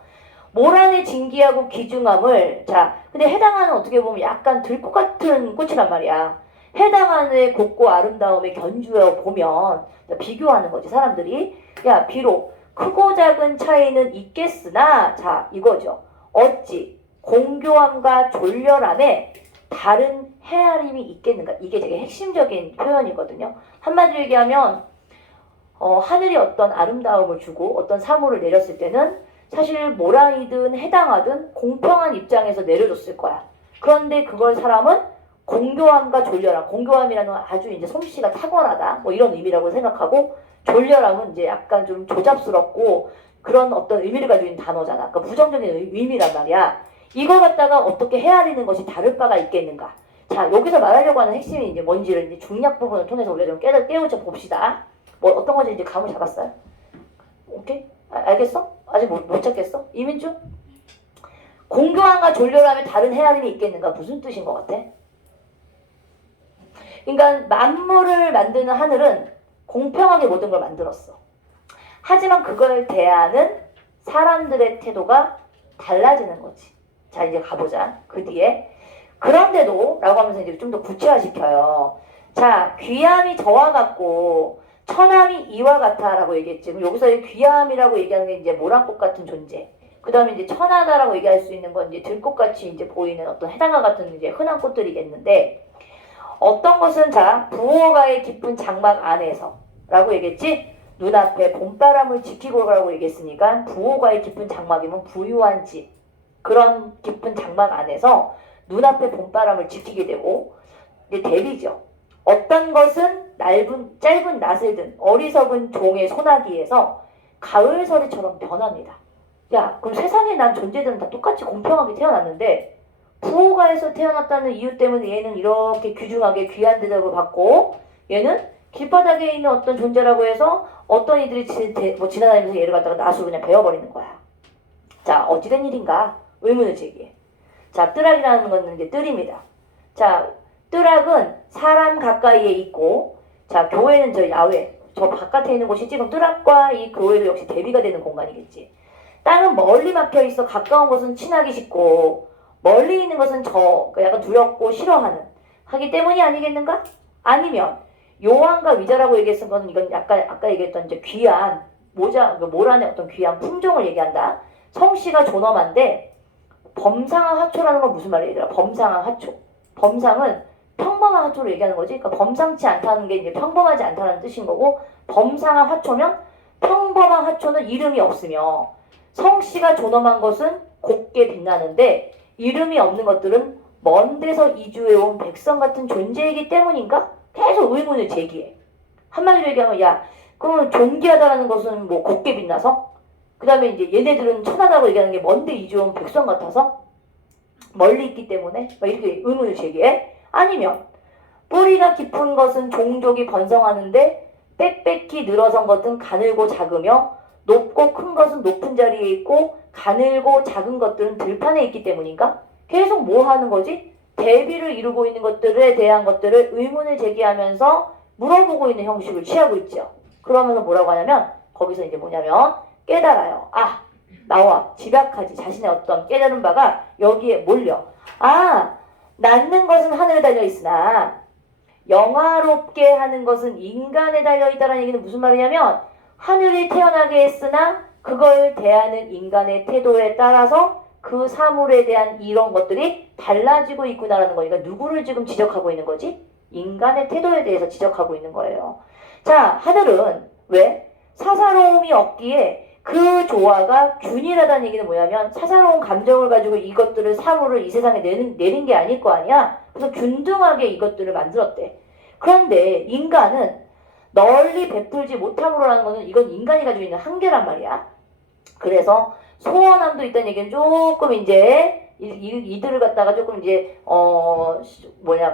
모란의 진기하고 귀중함을 자, 근데 해당하는 어떻게 보면 약간 들꽃 같은 꽃이란 말이야. 해당하는 곱고 아름다움의 견주어 보면 비교하는 거지 사람들이. 야, 비록 크고 작은 차이는 있겠으나 자, 이거죠. 어찌 공교함과 졸렬함에 다른 헤아림이 있겠는가? 이게 되게 핵심적인 표현이거든요. 한마디로 얘기하면 하늘이 어떤 아름다움을 주고 어떤 사물을 내렸을 때는 사실 모란이든 해당하든 공평한 입장에서 내려줬을 거야. 그런데 그걸 사람은 공교함과 졸렬함, 공교함이라는 아주 이제 솜씨가 탁월하다 뭐 이런 의미라고 생각하고 졸렬함은 이제 약간 좀 조잡스럽고 그런 어떤 의미를 가지고 있는 단어잖아. 그러니까 부정적인 의미란 말이야. 이걸 갖다가 어떻게 헤아리는 것이 다를 바가 있겠는가? 자, 여기서 말하려고 하는 핵심이 이제 뭔지를 이제 중략 부분을 통해서 우리가 좀 깨우쳐 봅시다. 뭐 어떤 건지 이제 감을 잡았어요? 오케이? 알겠어? 아직 못 찾겠어? 이민주? 공교함과 졸렬함에 다른 헤아림이 있겠는가? 무슨 뜻인 것 같아? 그러니까 만물을 만드는 하늘은 공평하게 모든 걸 만들었어. 하지만 그걸 대하는 사람들의 태도가 달라지는 거지. 자, 이제 가보자. 그 뒤에. 그런데도 라고 하면서 이제 좀 더 구체화시켜요. 자, 귀함이 저와 같고 천함이 이와 같아 라고 얘기했지. 그럼 여기서의 귀함이라고 얘기하는 게 이제 모란꽃 같은 존재. 그 다음에 이제 천하다라고 얘기할 수 있는 건 이제 들꽃같이 이제 보이는 어떤 해당과 같은 이제 흔한 꽃들이겠는데, 어떤 것은 자, 부호가의 깊은 장막 안에서 라고 얘기했지? 눈앞에 봄바람을 지키고 가라고 얘기했으니까 부호가의 깊은 장막이면 부유한 집, 그런 깊은 장막 안에서 눈앞에 봄바람을 지키게 되고, 이제 대비죠. 어떤 것은 짧은 낫을 든 어리석은 종의 소나기에서 가을 서리처럼 변합니다. 야, 그럼 세상에 난 존재들은 다 똑같이 공평하게 태어났는데 부호가에서 태어났다는 이유 때문에 얘는 이렇게 귀중하게 귀한 대접을 받고 얘는 길바닥에 있는 어떤 존재라고 해서 어떤 이들이 지나다니면서 얘를 갖다가 낫으로 그냥 베어버리는 거야. 자, 어찌된 일인가? 의문을 제기해. 자, 뜰악이라는 건 이제 뜰입니다. 자, 뜰악은 사람 가까이에 있고, 자, 교회는 저 야외, 저 바깥에 있는 곳이 지금 뜰악과 이 교회도 역시 대비가 되는 공간이겠지. 땅은 멀리 막혀 있어 가까운 것은 친하기 쉽고, 멀리 있는 것은 약간 두렵고 싫어하는 하기 때문이 아니겠는가? 아니면 요한과 위자라고 얘기했던 건 이건 약간 아까 얘기했던 이제 귀한 모란의 어떤 귀한 품종을 얘기한다. 성씨가 존엄한데 범상한 화초라는 건 무슨 말이야, 얘들아? 범상한 화초. 범상은 평범한 화초로 얘기하는 거지. 그러니까 범상치 않다는 게 이제 평범하지 않다는 뜻인 거고, 범상한 화초면 평범한 화초는 이름이 없으며 성씨가 존엄한 것은 곱게 빛나는데 이름이 없는 것들은 먼 데서 이주해온 백성 같은 존재이기 때문인가? 계속 의문을 제기해. 한마디로 얘기하면 야, 그러면 존귀하다라는 것은 뭐 곱게 빛나서? 그 다음에 이제 얘네들은 천하다고 얘기하는 게 먼데 이주해온 백성 같아서? 멀리 있기 때문에? 막 이렇게 의문을 제기해. 아니면 뿌리가 깊은 것은 종족이 번성하는데 빽빽히 늘어선 것은 가늘고 작으며 높고 큰 것은 높은 자리에 있고 가늘고 작은 것들은 들판에 있기 때문인가? 계속 뭐 하는 거지? 대비를 이루고 있는 것들에 대한 것들을 의문을 제기하면서 물어보고 있는 형식을 취하고 있죠. 그러면서 뭐라고 하냐면 거기서 이제 뭐냐면 깨달아요. 아, 나와 집약하지. 자신의 어떤 깨달은 바가 여기에 몰려. 아, 낳는 것은 하늘에 달려 있으나 영화롭게 하는 것은 인간에 달려 있다는 얘기는 무슨 말이냐면 하늘이 태어나게 했으나 그걸 대하는 인간의 태도에 따라서 그 사물에 대한 이런 것들이 달라지고 있구나라는 거니까 누구를 지금 지적하고 있는 거지? 인간의 태도에 대해서 지적하고 있는 거예요. 자, 하늘은 왜? 사사로움이 없기에 그 조화가 균일하다는 얘기는 뭐냐면 사사로운 감정을 가지고 이것들을 사물을 이 세상에 내린 게 아닐 거 아니야? 그래서 균등하게 이것들을 만들었대. 그런데 인간은 널리 베풀지 못함으로라는 거는 이건 인간이 가지고 있는 한계란 말이야. 그래서 소원함도 있다는 얘기는 조금 이제 이들을 갖다가 조금 이제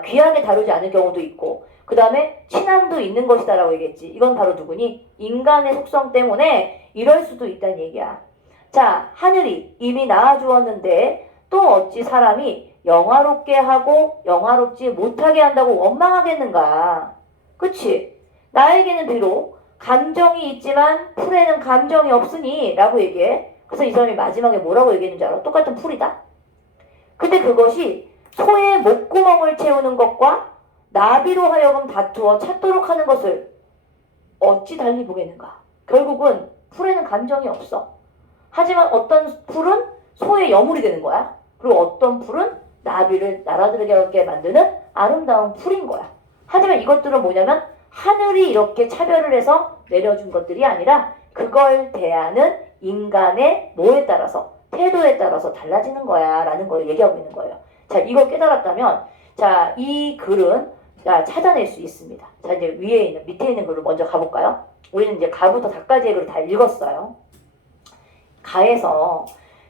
귀하게 다루지 않을 경우도 있고 그 다음에 친함도 있는 것이다라고 얘기했지. 이건 바로 누구니? 인간의 속성 때문에 이럴 수도 있다는 얘기야. 자, 하늘이 이미 낳아주었는데 또 어찌 사람이 영화롭게 하고 영화롭지 못하게 한다고 원망하겠는가? 그치? 나에게는 비록 감정이 있지만 풀에는 감정이 없으니 라고 얘기해. 그래서 이 사람이 마지막에 뭐라고 얘기했는지 알아? 똑같은 풀이다. 근데 그것이 소의 목구멍을 채우는 것과 나비로 하여금 다투어 찾도록 하는 것을 어찌 달리 보겠는가? 결국은 풀에는 감정이 없어. 하지만 어떤 풀은 소의 여물이 되는 거야. 그리고 어떤 풀은 나비를 날아들게 만드는 아름다운 풀인 거야. 하지만 이것들은 뭐냐면 하늘이 이렇게 차별을 해서 내려준 것들이 아니라 그걸 대하는 인간의 뭐에 따라서 태도에 따라서 달라지는 거야 라는 걸 얘기하고 있는 거예요. 자, 이걸 깨달았다면 자, 이 글은 찾아낼 수 있습니다. 자, 이제 밑에 있는 글을 먼저 가볼까요? 우리는 이제 가부터 다까지의 글을 다 읽었어요. 가에서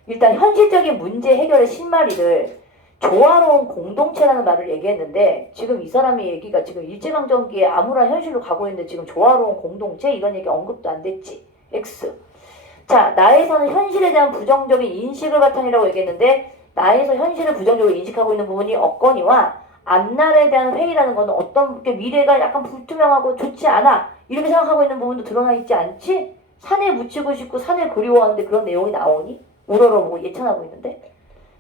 일단 현실적인 문제 해결의 실마리를 조화로운 공동체라는 말을 얘기했는데 지금 이 사람의 얘기가 지금 일제강점기에 암울한 현실로 가고 있는데 지금 조화로운 공동체 이런 얘기 언급도 안 됐지. X. 자, 나에서는 현실에 대한 부정적인 인식을 바탕이라고 얘기했는데 나에서 현실을 부정적으로 인식하고 있는 부분이 없거니와 앞날에 대한 회의라는 거는 어떤 미래가 약간 불투명하고 좋지 않아 이렇게 생각하고 있는 부분도 드러나 있지 않지? 산에 묻히고 싶고 산을 그리워하는데 그런 내용이 나오니? 우러러보고 예찬하고 있는데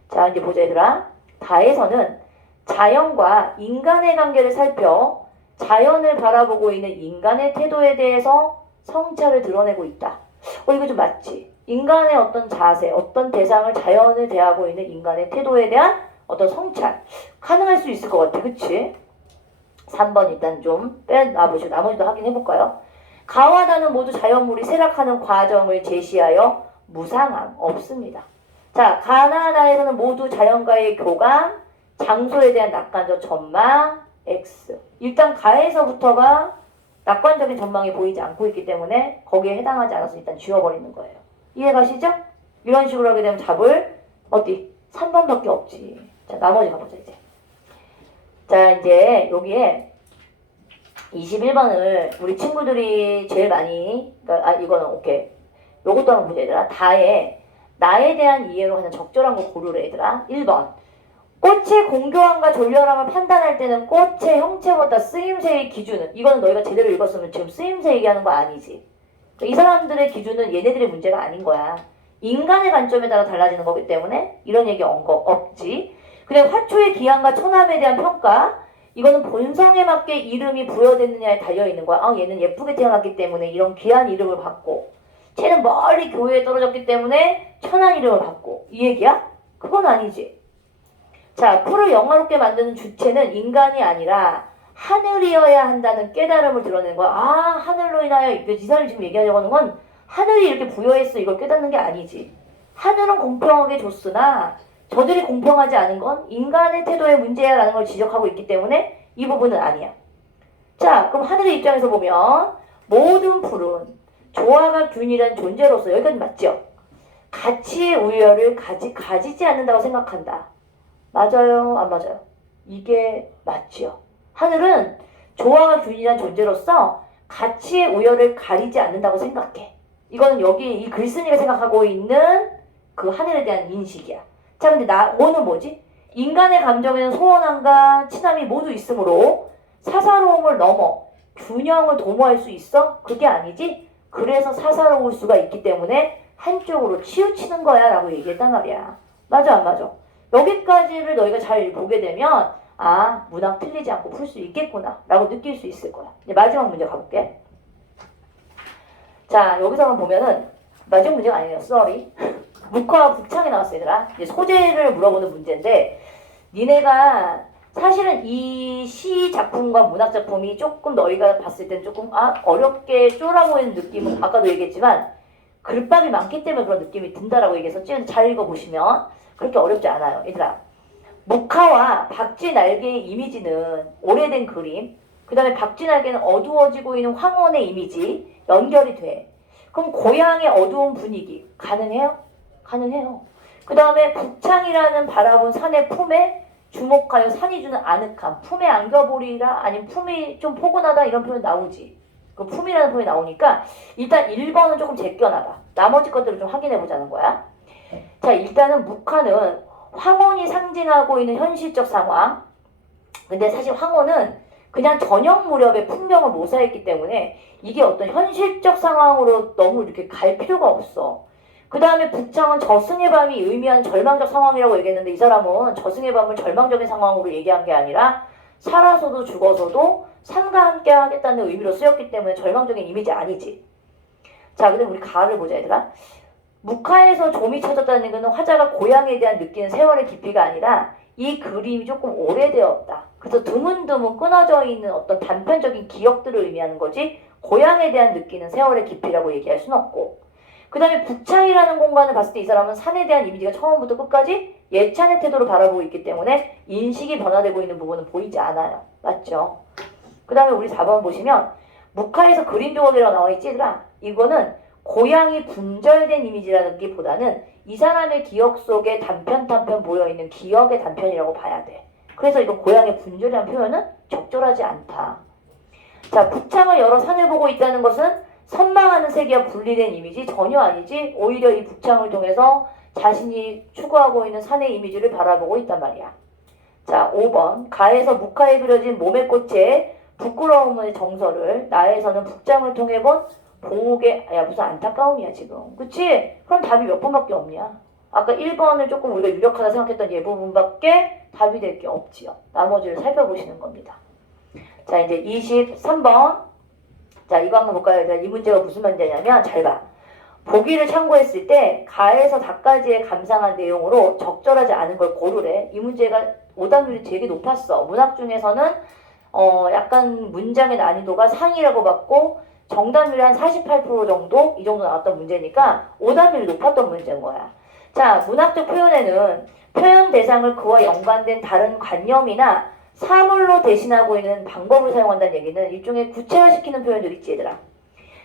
자, 이제 보자 얘들아. 다에서는 자연과 인간의 관계를 살펴 자연을 바라보고 있는 인간의 태도에 대해서 성찰을 드러내고 있다. 이거 좀 맞지? 인간의 어떤 자세, 어떤 대상을 자연을 대하고 있는 인간의 태도에 대한 어떤 성찰 가능할 수 있을 것 같아. 그치? 3번 일단 좀 빼놔보시고 나머지도 확인해볼까요? 가와 다는 모두 자연물이 쇠락하는 과정을 제시하여 무상함 없습니다. 자, 가나 나에서는 모두 자연과의 교감, 장소에 대한 낙관적 전망, X. 일단 가에서부터가 낙관적인 전망이 보이지 않고 있기 때문에 거기에 해당하지 않아서 일단 지워버리는 거예요. 이해가시죠? 이런 식으로 하게 되면 답을 어디? 3번밖에 없지. 자, 나머지 가보자 이제. 자, 이제 여기에 21번을 우리 친구들이 제일 많이 이거는 오케이. 요것도 한번 보자 얘들아. 나에 대한 이해로 하는 적절한 거 고르래 얘들아. 1번. 꽃의 공교함과 졸렬함을 판단할 때는 꽃의 형체보다 쓰임새의 기준은 이거는 너희가 제대로 읽었으면 지금 쓰임새 얘기하는 거 아니지. 이 사람들의 기준은 얘네들의 문제가 아닌 거야. 인간의 관점에 따라 달라지는 거기 때문에 이런 얘기 없지. 근데 화초의 기한과 처남에 대한 평가 이거는 본성에 맞게 이름이 부여됐느냐에 달려있는 거야. 얘는 예쁘게 태어났기 때문에 이런 귀한 이름을 받고 쟤는 멀리 교회에 떨어졌기 때문에 천한 이름을 받고 이 얘기야? 그건 아니지. 자, 풀을 영화롭게 만드는 주체는 인간이 아니라 하늘이어야 한다는 깨달음을 드러내는 거야. 하늘로 인하여 이 사람이 지금 얘기하려고 하는 건 하늘이 이렇게 부여했어 이걸 깨닫는 게 아니지. 하늘은 공평하게 줬으나 저들이 공평하지 않은 건 인간의 태도의 문제야라는 걸 지적하고 있기 때문에 이 부분은 아니야. 자, 그럼 하늘의 입장에서 보면 모든 풀은 조화가 균일한 존재로서 여기까지 맞죠? 가치의 우열을 가지지 않는다고 생각한다. 맞아요? 안 맞아요? 이게 맞지요. 하늘은 조화가 균일한 존재로서 가치의 우열을 가리지 않는다고 생각해. 이거는 여기 이 글쓴이가 생각하고 있는 그 하늘에 대한 인식이야. 자, 근데 오는 뭐지? 인간의 감정에는 소원함과 친함이 모두 있으므로 사사로움을 넘어 균형을 도모할 수 있어? 그게 아니지? 그래서 사사로울 수가 있기 때문에 한쪽으로 치우치는 거야 라고 얘기했단 말이야. 맞아 안 맞아? 여기까지를 너희가 잘 보게 되면 아, 문학 틀리지 않고 풀 수 있겠구나 라고 느낄 수 있을 거야. 이제 마지막 문제 가볼게. 자, 여기서만 보면은 마지막 문제가 아니에요. 쏘리. 묵화와 북창이 나왔어 얘들아. 이제 소재를 물어보는 문제인데 니네가 사실은 이 시 작품과 문학 작품이 조금 너희가 봤을 때는 조금 어렵게 쫄아 보이는 느낌은 아까도 얘기했지만 글밥이 많기 때문에 그런 느낌이 든다라고 얘기했었지. 잘 읽어보시면 그렇게 어렵지 않아요. 얘들아, 묵화와 박쥐날개의 이미지는 오래된 그림, 그 다음에 박쥐날개는 어두워지고 있는 황혼의 이미지 연결이 돼. 그럼 고향의 어두운 분위기 가능해요? 가능해요. 그 다음에 북창이라는 바라본 산의 품에 주목하여 산이 주는 아늑함, 품에 안겨보리라 아니면 품이 좀 포근하다 이런 표현 나오지. 그 품이라는 표현이 나오니까 일단 1번은 조금 제껴놔봐. 나머지 것들을 좀 확인해보자는 거야. 자, 일단은 묵화는 황혼이 상징하고 있는 현실적 상황. 근데 사실 황혼은 그냥 저녁 무렵의 풍경을 모사했기 때문에 이게 어떤 현실적 상황으로 너무 이렇게 갈 필요가 없어. 그 다음에 북창은 저승의 밤이 의미하는 절망적 상황이라고 얘기했는데 이 사람은 저승의 밤을 절망적인 상황으로 얘기한 게 아니라 살아서도 죽어서도 삶과 함께 하겠다는 의미로 쓰였기 때문에 절망적인 이미지 아니지. 자, 근데 우리 가를 보자 얘들아. 묵화에서 좀이 쳐졌다는 것은 화자가 고향에 대한 느끼는 세월의 깊이가 아니라 이 그림이 조금 오래되었다. 그래서 드문드문 끊어져 있는 어떤 단편적인 기억들을 의미하는 거지 고향에 대한 느끼는 세월의 깊이라고 얘기할 수는 없고, 그 다음에 북창이라는 공간을 봤을 때 이 사람은 산에 대한 이미지가 처음부터 끝까지 예찬의 태도로 바라보고 있기 때문에 인식이 변화되고 있는 부분은 보이지 않아요. 맞죠? 그 다음에 우리 4번 보시면 묵화에서 그림 조각이라고 나와 있지 얘들아. 이거는 고향이 분절된 이미지라기보다는 이 사람의 기억 속에 단편 모여있는 기억의 단편이라고 봐야 돼. 그래서 이건 고향의 분절이라는 표현은 적절하지 않다. 자, 북창을 여러 산을 보고 있다는 것은 선망하는 세계와 분리된 이미지 전혀 아니지. 오히려 이 북창을 통해서 자신이 추구하고 있는 산의 이미지를 바라보고 있단 말이야. 자, 5번 가에서 묵화에 그려진 몸의 꽃의 부끄러움의 정서를 나에서는 북장을 통해 본 보옥의 야 무슨 안타까움이야 지금. 그치? 그럼 답이 몇 번밖에 없냐? 아까 1번을 조금 우리가 유력하다 생각했던 예 부분밖에 답이 될 게 없지요. 나머지를 살펴보시는 겁니다. 자, 이제 23번. 자, 이거 한번 볼까요? 이 문제가 무슨 문제냐면 잘 봐. 보기를 참고했을 때 가에서 닭까지의 감상한 내용으로 적절하지 않은 걸 고르래. 이 문제가 오답률이 되게 높았어. 문학 중에서는 약간 문장의 난이도가 상이라고 받고 정답률이 한 48% 정도? 이 정도 나왔던 문제니까 오답률이 높았던 문제인 거야. 자, 문학적 표현에는 표현 대상을 그와 연관된 다른 관념이나 사물로 대신하고 있는 방법을 사용한다는 얘기는 일종의 구체화시키는 표현들 있지 얘들아.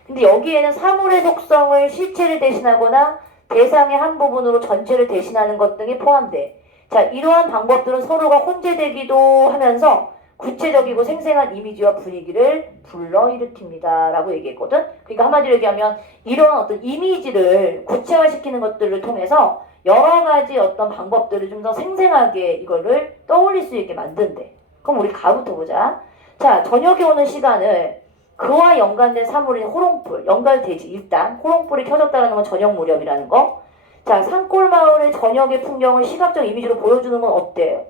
근데 여기에는 사물의 속성을 실체를 대신하거나 대상의 한 부분으로 전체를 대신하는 것 등이 포함돼. 자, 이러한 방법들은 서로가 혼재되기도 하면서 구체적이고 생생한 이미지와 분위기를 불러일으킵니다 라고 얘기했거든. 그러니까 한마디로 얘기하면 이러한 어떤 이미지를 구체화시키는 것들을 통해서 여러 가지 어떤 방법들을 좀 더 생생하게 이거를 떠올릴 수 있게 만든대. 그럼 우리 가부터 보자. 자, 저녁에 오는 시간을 그와 연관된 사물인 호롱불, 연결되지. 일단 호롱불이 켜졌다는 건 저녁 무렵이라는 거. 자, 산골마을의 저녁의 풍경을 시각적 이미지로 보여주는 건 어때요?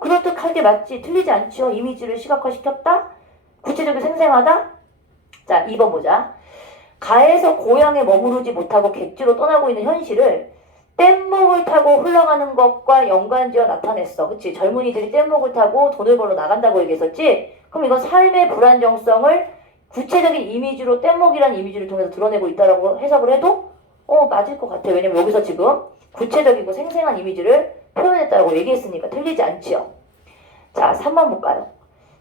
그럴듯하게 맞지? 틀리지 않죠? 이미지를 시각화시켰다? 구체적이고 생생하다? 자, 2번 보자. 가에서 고향에 머무르지 못하고 객지로 떠나고 있는 현실을 뗏목을 타고 흘러가는 것과 연관지어 나타냈어. 그치? 젊은이들이 뗏목을 타고 돈을 벌러 나간다고 얘기했었지? 그럼 이건 삶의 불안정성을 구체적인 이미지로 뗏목이라는 이미지를 통해서 드러내고 있다라고 해석을 해도 맞을 것 같아. 왜냐면 여기서 지금 구체적이고 생생한 이미지를 표현했다고 얘기했으니까 틀리지 않지요. 자, 3번 볼까요?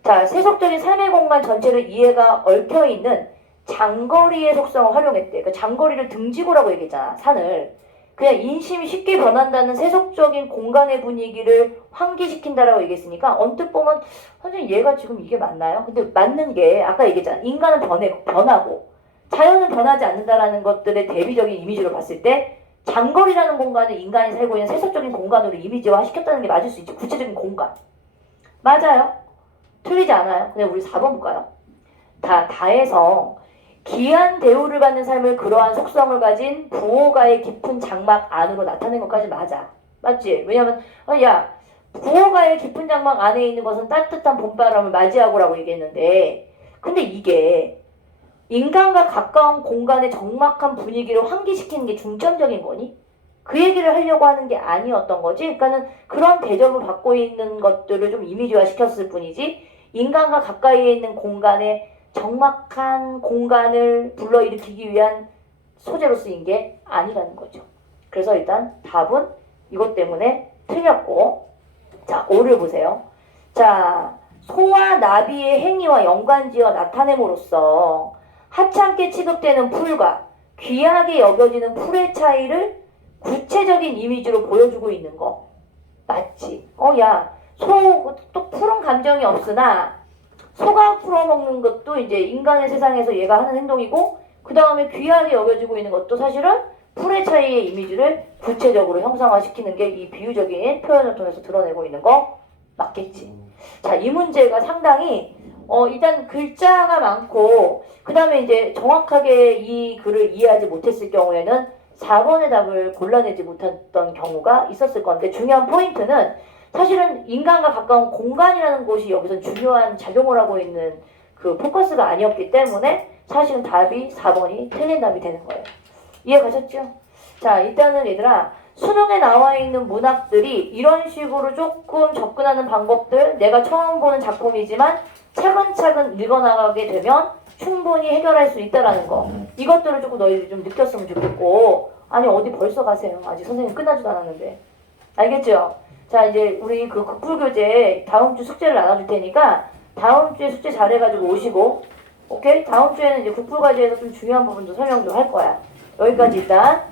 자, 세속적인 삶의 공간 전체를 이해가 얽혀있는 장거리의 속성을 활용했대. 그 장거리를 등지고라고 얘기했잖아. 산을. 그냥 인심이 쉽게 변한다는 세속적인 공간의 분위기를 환기시킨다라고 얘기했으니까 언뜻 보면 선생님 얘가 지금 이게 맞나요? 근데 맞는 게 아까 얘기했잖아. 인간은 변하고 자연은 변하지 않는다라는 것들의 대비적인 이미지로 봤을 때 장거리라는 공간을 인간이 살고 있는 세속적인 공간으로 이미지화 시켰다는 게 맞을 수 있지. 구체적인 공간. 맞아요. 틀리지 않아요. 그냥 우리 4번 볼까요? 다에서 기한 대우를 받는 삶을 그러한 속성을 가진 부호가의 깊은 장막 안으로 나타낸 것까지 맞아. 맞지? 왜냐면 야 부호가의 깊은 장막 안에 있는 것은 따뜻한 봄바람을 맞이하고라고 얘기했는데 근데 이게 인간과 가까운 공간의 적막한 분위기를 환기시키는 게 중점적인 거니? 그 얘기를 하려고 하는 게 아니었던 거지. 그러니까는 그런 대접을 받고 있는 것들을 좀 이미지화 시켰을 뿐이지 인간과 가까이에 있는 공간에 적막한 공간을 불러일으키기 위한 소재로 쓰인 게 아니라는 거죠. 그래서 일단 답은 이것 때문에 틀렸고 자, 5를 보세요. 자, 소와 나비의 행위와 연관지어 나타냄으로써 하찮게 취급되는 풀과 귀하게 여겨지는 풀의 차이를 구체적인 이미지로 보여주고 있는 거 맞지? 야, 또 풀은 감정이 없으나 소가 풀어먹는 것도 이제 인간의 세상에서 얘가 하는 행동이고 그 다음에 귀하게 여겨지고 있는 것도 사실은 풀의 차이의 이미지를 구체적으로 형상화시키는 게 이 비유적인 표현을 통해서 드러내고 있는 거 맞겠지. 자, 이 문제가 상당히 일단 글자가 많고 그 다음에 이제 정확하게 이 글을 이해하지 못했을 경우에는 4번의 답을 골라내지 못했던 경우가 있었을 건데 중요한 포인트는 사실은 인간과 가까운 공간이라는 곳이 여기서 중요한 작용을 하고 있는 그 포커스가 아니었기 때문에 사실은 답이 4번이 틀린 답이 되는 거예요. 이해 가셨죠? 자, 일단은 얘들아 수능에 나와 있는 문학들이 이런 식으로 조금 접근하는 방법들 내가 처음 보는 작품이지만 차근차근 읽어나가게 되면 충분히 해결할 수 있다라는 거 이것들을 조금 너희들이 좀 느꼈으면 좋겠고 아니 어디 벌써 가세요. 아직 선생님 끝나지도 않았는데 알겠죠? 자 이제 우리 그 국불교재 다음 주 숙제를 나눠줄 테니까 다음 주에 숙제 잘해가지고 오시고 오케이? 다음 주에는 이제 국불과제에서 좀 중요한 부분도 설명 좀 할 거야. 여기까지 일단